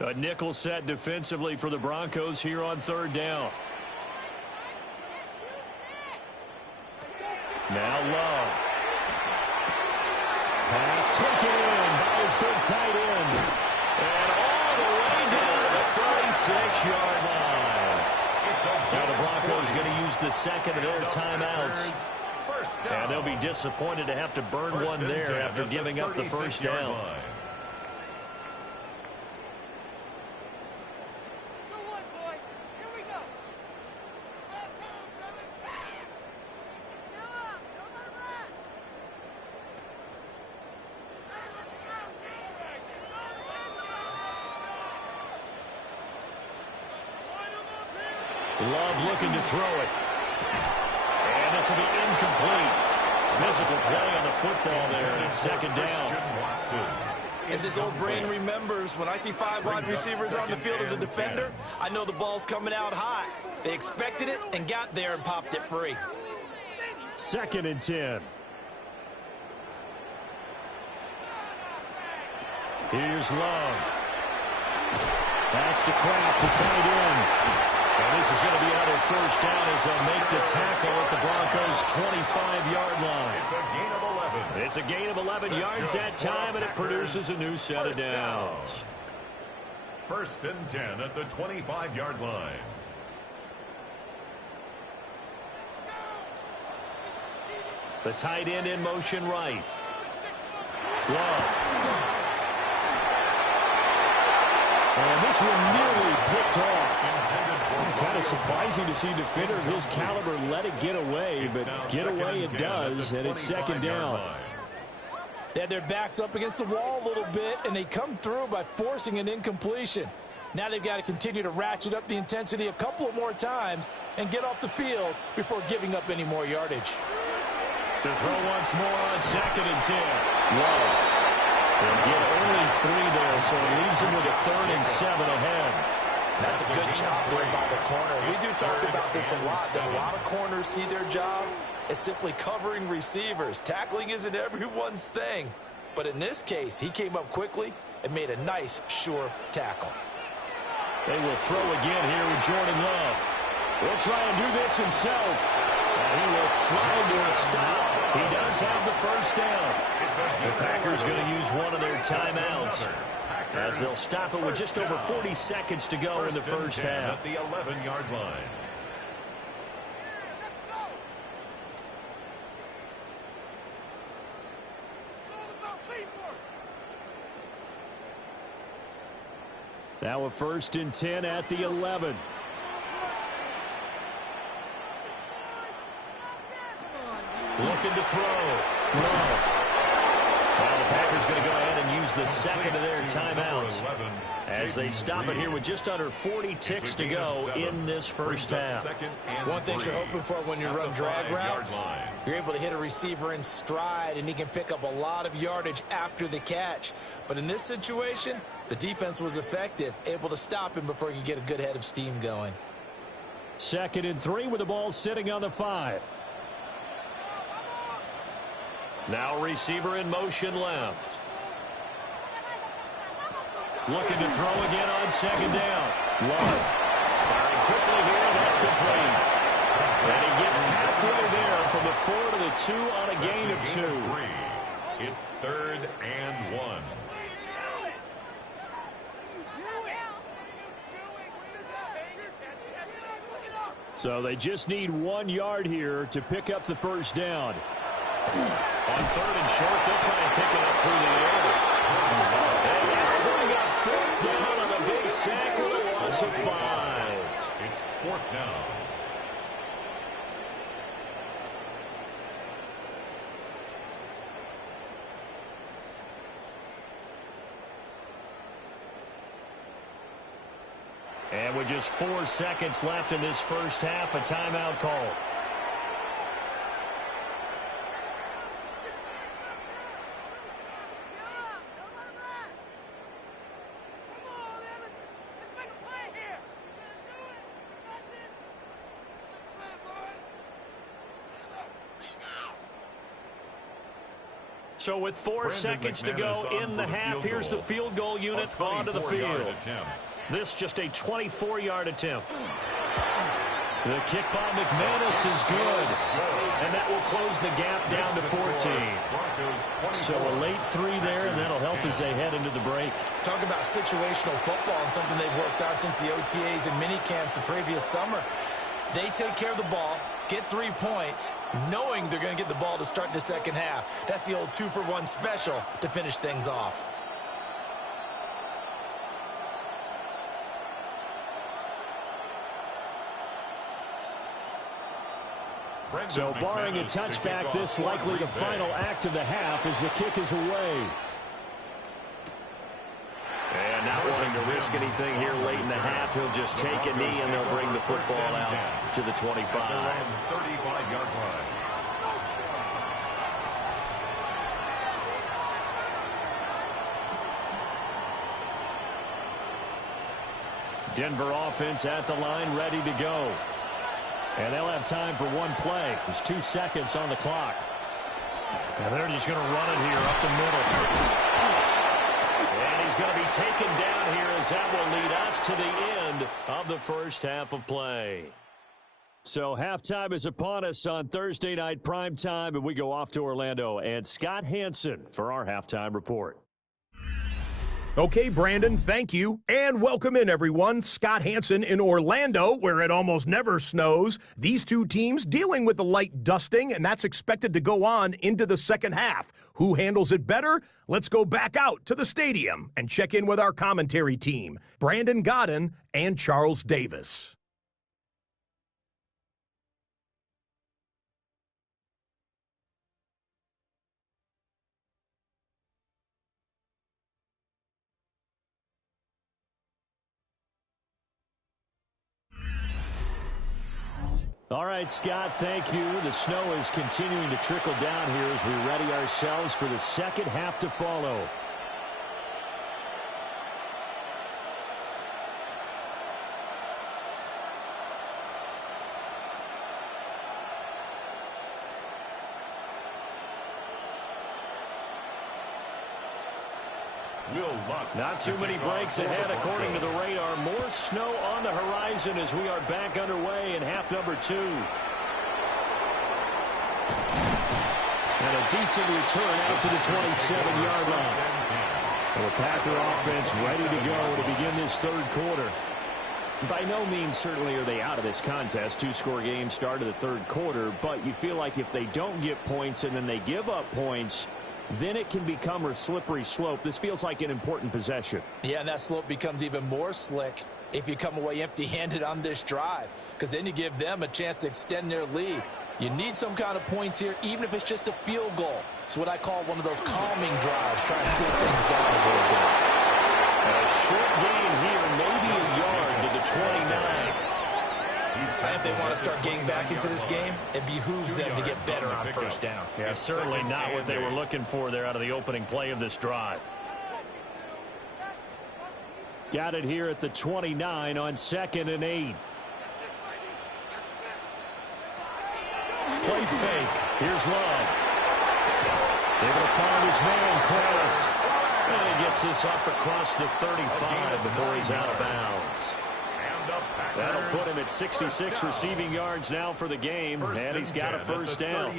A nickel set defensively for the Broncos here on 3rd down. Now Love. Pass taken in by his big tight end. And all the way down to the 36-yard line. Now the Broncos are going to use the 2nd of their timeouts. And they'll be disappointed to have to burn one there after giving up the first down. Love looking to throw it. And this will be incomplete. Physical play on the football there, and it's 2nd down. As his old brain remembers, when I see 5 wide receivers on the field as a defender, I know the ball's coming out high. They expected it and got there and popped it free. 2nd and 10. Here's Love. That's to Kraft, the tight end. And this is going to be another first down as they'll make the tackle at the Broncos' 25-yard line. It's a gain of 11. It's a gain of 11 yards that time, and it produces a new set of downs. 1st and 10 at the 25-yard line. The tight end in motion right. Love. And this one nearly picked off. Kind of surprising to see a defender of his caliber let it get away, but get away it does, and it's 2nd down. They had their backs up against the wall a little bit, and they come through by forcing an incompletion. Now they've got to continue to ratchet up the intensity a couple of more times and get off the field before giving up any more yardage. To throw once more on 2nd and 10. Love. They'll get only 3 there, so it leaves them with a 3rd and 7 ahead. That's a good job there by the corner. We do talk about this a lot, that a lot of corners see their job as simply covering receivers. Tackling isn't everyone's thing. But in this case, he came up quickly and made a nice, sure tackle. They will throw again here with Jordan Love. He'll try and do this himself. And he will slide to a stop. He does have the first down. The Packers going to use one of their timeouts, as they'll stop it with just over 40 seconds to go in the first half. At the 11-yard line. Now a 1st and 10 at the 11. Looking to throw. Love. Now the Packers going to go ahead and use the 2nd of their timeouts as they stop it here with just under 40 ticks to go in this first half. One thing you're hoping for when you run drag routes, you're able to hit a receiver in stride and he can pick up a lot of yardage after the catch. But in this situation, the defense was effective, able to stop him before he could get a good head of steam going. 2nd and 3 with the ball sitting on the 5. Now receiver in motion left. Looking to throw again on second down. Love. Firing quickly here. That's complete. And he gets halfway there from the 4 to the 2 on a gain of 2. It's 3rd and 1. So they just need 1 yard here to pick up the first down. On 3rd and short, they'll try and pick it up through the air. And they got 4th down on a big sack with a loss of 5. It's 4th down. And with just 4 seconds left in this first half, a timeout call. So with 4 seconds to go in the half, here's the field goal unit onto the field. This just a 24-yard attempt. The kick by McManus is good. And that will close the gap down to 14. So a late 3 there, and that'll help as they head into the break. Talk about situational football and something they've worked on since the OTAs and mini camps the previous summer. They take care of the ball, get 3 points, knowing they're going to get the ball to start the second half. That's the old 2-for-1 special to finish things off. So barring a touchback, this likely the final act of the half as the kick is away. And not wanting to risk anything here late in the half, he'll just take a knee and they'll bring the football out to the 25. 35-yard line. Denver offense at the line, ready to go. And they'll have time for 1 play. There's 2 seconds on the clock. And they're just going to run it here up the middle. And he's going to be taken down here as that will lead us to the end of the first half of play. So halftime is upon us on Thursday night primetime, and we go off to Orlando. And Scott Hansen for our halftime report. Okay, Brandon, thank you. And welcome in, everyone. Scott Hansen in Orlando, where it almost never snows. These two teams dealing with a light dusting, and that's expected to go on into the second half. Who handles it better? Let's go back out to the stadium and check in with our commentary team, Brandon Godden and Charles Davis. All right, Scott, thank you. The snow is continuing to trickle down here as we ready ourselves for the second half to follow. Not too many breaks ahead according to the radar. More snow on the horizon as we are back underway in half number 2. And a decent return out to the 27-yard line. And the Packer offense ready to go to begin this third quarter. By no means certainly are they out of this contest. 2-score game start of the third quarter, but you feel like if they don't get points and then they give up points, then it can become a slippery slope. This feels like an important possession. Yeah, and that slope becomes even more slick if you come away empty-handed on this drive, because then you give them a chance to extend their lead. You need some kind of points here, even if it's just a field goal. It's what I call one of those calming drives, trying to slow things down a little bit. And a short gain here, maybe a yard to the 29. And if they want to start getting back into this game, it behooves them to get better on first down. Yeah, certainly not what they were looking for there out of the opening play of this drive. Got it here at the 29 on 2nd and 8. Play fake. Here's Love. Able to find his man, Kraft. And he gets this up across the 35 before he's out of bounds. That'll put him at 66 receiving yards now for the game, and he's got a first down.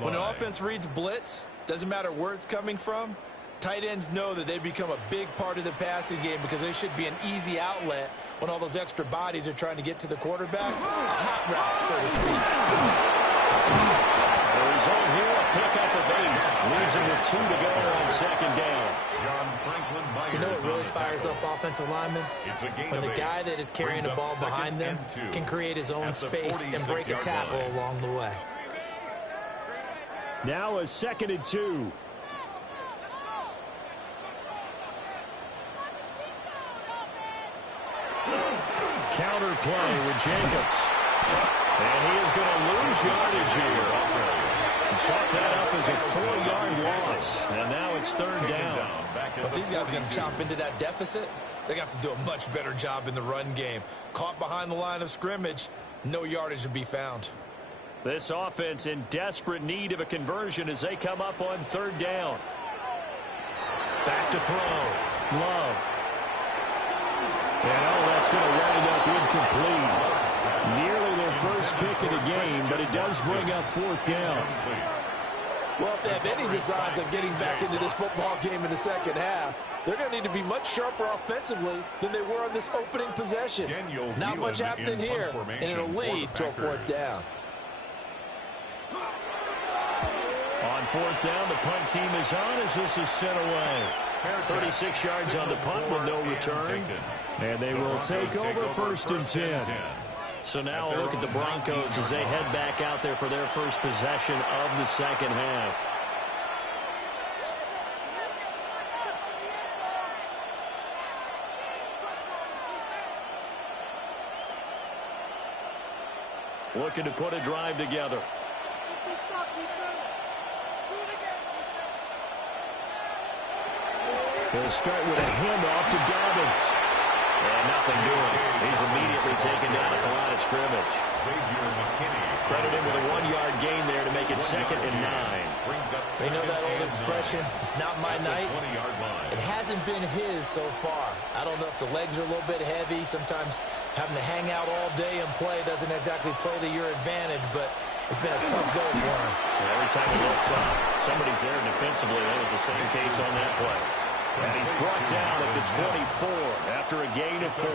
When an offense reads blitz, doesn't matter where it's coming from, tight ends know that they become a big part of the passing game because they should be an easy outlet when all those extra bodies are trying to get to the quarterback. A hot route, so to speak. The result here, a pickup of 8. Leaves him with 2 to go on second down. You know what really fires up offensive linemen? When the guy that is carrying the ball behind them can create his own space and break a tackle along the way. Now a 2nd and 2. Counter play with Jacobs. And he is going to lose yardage here. Chalk that up as a 4-yard loss. And now it's 3rd down. But these guys are going to chop into that deficit. They got to do a much better job in the run game. Caught behind the line of scrimmage, no yardage to be found. This offense in desperate need of a conversion as they come up on 3rd down. Back to throw. Love. And that's going to wind up incomplete. Nearly their first pick of the game, but it does bring up 4th down. Well, if they have any designs of getting back into this football game in the second half, they're going to need to be much sharper offensively than they were on this opening possession. Not much happening here, and it'll lead to a 4th down. On 4th down, the punt team is on as this is sent away. 36 yards on the punt with no return. And they will take over 1st and 10. So now a look at the Broncos as they head back out there for their first possession of the second half. Looking to put a drive together. He'll start with a handoff to Dobbins. And nothing doing. He's immediately taken down at the line of scrimmage. Credit him with a 1-yard gain there to make it 2nd and 9. You know that old expression, it's not my night? It hasn't been his so far. I don't know if the legs are a little bit heavy. Sometimes having to hang out all day and play doesn't exactly play to your advantage, but it's been a tough go for him. Every time he looks up, somebody's there defensively. That was the same case on that play. And he's brought down at the 24 after a gain of 4.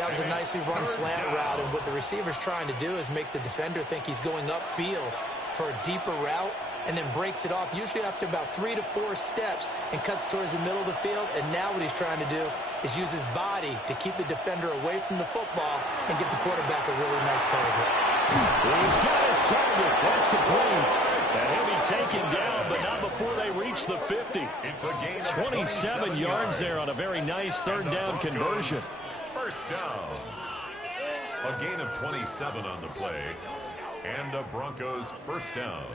That was a nicely run slant route, and what the receiver's trying to do is make the defender think he's going upfield for a deeper route and then breaks it off, usually after about 3 to 4 steps, and cuts towards the middle of the field. And now what he's trying to do is use his body to keep the defender away from the football and get the quarterback a really nice target. He's got his target. That's complete. And he'll be taken down, but not before they reach the 50. 27 yards there on a very nice 3rd down conversion. First down. A gain of 27 on the play. And a Broncos first down.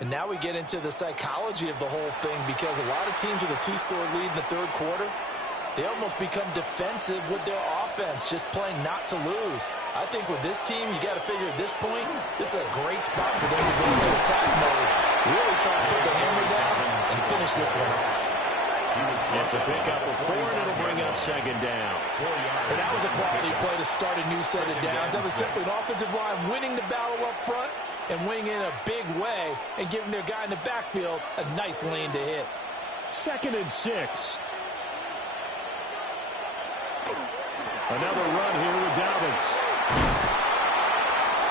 And now we get into the psychology of the whole thing, because a lot of teams with a 2-score lead in the 3rd quarter, they almost become defensive with their offense, just playing not to lose. I think with this team, you got to figure at this point, this is a great spot for them to go into attack mode, really try to put the hammer down and finish this one off. It's a pickup of 4, and it'll bring up 2nd down. And that was a quality play to start a new set of downs. That was simply an offensive line winning the battle up front and winning in a big way and giving their guy in the backfield a nice lane to hit. 2nd and 6. Another run here with Dobbins.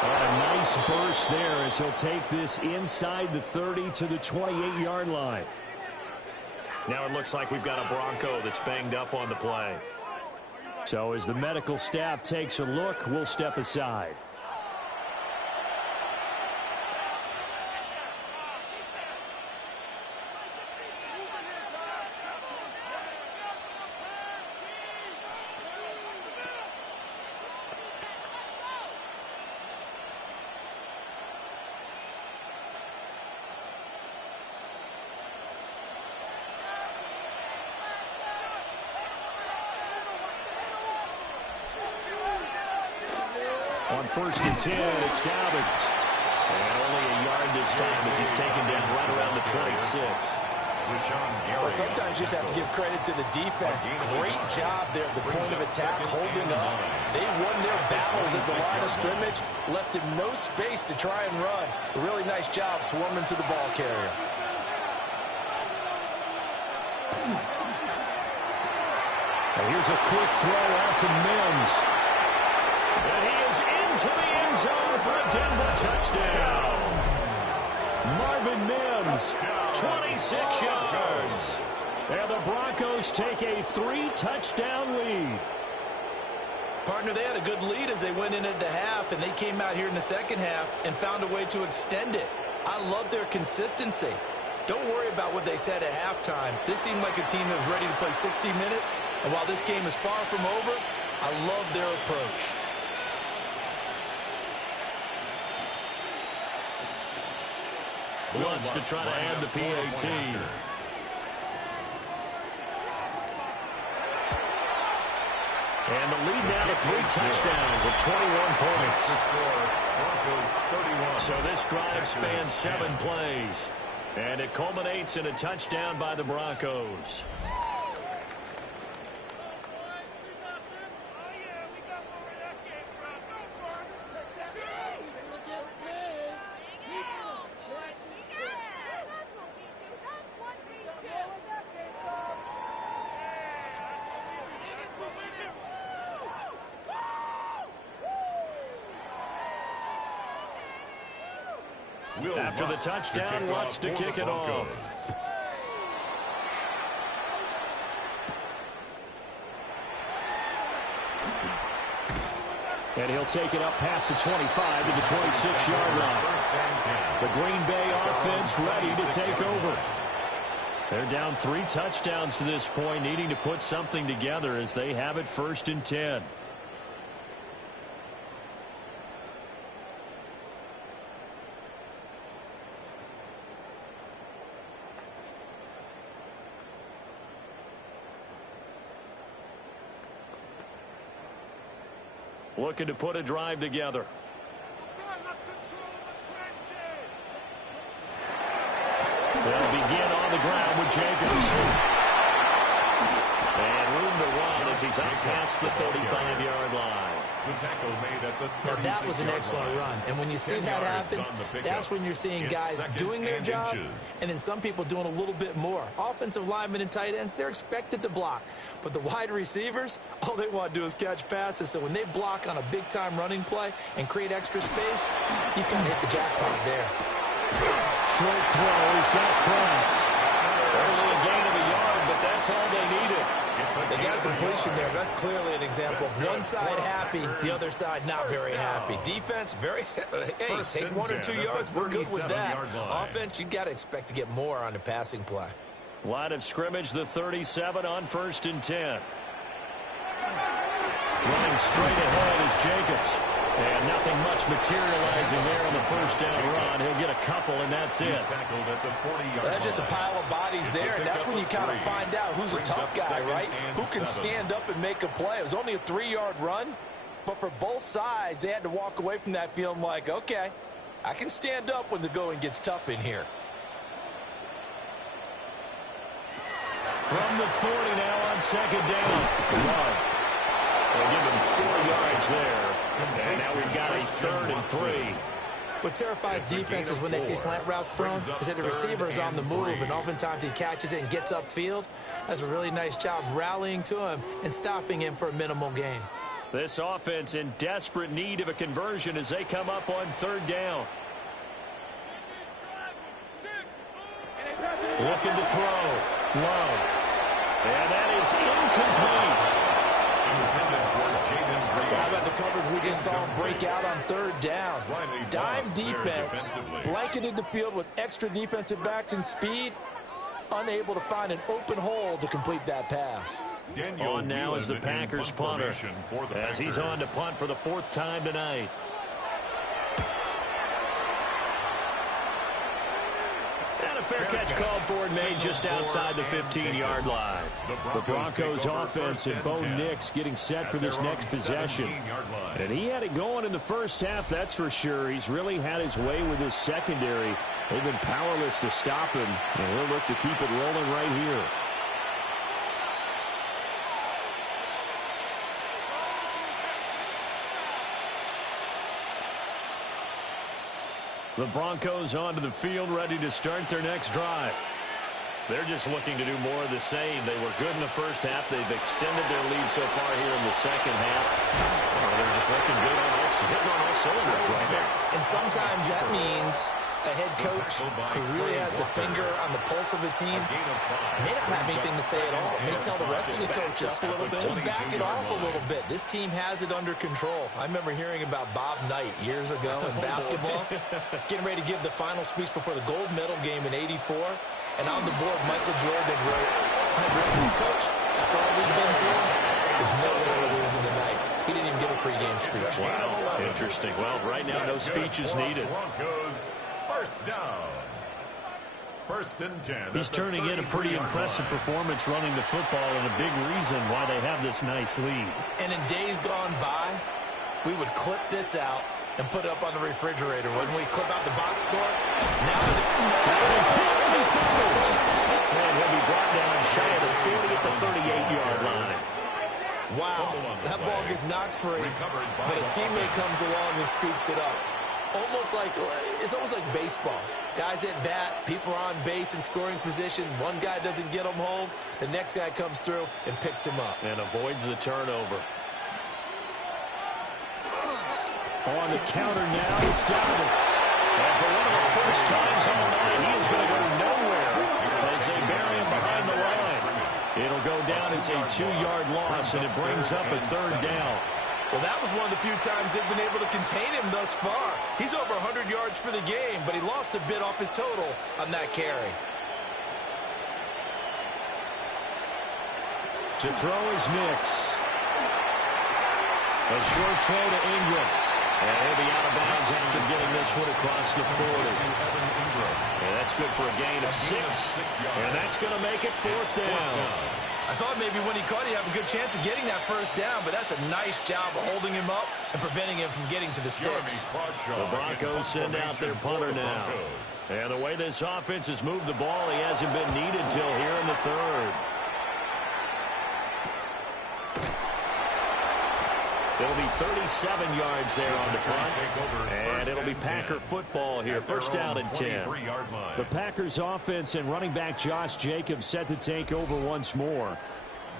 And a nice burst there as he'll take this inside the 30 to the 28-yard line. Now it looks like we've got a Bronco that's banged up on the play. So as the medical staff takes a look, we'll step aside. On 1st and 10, it's Dobbins. And only a yard this time as he's taken down right around the 26. Well, sometimes you just have to give credit to the defense. Great job there at the point of attack, holding up. They won their battles at the line of scrimmage, left him no space to try and run. A really nice job swarming to the ball carrier. And here's a quick throw out to Mims. And he is into the end zone for a Denver touchdown. Marvin Mims, 26 yards. And the Broncos take a 3-touchdown lead. Partner, they had a good lead as they went in at the half, and they came out here in the second half and found a way to extend it. I love their consistency. Don't worry about what they said at halftime. This seemed like a team that was ready to play 60 minutes, and while this game is far from over, I love their approach. Wants to try to add the PAT. And the lead now to 3 touchdowns at 21 points. So this drive spans 7 plays. And it culminates in a touchdown by the Broncos. After the touchdown, wants to kick it off. And he'll take it up past the 25 to the 26-yard line. The Green Bay offense ready to take over. They're down 3 touchdowns to this point, needing to put something together as they have it 1st and 10. Looking to put a drive together. They'll begin on the ground with Jacobs. And room to run as he's out past the 35-yard line. Now, that was an excellent run. And when you see that happen, that's when you're seeing guys doing their job and then some people doing a little bit more. Offensive linemen and tight ends, they're expected to block. But the wide receivers, all they want to do is catch passes. So when they block on a big-time running play and create extra space, you kind of hit the jackpot there. Short throw. He's got Kraft. Only a gain of a yard, but that's all they needed. They got a completion there. That's clearly an example of one side happy, the other side not very happy. Defense, very, hey, take 1 or 2 yards. We're good with that. Offense, you got to expect to get more on the passing play. Line of scrimmage, the 37 on 1st and 10. Running straight ahead is Jacobs. And nothing much materializing there on the 1st down run. He'll get a couple, and that's it. That's just a pile of bodies there, and that's when you kind of find out who's a tough guy, right? Who can stand up and make a play. It was only a 3-yard run, but for both sides, they had to walk away from that feeling like, okay, I can stand up when the going gets tough in here. From the 40 now on 2nd down. Love. They'll give him 4 yards there. And now we've got a 3rd and 3. What terrifies defenses when they see slant routes thrown is that the receiver is on the move, and oftentimes he catches it and gets upfield. That's a really nice job rallying to him and stopping him for a minimal gain. This offense in desperate need of a conversion as they come up on 3rd down. Looking to throw. Love. And that is incomplete. How about the coverage we just saw him break out on 3rd down? Dime defense, blanketed the field with extra defensive backs and speed, unable to find an open hole to complete that pass. On now is the Packers punter as he's on to punt for the 4th time tonight. And a fair catch called for and made just outside the 15-yard line. The Broncos offense and Bo Nix getting set for this next possession. And he had it going in the first half, that's for sure. He's really had his way with his secondary. They've been powerless to stop him, and he'll look to keep it rolling right here. The Broncos onto the field, ready to start their next drive. They're just looking to do more of the same. They were good in the first half. They've extended their lead so far here in the second half. They're just looking good hitting on all cylinders right now. And sometimes that means a head coach who really has a finger on the pulse of a team may not have anything to say at all. May tell the rest of the coaches, just back it off a little bit. This team has it under control. I remember hearing about Bob Knight years ago in basketball, getting ready to give the final speech before the gold medal game in '84. And on the board, Michael Jordan wrote, "Coach, after all we've been through, there's no way we're losing tonight." He didn't even give a pregame speech. Wow, interesting. Well, right now, no speech is needed. First down. First and 10. He's turning in a pretty impressive performance running the football, and a big reason why they have this nice lead. And in days gone by, we would clip this out and put it up on the refrigerator. Wouldn't we clip out the box score? Now and he'll be brought down shy of the 40 at the 38-yard line. Wow, that ball gets knocked free, but a teammate comes along and scoops it up. It's almost like baseball. Guys at bat, people are on base in scoring position. One guy doesn't get him home. The next guy comes through and picks him up. And avoids the turnover. On the counter now, it's Dobbins. And for one of the first times all night, he is going to go nowhere as they bury him behind the line. It'll go down as a 2-yard loss, and it brings up a third down. Well, that was one of the few times they've been able to contain him thus far. He's over 100 yards for the game, but he lost a bit off his total on that carry. To throw is Nix. A short throw to Ingram. And he'll be out of bounds after getting this one across the 40. And that's good for a gain of 6. And that's going to make it fourth down. I thought maybe when he caught it, he'd have a good chance of getting that first down, but that's a nice job of holding him up and preventing him from getting to the sticks. The Broncos send out their punter now. And the way this offense has moved the ball, he hasn't been needed till here in the third. It'll be 37 yards there on the punt, and it'll be Packer football here. First down and 10. The Packers offense and running back Josh Jacobs set to take over once more.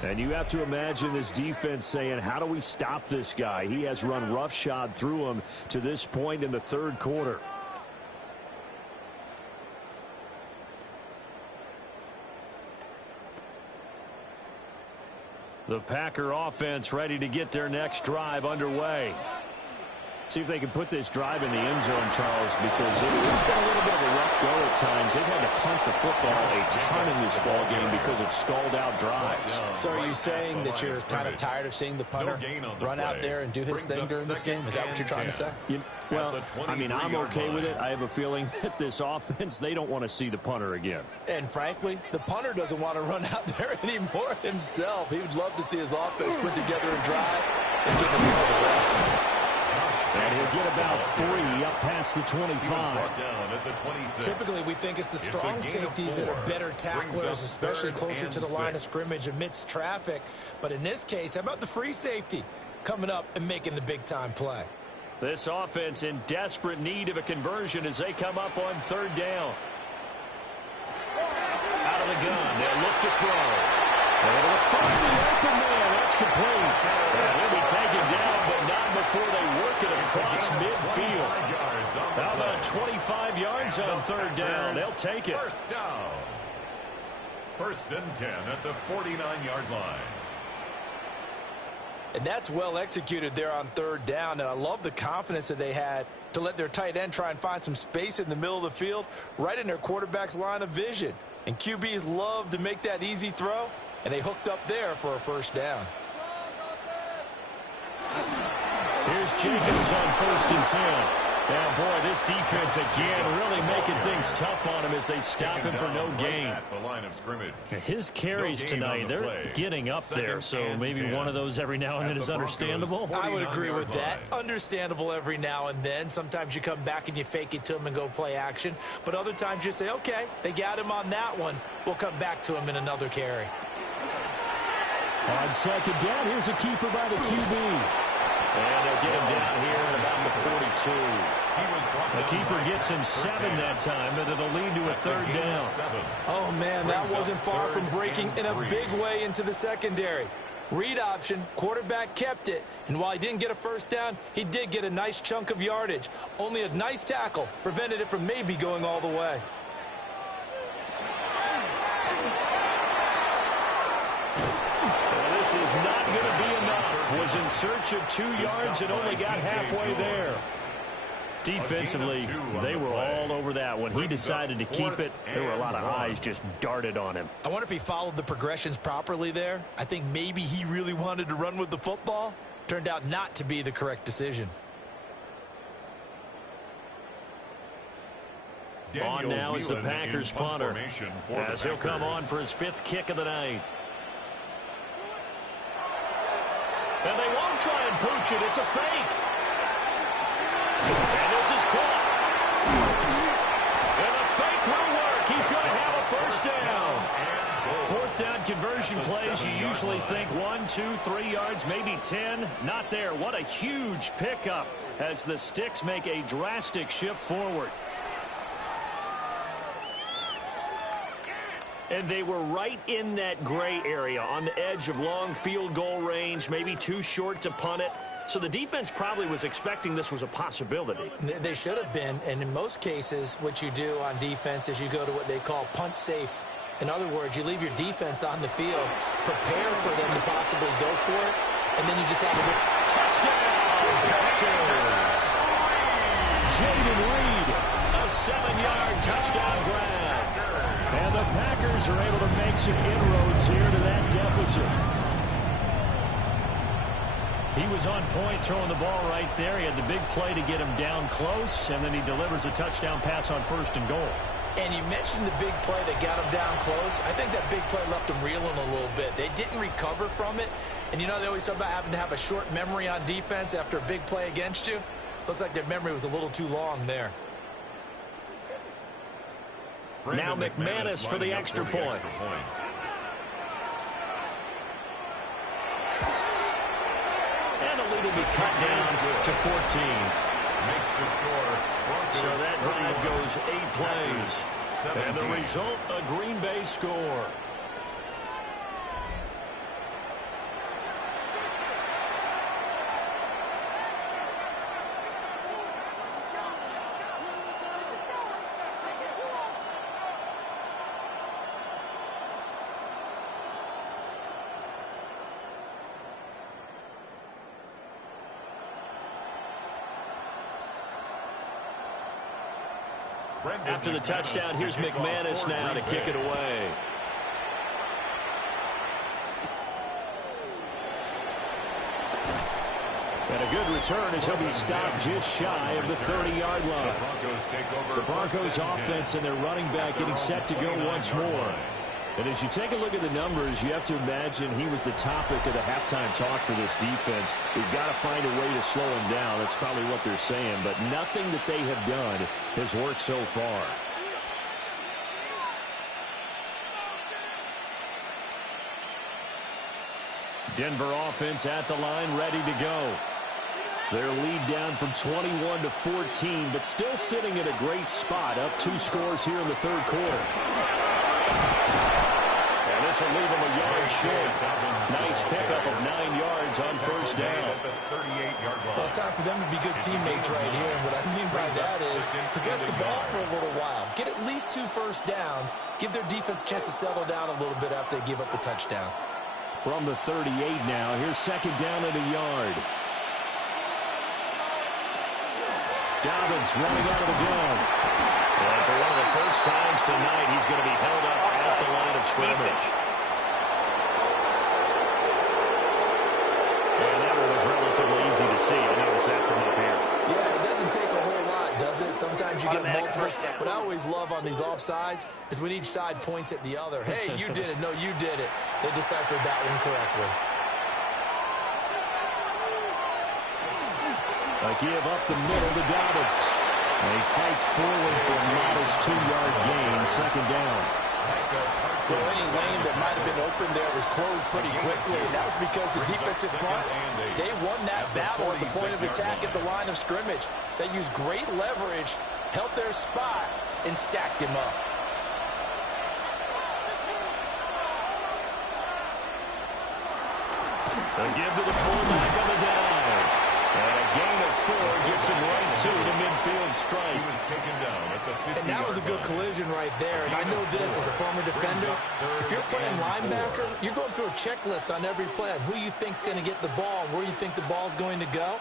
And you have to imagine this defense saying, how do we stop this guy? He has run roughshod through him to this point in the third quarter. The Packer offense ready to get their next drive underway. See if they can put this drive in the end zone, Charles, because it's been a little bit of a rough go at times. They've had to punt the football a ton in this ball game because of stalled-out drives. So are you saying that you're kind of tired of seeing the punter run out there and do his thing during this game? Is that what you're trying to say? Well, I mean, I'm okay with it. I have a feeling that this offense, they don't want to see the punter again. And frankly, the punter doesn't want to run out there anymore himself. He would love to see his offense put together a drive and give him all the rest. And he'll get about 3 up past the 25. Typically, we think it's the strong safeties that are better tacklers, especially closer to the line of scrimmage amidst traffic. But in this case, how about the free safety coming up and making the big-time play? This offense in desperate need of a conversion as they come up on third down. Out of the gun, they'll look to throw. They'll find the open man. That's complete. And he'll be taken down, but not before they work it across midfield. How about 25 yards on third down? They'll take it. First down. First and 10 at the 49-yard line. And that's well executed there on third down. And I love the confidence that they had to let their tight end try and find some space in the middle of the field, right in their quarterback's line of vision. And QBs love to make that easy throw, and they hooked up there for a first down. Here's Jacobs on first and 10. Yeah, boy, this defense again really making things tough on him as they stop him for no gain. At the line of scrimmage. His carries tonight, they're getting up there, so maybe one of those every now and then is understandable. I would agree with that. Understandable every now and then. Sometimes you come back and you fake it to him and go play action. But other times you say, okay, they got him on that one. We'll come back to him in another carry. On second down, here's a keeper by the QB. And they'll get him down here at about the 42. The keeper gets him 7 that time, but it'll lead to a third down. Oh, man, that wasn't far from breaking in a big way into the secondary. Read option, quarterback kept it, and while he didn't get a first down, he did get a nice chunk of yardage. Only a nice tackle prevented it from maybe going all the way. This is not going to be enough. Was in search of 2 yards and only got halfway there. Defensively, they were all over that. When he decided to keep it, there were a lot of eyes just darted on him. I wonder if he followed the progressions properly there. I think maybe he really wanted to run with the football. Turned out not to be the correct decision. On now is the Packers punter, as he'll come on for his 5th kick of the night. And they won't try and pooch it. It's a fake. And this is caught. And the fake will work. He's going to have a first down. 4th down conversion plays, you usually think 1, 2, 3 yards, maybe 10. Not there. What a huge pickup as the Sticks make a drastic shift forward. And they were right in that gray area on the edge of long field goal range, maybe too short to punt it. So the defense probably was expecting this was a possibility. They should have been, and in most cases, what you do on defense is you go to what they call punt safe. In other words, you leave your defense on the field, prepare for them to possibly go for it, and then you just have a touchdown. Packers. Jaden Reed, a 7-yard touchdown grab. And the Packers are able to make some inroads here to that deficit. He was on point throwing the ball right there. He had the big play to get him down close, and then he delivers a touchdown pass on 1st and goal. And you mentioned the big play that got him down close. I think that big play left him reeling a little bit. They didn't recover from it. And you know they always talk about having to have a short memory on defense after a big play against you. Looks like their memory was a little too long there. Now McManus for the extra point. And a lead will be cut down to 14. Makes the score. So that drive goes 8 plays. And the result, a Green Bay score. After the touchdown, here's McManus now to kick it away. And a good return as he'll be stopped just shy of the 30-yard line. The Broncos offense and their running back getting set to go once more. And as you take a look at the numbers, you have to imagine he was the topic of the halftime talk for this defense. We've got to find a way to slow him down. That's probably what they're saying. But nothing that they have done has worked so far. Denver offense at the line, ready to go. Their lead down from 21 to 14, but still sitting at a great spot, up 2 scores here in the 3rd quarter. And this will leave them a yard short. Nice pickup of 9 yards on 1st down. Well, it's time for them to be good teammates right here, and what I mean by that is possess the ball for a little while. Get at least 2 first downs. Give their defense a chance to settle down a little bit after they give up the touchdown. From the 38 now, here's 2nd down and a yard. Dobbins running out of the gun. And for one of the first times tonight, he's going to be held up at the line of scrimmage. And that one was relatively easy to see. I noticed that from up here. Yeah, it doesn't take a whole lot. Sometimes you get multiples. What I always love on these offsides is when each side points at the other. Hey, you did it. No, you did it. They deciphered that one correctly. A give up the middle to Dobbins. And he fights forward for a modest 2-yard gain, second down. So any lane that might have been open there was closed pretty quickly, and that was because the defensive front, they won that battle at the point of attack at the line of scrimmage. They used great leverage, held their spot, and stacked him up. A give to the fullback on the dive. And a gain of 4 gets him right to the midfield strike. He was taken down at the 50-yard line. And that was a good collision right there. And I know this as a former defender. If you're playing linebacker, you're going through a checklist on every play on who you think's going to get the ball and where you think the ball's going to go.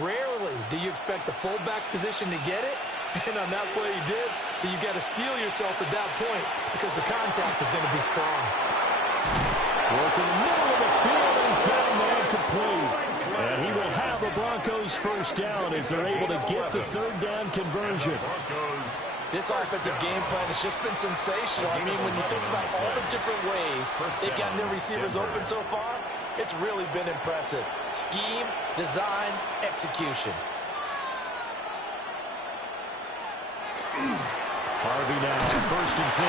Rarely do you expect the fullback position to get it. And on that play, he did. So you got to steel yourself at that point because the contact is going to be strong. Work in the middle of the field, and he's got a man complete. And he will have the Broncos first down as they're able to get the third down conversion. This offensive game plan has just been sensational. I mean, when you think about all the different ways they've gotten their receivers open so far, it's really been impressive. Scheme, design, execution. Harvey now, first and 10.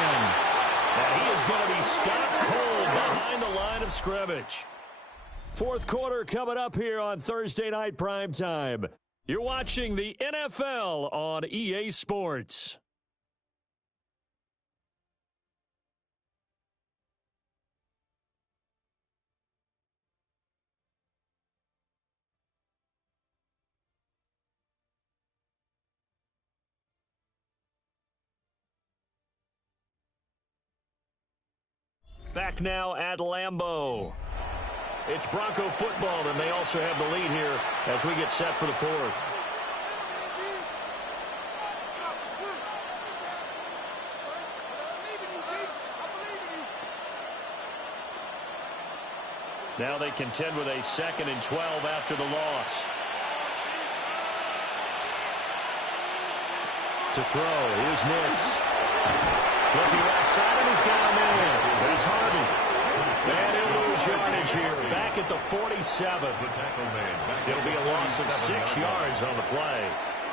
And he is going to be stopped cold behind the line of scrimmage. Fourth quarter coming up here on Thursday Night Primetime. You're watching the NFL on EA Sports. Back now at Lambeau. It's Bronco football, and they also have the lead here as we get set for the fourth. Now they contend with a 2nd and 12 after the loss. To throw, here's Nix. Looking right side, and he's got a man. That's Harvey. And he'll lose yardage here, back at the 47. It'll be a loss of 6 yards on the play.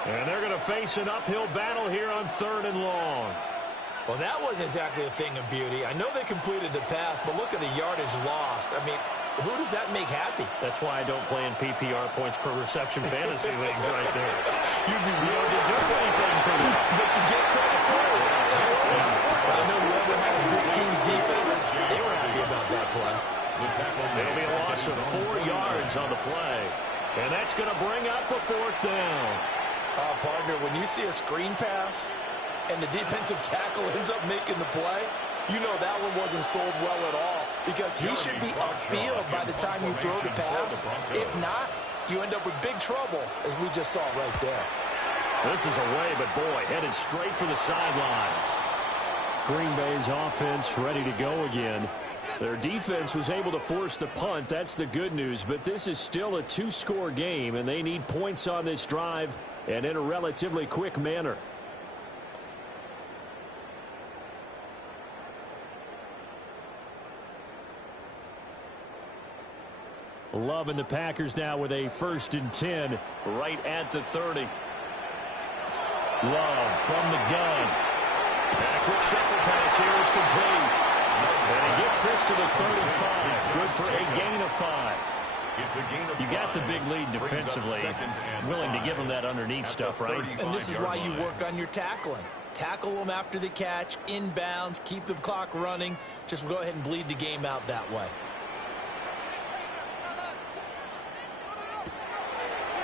And they're going to face an uphill battle here on 3rd and long. Well, that wasn't exactly a thing of beauty. I know they completed the pass, but look at the yardage lost. I mean, who does that make happy? That's why I don't play in PPR points per reception fantasy leagues right there. You don't deserve anything from that. But you get credit for it. Is that what that is? I know whoever has this team's defense, they were happy about that play. It'll be a loss of 4 yards on the play. And that's going to bring up a 4th down. Partner, when you see a screen pass and the defensive tackle ends up making the play, you know that one wasn't sold well at all because he should be upfield by the time you throw the pass. If not, you end up with big trouble, as we just saw right there. This is away, but boy, headed straight for the sidelines. Green Bay's offense ready to go again. Their defense was able to force the punt. That's the good news, but this is still a 2-score game, and they need points on this drive and in a relatively quick manner. Love and the Packers now with a 1st and 10 right at the 30. Love from the gun. And a quick shuffle pass here is complete. And he gets this to the 35. Good for a gain of 5. You got the big lead defensively. Willing to give them that underneath stuff, right? And this is why you work on your tackling. Tackle them after the catch, inbounds, keep the clock running. Just go ahead and bleed the game out that way.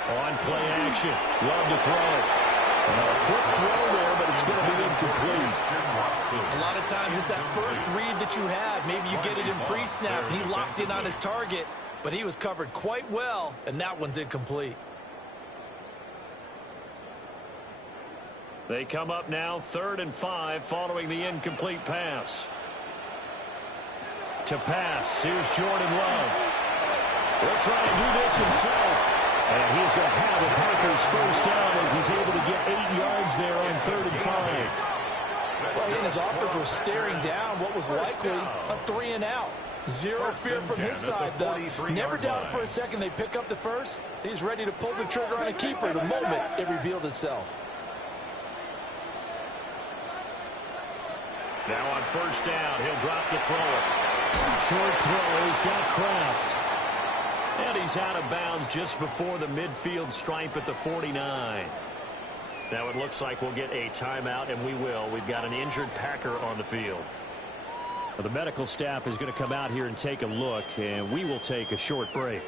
On play action. Love to throw it. A quick throw there, but it's going to be incomplete. A lot of times it's that first read that you have. Maybe you get it in pre-snap. He locked in on his target, but he was covered quite well, and that one's incomplete. They come up now 3rd and 5 following the incomplete pass. To pass, here's Jordan Love. He'll try and do this himself. And he's going to have the Packers first down as he's able to get 8 yards there on 3rd and 5. Well, he and his offense were staring down what was likely a 3-and-out. Zero fear from his side, though. Never doubted for a second they pick up the first. He's ready to pull the trigger on a keeper the moment it revealed itself. Now on 1st down, he'll drop to throw it. Short throw, he's got Kraft. And he's out of bounds just before the midfield stripe at the 49. Now it looks like we'll get a timeout, and we will. We've got an injured Packer on the field. Well, the medical staff is going to come out here and take a look, and we will take a short break.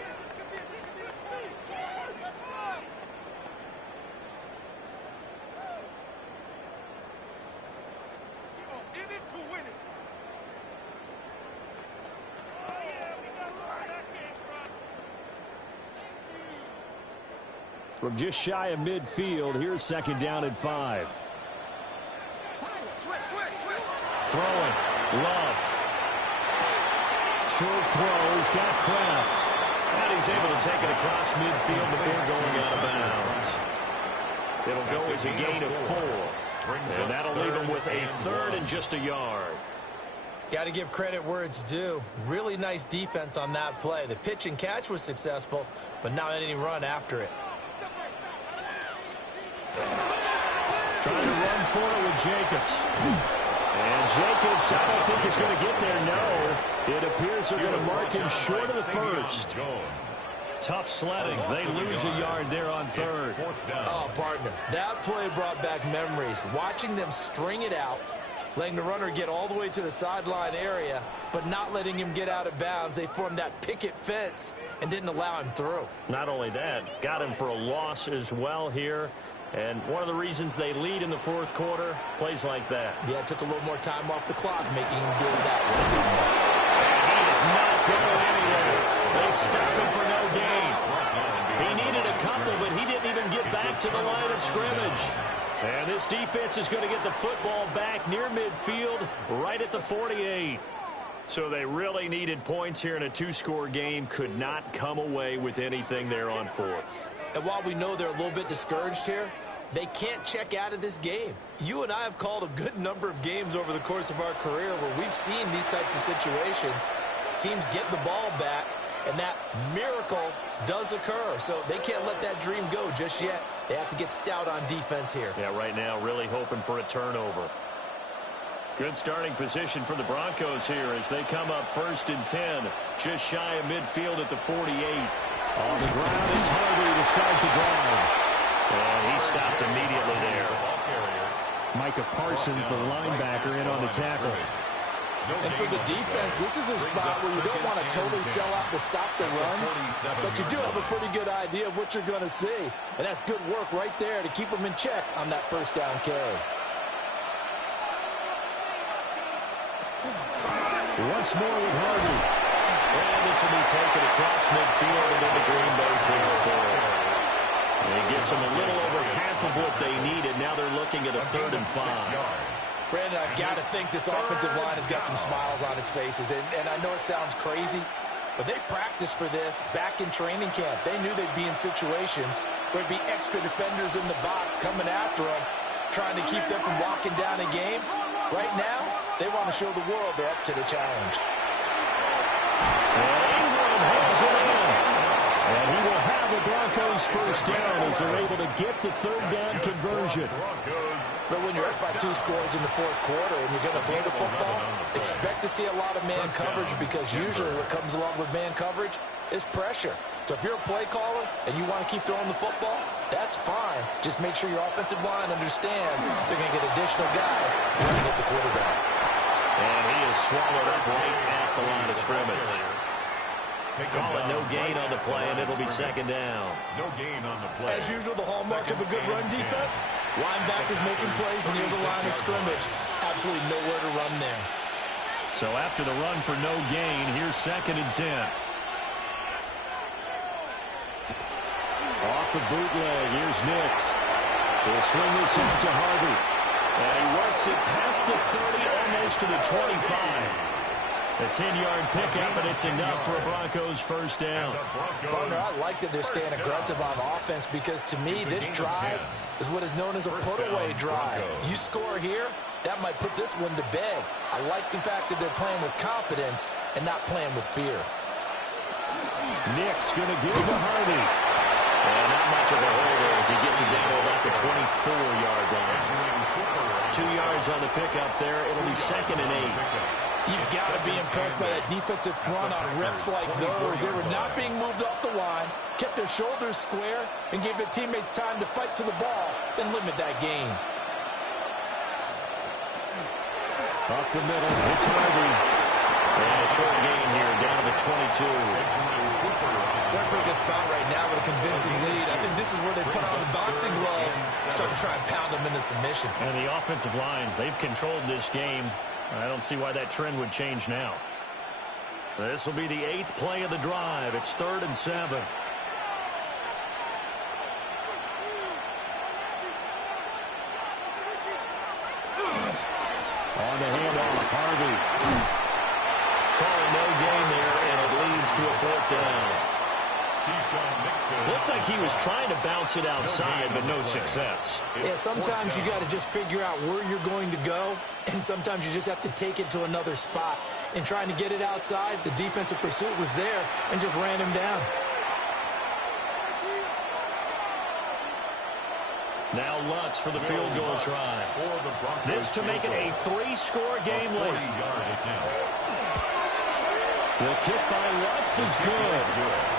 From just shy of midfield, here's 2nd down and 5. Throwing. Love. Short throw. He's got Kraft. And he's able to take it across midfield before going out of bounds. It'll go as a gain of 4. And that'll leave him with a 3rd and just a yard. Got to give credit where it's due. Really nice defense on that play. The pitch and catch was successful, but not any run after it. Trying to run for it with Jacobs. And Jacobs, I don't think he's going to get there. No. It appears they're going to mark him short of the first. Tough sledding. They lose a yard there on 3rd. Oh, partner, that play brought back memories. Watching them string it out, letting the runner get all the way to the sideline area, but not letting him get out of bounds. They formed that picket fence and didn't allow him through. Not only that, got him for a loss as well here. And one of the reasons they lead in the 4th quarter, plays like that. Yeah, it took a little more time off the clock, making him do that one. And he is not going anywhere. They stop him for no gain. He needed a couple, but he didn't even get back to the line of scrimmage. And this defense is going to get the football back near midfield, right at the 48. So they really needed points here in a 2-score game. Could not come away with anything there on 4th. And while we know they're a little bit discouraged here, they can't check out of this game. You and I have called a good number of games over the course of our career where we've seen these types of situations. Teams get the ball back, and that miracle does occur. So they can't let that dream go just yet. They have to get stout on defense here. Yeah, right now really hoping for a turnover. Good starting position for the Broncos here as they come up 1st and 10. Just shy of midfield at the 48. On the ground, it's Harvey to start the drive. And he stopped immediately there. Micah Parsons, the linebacker, in on the tackle. And for the defense, this is a spot where you don't want to totally sell out to stop the run, but you do have a pretty good idea of what you're going to see. And that's good work right there to keep them in check on that 1st down carry. Once more with Harvey. And this will be taken across midfield and into Green Bay territory. And he gets them a little over half of what they needed. Now they're looking at a 3rd and 5. Brandon, I've got to think this offensive line has got some smiles on its faces. And I know it sounds crazy, but they practiced for this back in training camp. They knew they'd be in situations where there'd be extra defenders in the box coming after them, trying to keep them from locking down a game. Right now, they want to show the world they're up to the challenge. And Ingram holds it in. And he will have the Broncos first down as they're able to get the 3rd down conversion. But when you're up by 2 scores in the 4th quarter and you're going to throw the football, expect to see a lot of man coverage because usually what comes along with man coverage is pressure. So if you're a play caller and you want to keep throwing the football, that's fine. Just make sure your offensive line understands they're going to get additional guys running at the quarterback. And he is swallowed up right at the line of scrimmage. Call it no gain on the play, and it'll be 2nd down. No gain on the play. As usual, the hallmark of a good run defense, linebackers making plays near the line of scrimmage. Absolutely nowhere to run there. So after the run for no gain, here's 2nd and 10. Off the bootleg, here's Nix. He'll swing this out to Harvey. And he works it past the 30, almost to the 25. A 10-yard pickup, and it's enough for a Broncos first down. Partner, I like that they're staying aggressive on offense because, to me, this drive is what is known as a put-away drive. You score here, that might put this one to bed. I like the fact that they're playing with confidence and not playing with fear. Nick's going to give to Harvey. And not much of a hole there as he gets it down to about the 24-yard line. 2 yards on the pickup there. It'll be 2nd and 8. You've got to be impressed by that defensive front on reps like those. They were not being moved off the line, kept their shoulders square, and gave their teammates time to fight to the ball and limit that gain. Up the middle, it's Harvey. And a short gain here, down to the 22. They're in a pretty good spot right now with a convincing lead. I think this is where they put on the boxing gloves, start to try and pound them into submission. And the offensive line, they've controlled this game. I don't see why that trend would change now. This will be the 8th play of the drive. It's 3rd and 7. On the handoff, Harvey. Calling no gain there, and it leads to a 4th down. Looked like he was trying to bounce it outside, but no success. Yeah, sometimes you got to just figure out where you're going to go, and sometimes you just have to take it to another spot. And trying to get it outside, the defensive pursuit was there and just ran him down. Now Lutz for the field goal try. This to make it a 3-score game late. The kick by Lutz is good.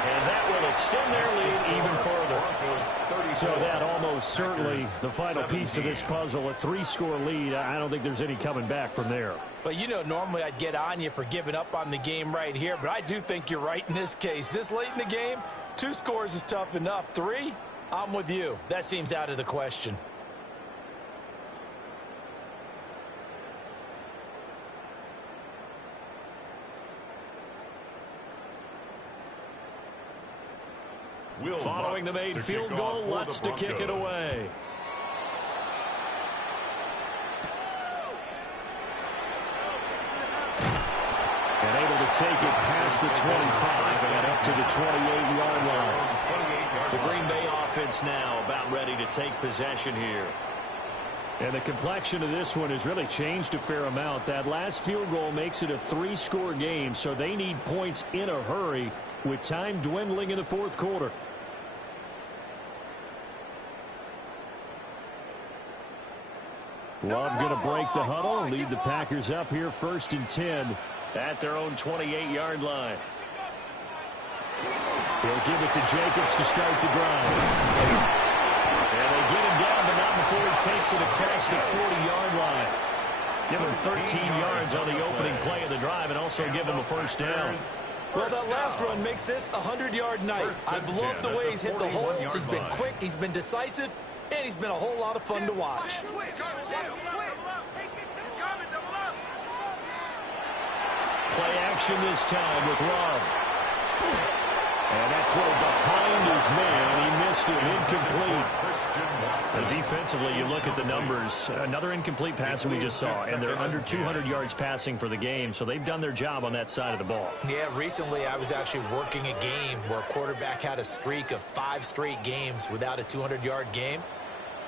And that will extend their lead even further. So that almost certainly the final piece to this puzzle, a 3-score lead. I don't think there's any coming back from there. Well, you know, normally I'd get on you for giving up on the game right here, but I do think you're right in this case. This late in the game, 2 scores is tough enough. 3, I'm with you. That seems out of the question. Following the made field goal, Lutz to kick it away. And able to take it past the 25 and up to the 28-yard line. The Green Bay offense now about ready to take possession here. And the complexion of this one has really changed a fair amount. That last field goal makes it a 3-score game, so they need points in a hurry with time dwindling in the 4th quarter. Love going to break the huddle, lead the Packers up here 1st and 10 at their own 28-yard line. He'll give it to Jacobs to start the drive. And they get him down, but not before he takes it across the 40-yard line. Give him 13 yards on the opening play of the drive and also give him a 1st down. Well, that last run makes this a 100-yard night. I've loved the way he's hit the holes. He's been quick, he's been decisive, and he's been a whole lot of fun to watch. Play action this time with Love. And that throw behind his man. He missed it, incomplete. And defensively, you look at the numbers. Another incomplete pass we just saw, and they're under 200 yards passing for the game, so they've done their job on that side of the ball. Yeah, recently I was actually working a game where a quarterback had a streak of 5 straight games without a 200-yard game.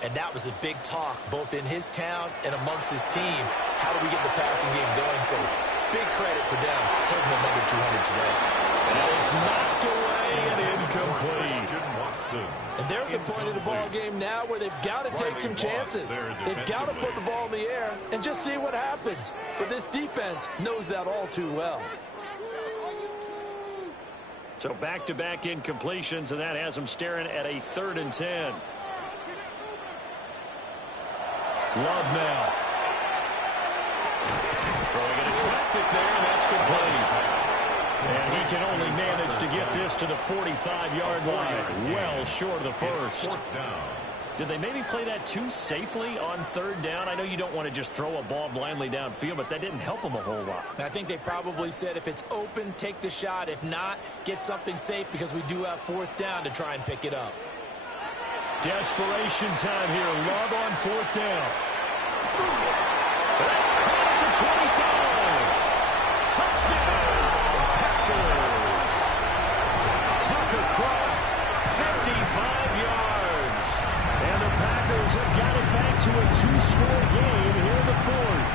And that was a big talk, both in his town and amongst his team. How do we get the passing game going? So big credit to them holding them under 200 today. And it's knocked away and incomplete. And they're at the point of the ball game now where they've got to take some chances. They've got to put the ball in the air and just see what happens. But this defense knows that all too well. So back-to-back incompletions, and that has them staring at a 3rd and 10. Love now. Throwing into traffic there, and that's complete. And he can only manage to get this to the 45-yard line. Well short of the first. Did they maybe play that too safely on 3rd down? I know you don't want to just throw a ball blindly downfield, but that didn't help them a whole lot. I think they probably said if it's open, take the shot. If not, get something safe because we do have 4th down to try and pick it up. Desperation time here. Love on 4th down. That's caught at the 25. Touchdown, Packers. Tucker Kraft, 55 yards. And the Packers have got it back to a two-score game here in the fourth.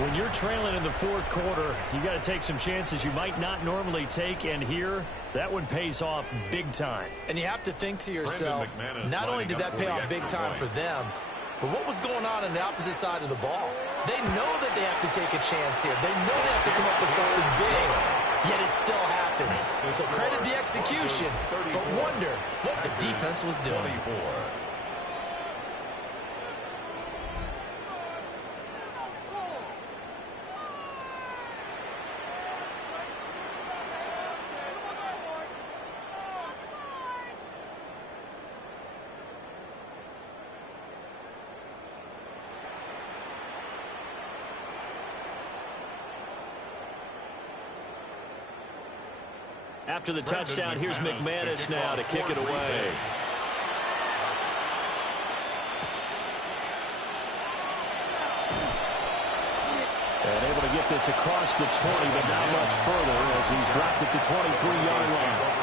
When you're trailing in the fourth quarter, you got to take some chances you might not normally take, and here, that one pays off big time. And you have to think to yourself, not only did that pay off big time for them, but what was going on the opposite side of the ball? They know that they have to take a chance here. They know they have to come up with something big, yet it still happens. So credit the execution, but wonder what the defense was doing. After the touchdown, here's McManus now to kick it away. And able to get this across the 20, but not much further as he's dropped it to 23-yard line.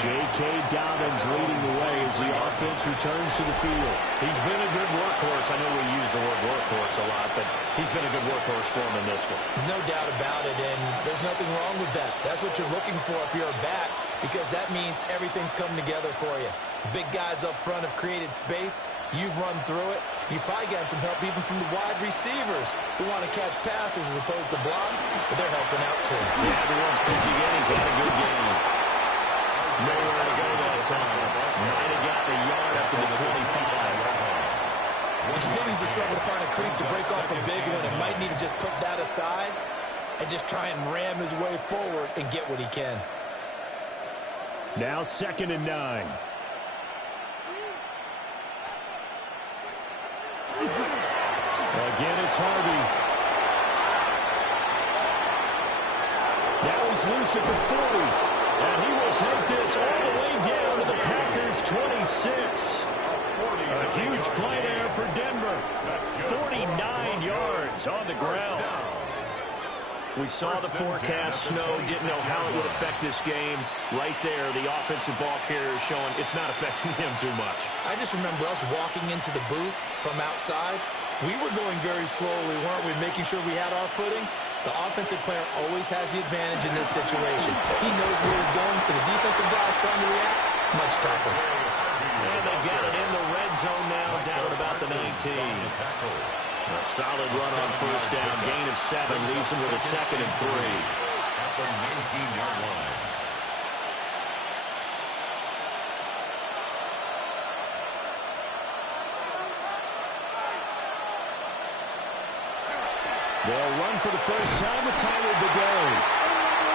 J.K. Dobbins leading the way as the offense returns to the field. He's been a good workhorse. I know we use the word workhorse a lot, but he's been a good workhorse for him in this one. No doubt about it, and there's nothing wrong with that. That's what you're looking for if you're a back, because that means everything's coming together for you. The big guys up front have created space. You've run through it. You've probably gotten some help even from the wide receivers who want to catch passes as opposed to block, but they're helping out too. Yeah, everyone's pitching in. He's had a good game. Nowhere to go that time. Might have got a yard up to the 25. He continues to struggle to find a crease to break off a big one and might need to just put that aside and just try and ram his way forward and get what he can. Now 2nd and 9. Again, it's Harvey. Now he's loose at the 40. And he will take this all the way down to the Packers' 26. A huge play there for Denver. 49 yards on the ground. We saw the forecast snow, didn't know how it would affect this game. Right there, the offensive ball carrier showing it's not affecting him too much. I just remember us walking into the booth from outside. We were going very slowly, weren't we, making sure we had our footing? The offensive player always has the advantage in this situation. He knows where he's going. For the defensive guys trying to react, much tougher. And they've got it in the red zone now, down at about the 19. A solid run on first down. Gain of 7 leaves him with a 2nd and 3. At the 19-yard line. They'll run for the first time. It's Howard the day.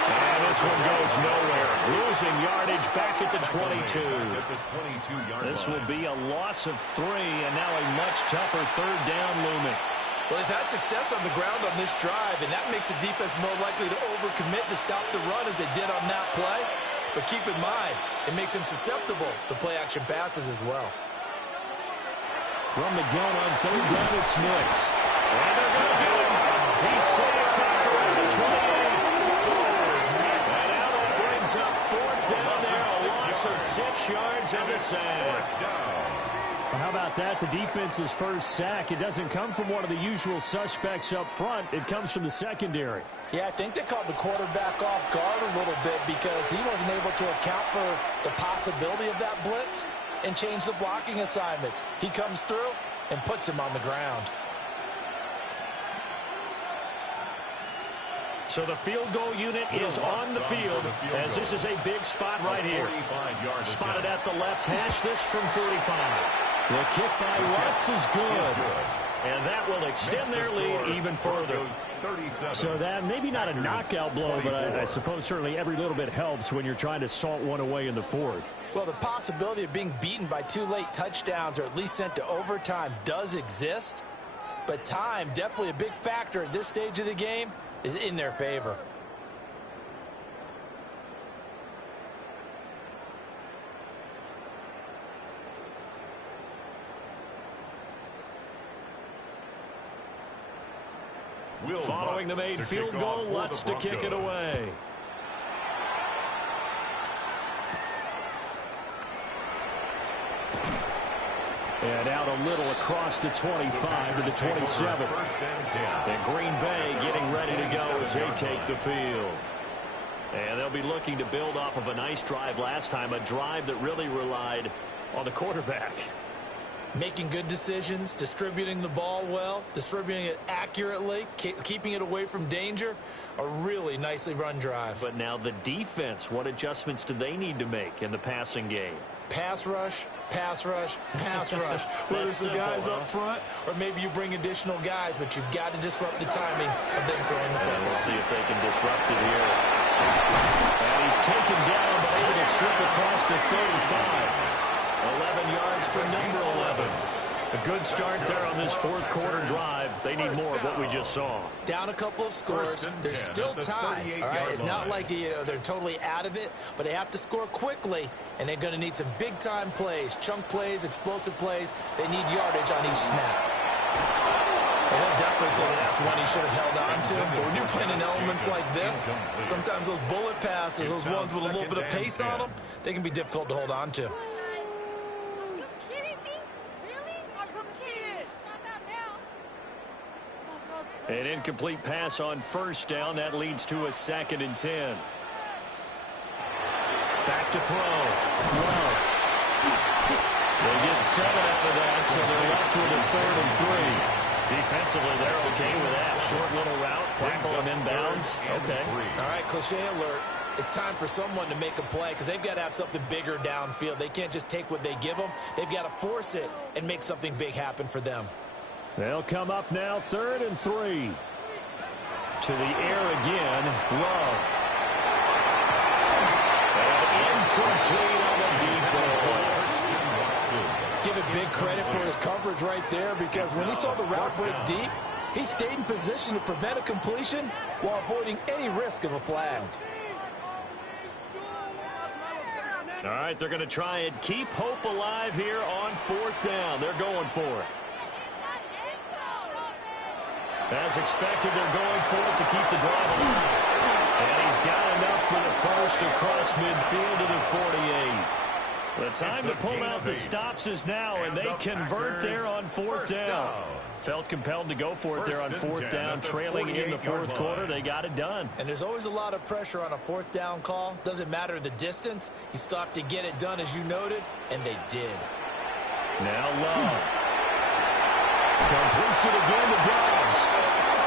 And this one goes nowhere. Losing yardage back at the 22. This will be a loss of 3, and now a much tougher 3rd down looming. Well, they've had success on the ground on this drive, and that makes the defense more likely to overcommit to stop the run as they did on that play. But keep in mind, it makes them susceptible to play-action passes as well. From the gun on 3rd down, it's Nicks. And they're going to get him. He's safe back around the 28. And now that brings up 4th down there, a loss of 6 yards and a sack. Well, how about that? The defense's first sack. It doesn't come from one of the usual suspects up front. It comes from the secondary. Yeah, I think they caught the quarterback off guard a little bit because he wasn't able to account for the possibility of that blitz and change the blocking assignments. He comes through and puts him on the ground. So the field goal unit is on the field as this is a big spot right here. Spotted at the left hash, this from 45. The kick by Watts is good. And that will extend their lead even further. So that maybe not a knockout blow, but I suppose certainly every little bit helps when you're trying to salt one away in the 4th. Well, the possibility of being beaten by 2 late touchdowns or at least sent to overtime does exist. But time, definitely a big factor at this stage of the game, is in their favor. Following the made field goal, Lutz to kick it away. And out a little across the 25 to the 27. And Green Bay getting ready to go as they take the field. And they'll be looking to build off of a nice drive last time, a drive that really relied on the quarterback. Making good decisions, distributing the ball well, distributing it accurately, keeping it away from danger. A really nicely run drive. But now the defense, what adjustments do they need to make in the passing game? Pass rush, pass rush, pass rush. Whether it's the guys up front or maybe you bring additional guys, but you've got to disrupt the timing of them throwing the football. We'll see if they can disrupt it here. And he's taken down, but able to slip across the 35. 11 yards for number 11. A good start there on this fourth quarter drive. They need more of what we just saw. Down a couple of scores. They're still tied. All right, it's not like they're totally out of it, but they have to score quickly, and they're going to need some big-time plays, chunk plays, explosive plays. They need yardage on each snap. And he'll definitely say that that's one he should have held on to. But when you're playing in elements like this, sometimes those bullet passes, those ones with a little bit of pace on them, they can be difficult to hold on to. An incomplete pass on first down. That leads to a 2nd and 10. Back to throw. Love. They get 7 out of that, so they're left with a 3rd and 3. Defensively, they're okay with that. Short little route. Tackle them inbounds. Okay. All right, cliche alert. It's time for someone to make a play because they've got to have something bigger downfield. They can't just take what they give them. They've got to force it and make something big happen for them. They'll come up now, 3rd and 3. To the air again, Love. And incomplete on the deep ball. Give it big credit for his coverage right there, because when he saw the route break deep, he stayed in position to prevent a completion while avoiding any risk of a flag. All right, they're going to try and keep hope alive here on 4th down. They're going for it. As expected, they're going for it to keep the drive alive. And he's got enough for the first across midfield to the 48. The time to pull out the stops is now, and they convert there on 4th down. Felt compelled to go for it there on 4th down, trailing in the 4th quarter. They got it done. And there's always a lot of pressure on a 4th down call. Doesn't matter the distance. You still have to get it done, as you noted, and they did. Now Love. Completes it again to Dobbs.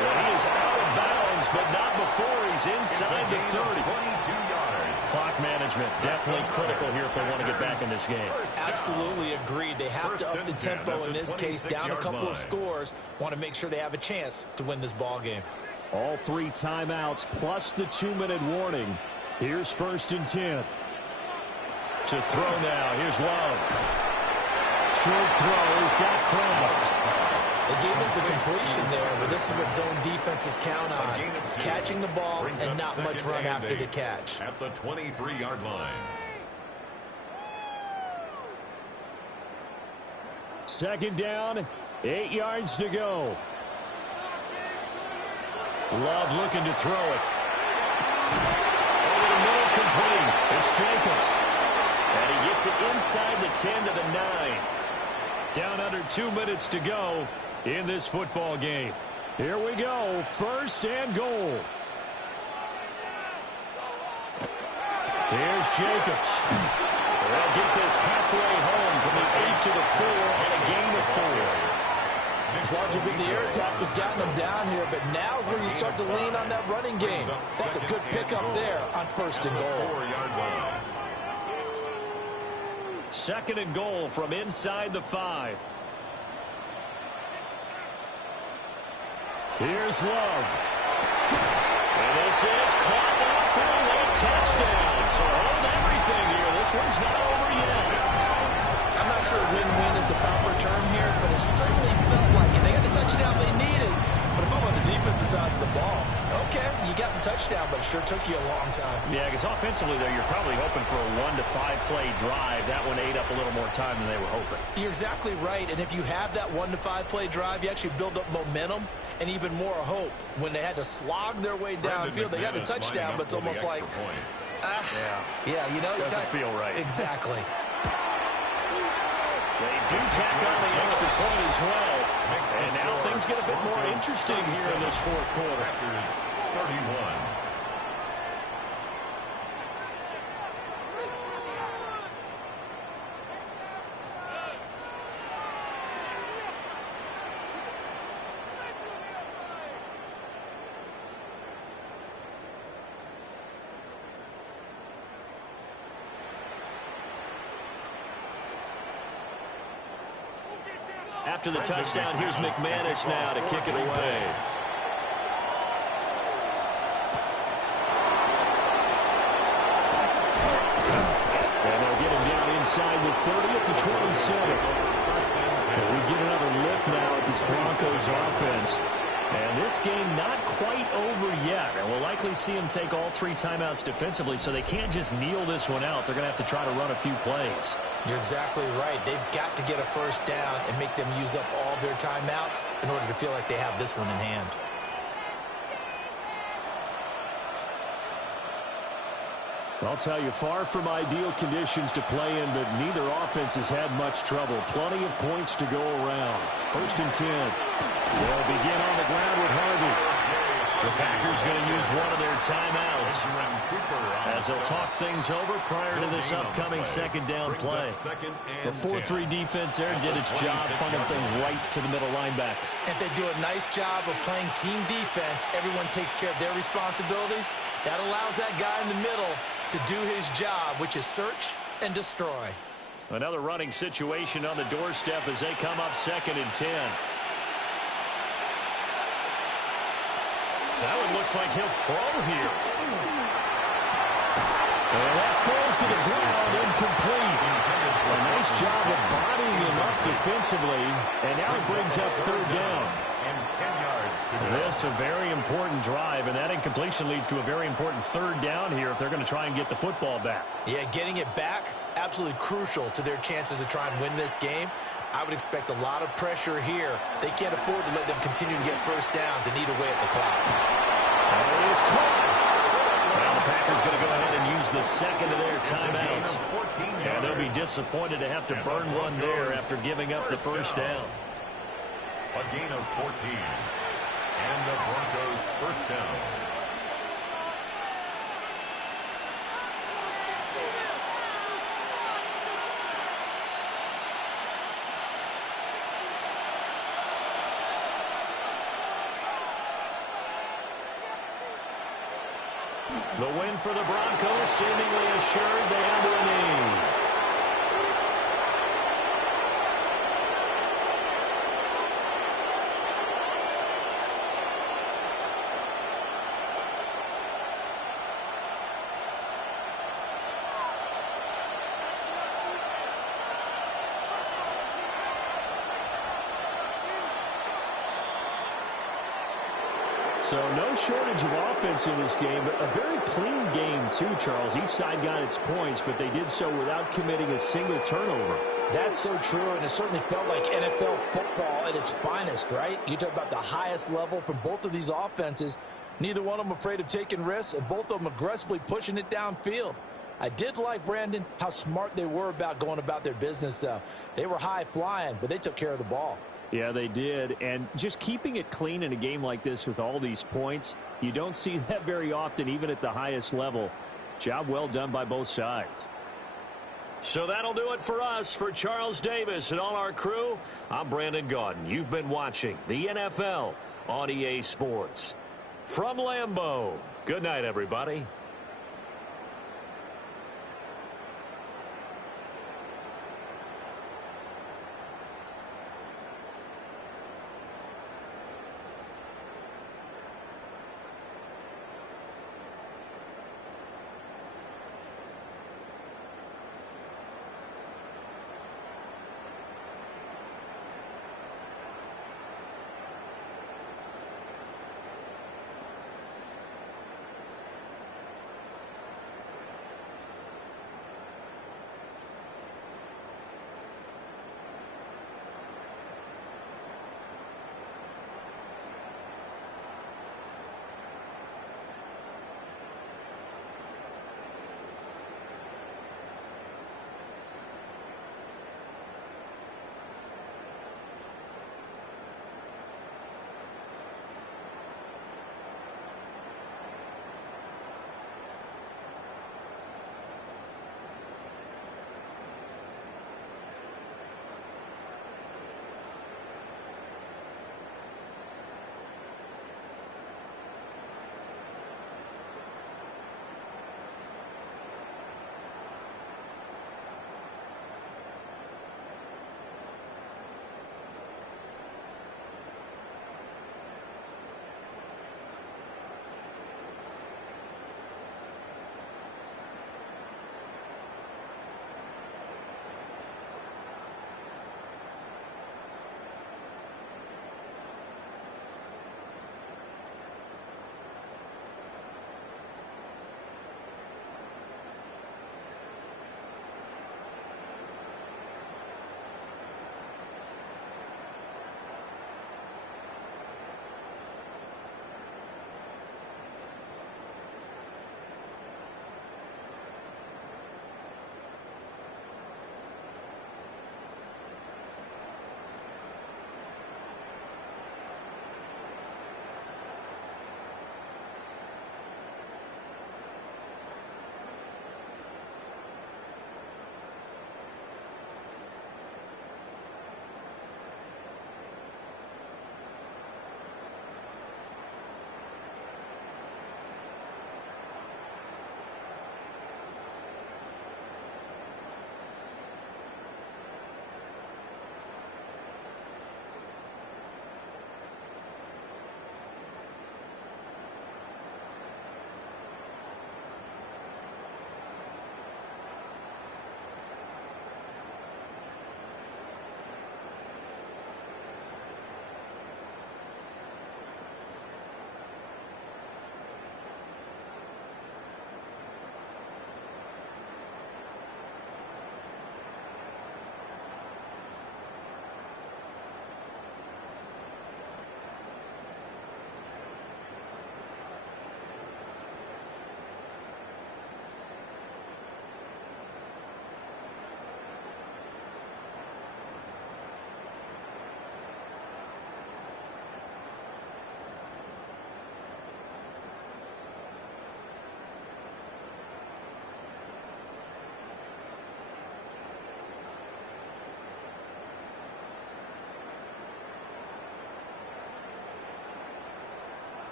Well, he is out of bounds, but not before he's inside the 30. 22 yards. Clock management definitely critical here if they want to get back in this game. Absolutely agreed. They have to up the tempo in this case, down a couple of scores. Want to make sure they have a chance to win this ball game. All 3 timeouts plus the 2-minute warning. Here's 1st and 10. To throw now. Here's Love. Short throw. He's got Kraft. They gave up the completion there, but this is what zone defenses count on. Catching the ball and not much run after the catch. At the 23-yard line. 2nd down, 8 yards to go. Love looking to throw it. Over the middle, complete. It's Jacobs. And he gets it inside the 10 to the 9. Down under 2 minutes to go in this football game. Here we go, 1st and goal. Here's Jacobs. They'll get this halfway home from the 8 to the 4 and a gain of 4. It's largely been the air attack that's gotten them down here, but now is where you start to lean on that running game. That's a good pickup there on 1st and goal. 4-yard line. 2nd and goal from inside the 5. Here's Love. And this is caught now for a late touchdown. So hold everything here. This one's not over yet. I'm not sure win-win is the proper term here, but it certainly felt like it. They got the touchdown they needed, But if I'm on the defensive side of the ball, okay, you got the touchdown, but it sure took you a long time. Yeah, because offensively, though, you're probably hoping for a 1 to 5 play drive. That one ate up a little more time than they were hoping. You're exactly right, and if you have that 1 to 5 play drive, you actually build up momentum and even more hope. When they had to slog their way downfield, they got the touchdown, but it's almost like, yeah, you know. Doesn't feel right. Exactly. They do tack on the extra point as well. And now things get a bit more interesting here in this fourth quarter. 31. After the touchdown, here's McManus now to kick it away. And they'll get him down inside the 30 at the 27. And we get another look now at this Broncos offense. And this game not quite over yet. And we'll likely see them take all 3 timeouts defensively, so they can't just kneel this one out. They're going to have to try to run a few plays. You're exactly right. They've got to get a first down and make them use up all their timeouts in order to feel like they have this one in hand. I'll tell you, far from ideal conditions to play in, but neither offense has had much trouble. Plenty of points to go around. 1st and 10. They'll begin on the ground with Harvey. The Packers going to use one of their timeouts as they'll talk things over prior to this upcoming second down play. The 4-3 defense there did its job, funneled things right to the middle linebacker. If they do a nice job of playing team defense, everyone takes care of their responsibilities. That allows that guy in the middle to do his job, which is search and destroy. Another running situation on the doorstep as they come up 2nd and 10. That one looks like he'll throw here. And that falls to the ground, incomplete. A nice job of bodying him up defensively, and now it brings up 3rd down. And 10 yards to go. This a very important drive, and that incompletion leads to a very important 3rd down here if they're going to try and get the football back. Yeah, getting it back, absolutely crucial to their chances to try and win this game. I would expect a lot of pressure here. They can't afford to let them continue to get first downs and eat away at the clock. And it is caught. Now the Packers going to go ahead and use the 2nd of their timeouts. And they'll be disappointed to have to burn one there after giving up the first down. A gain of 14. And the Broncos first down. The win for the Broncos, seemingly assured down to a knee. So no shortage of offense in this game, but a very clean game too, Charles. Each side got its points, but they did so without committing a single turnover. That's so true, and it certainly felt like NFL football at its finest, right? You talk about the highest level from both of these offenses. Neither one of them afraid of taking risks, and both of them aggressively pushing it downfield. I did like, Brandon, how smart they were about going about their business, though. They were high-flying, but they took care of the ball. Yeah, they did. And just keeping it clean in a game like this with all these points, you don't see that very often, even at the highest level. Job well done by both sides. So that'll do it for us. For Charles Davis and all our crew, I'm Brandon Gaudin. You've been watching the NFL on EA Sports. From Lambeau, good night, everybody.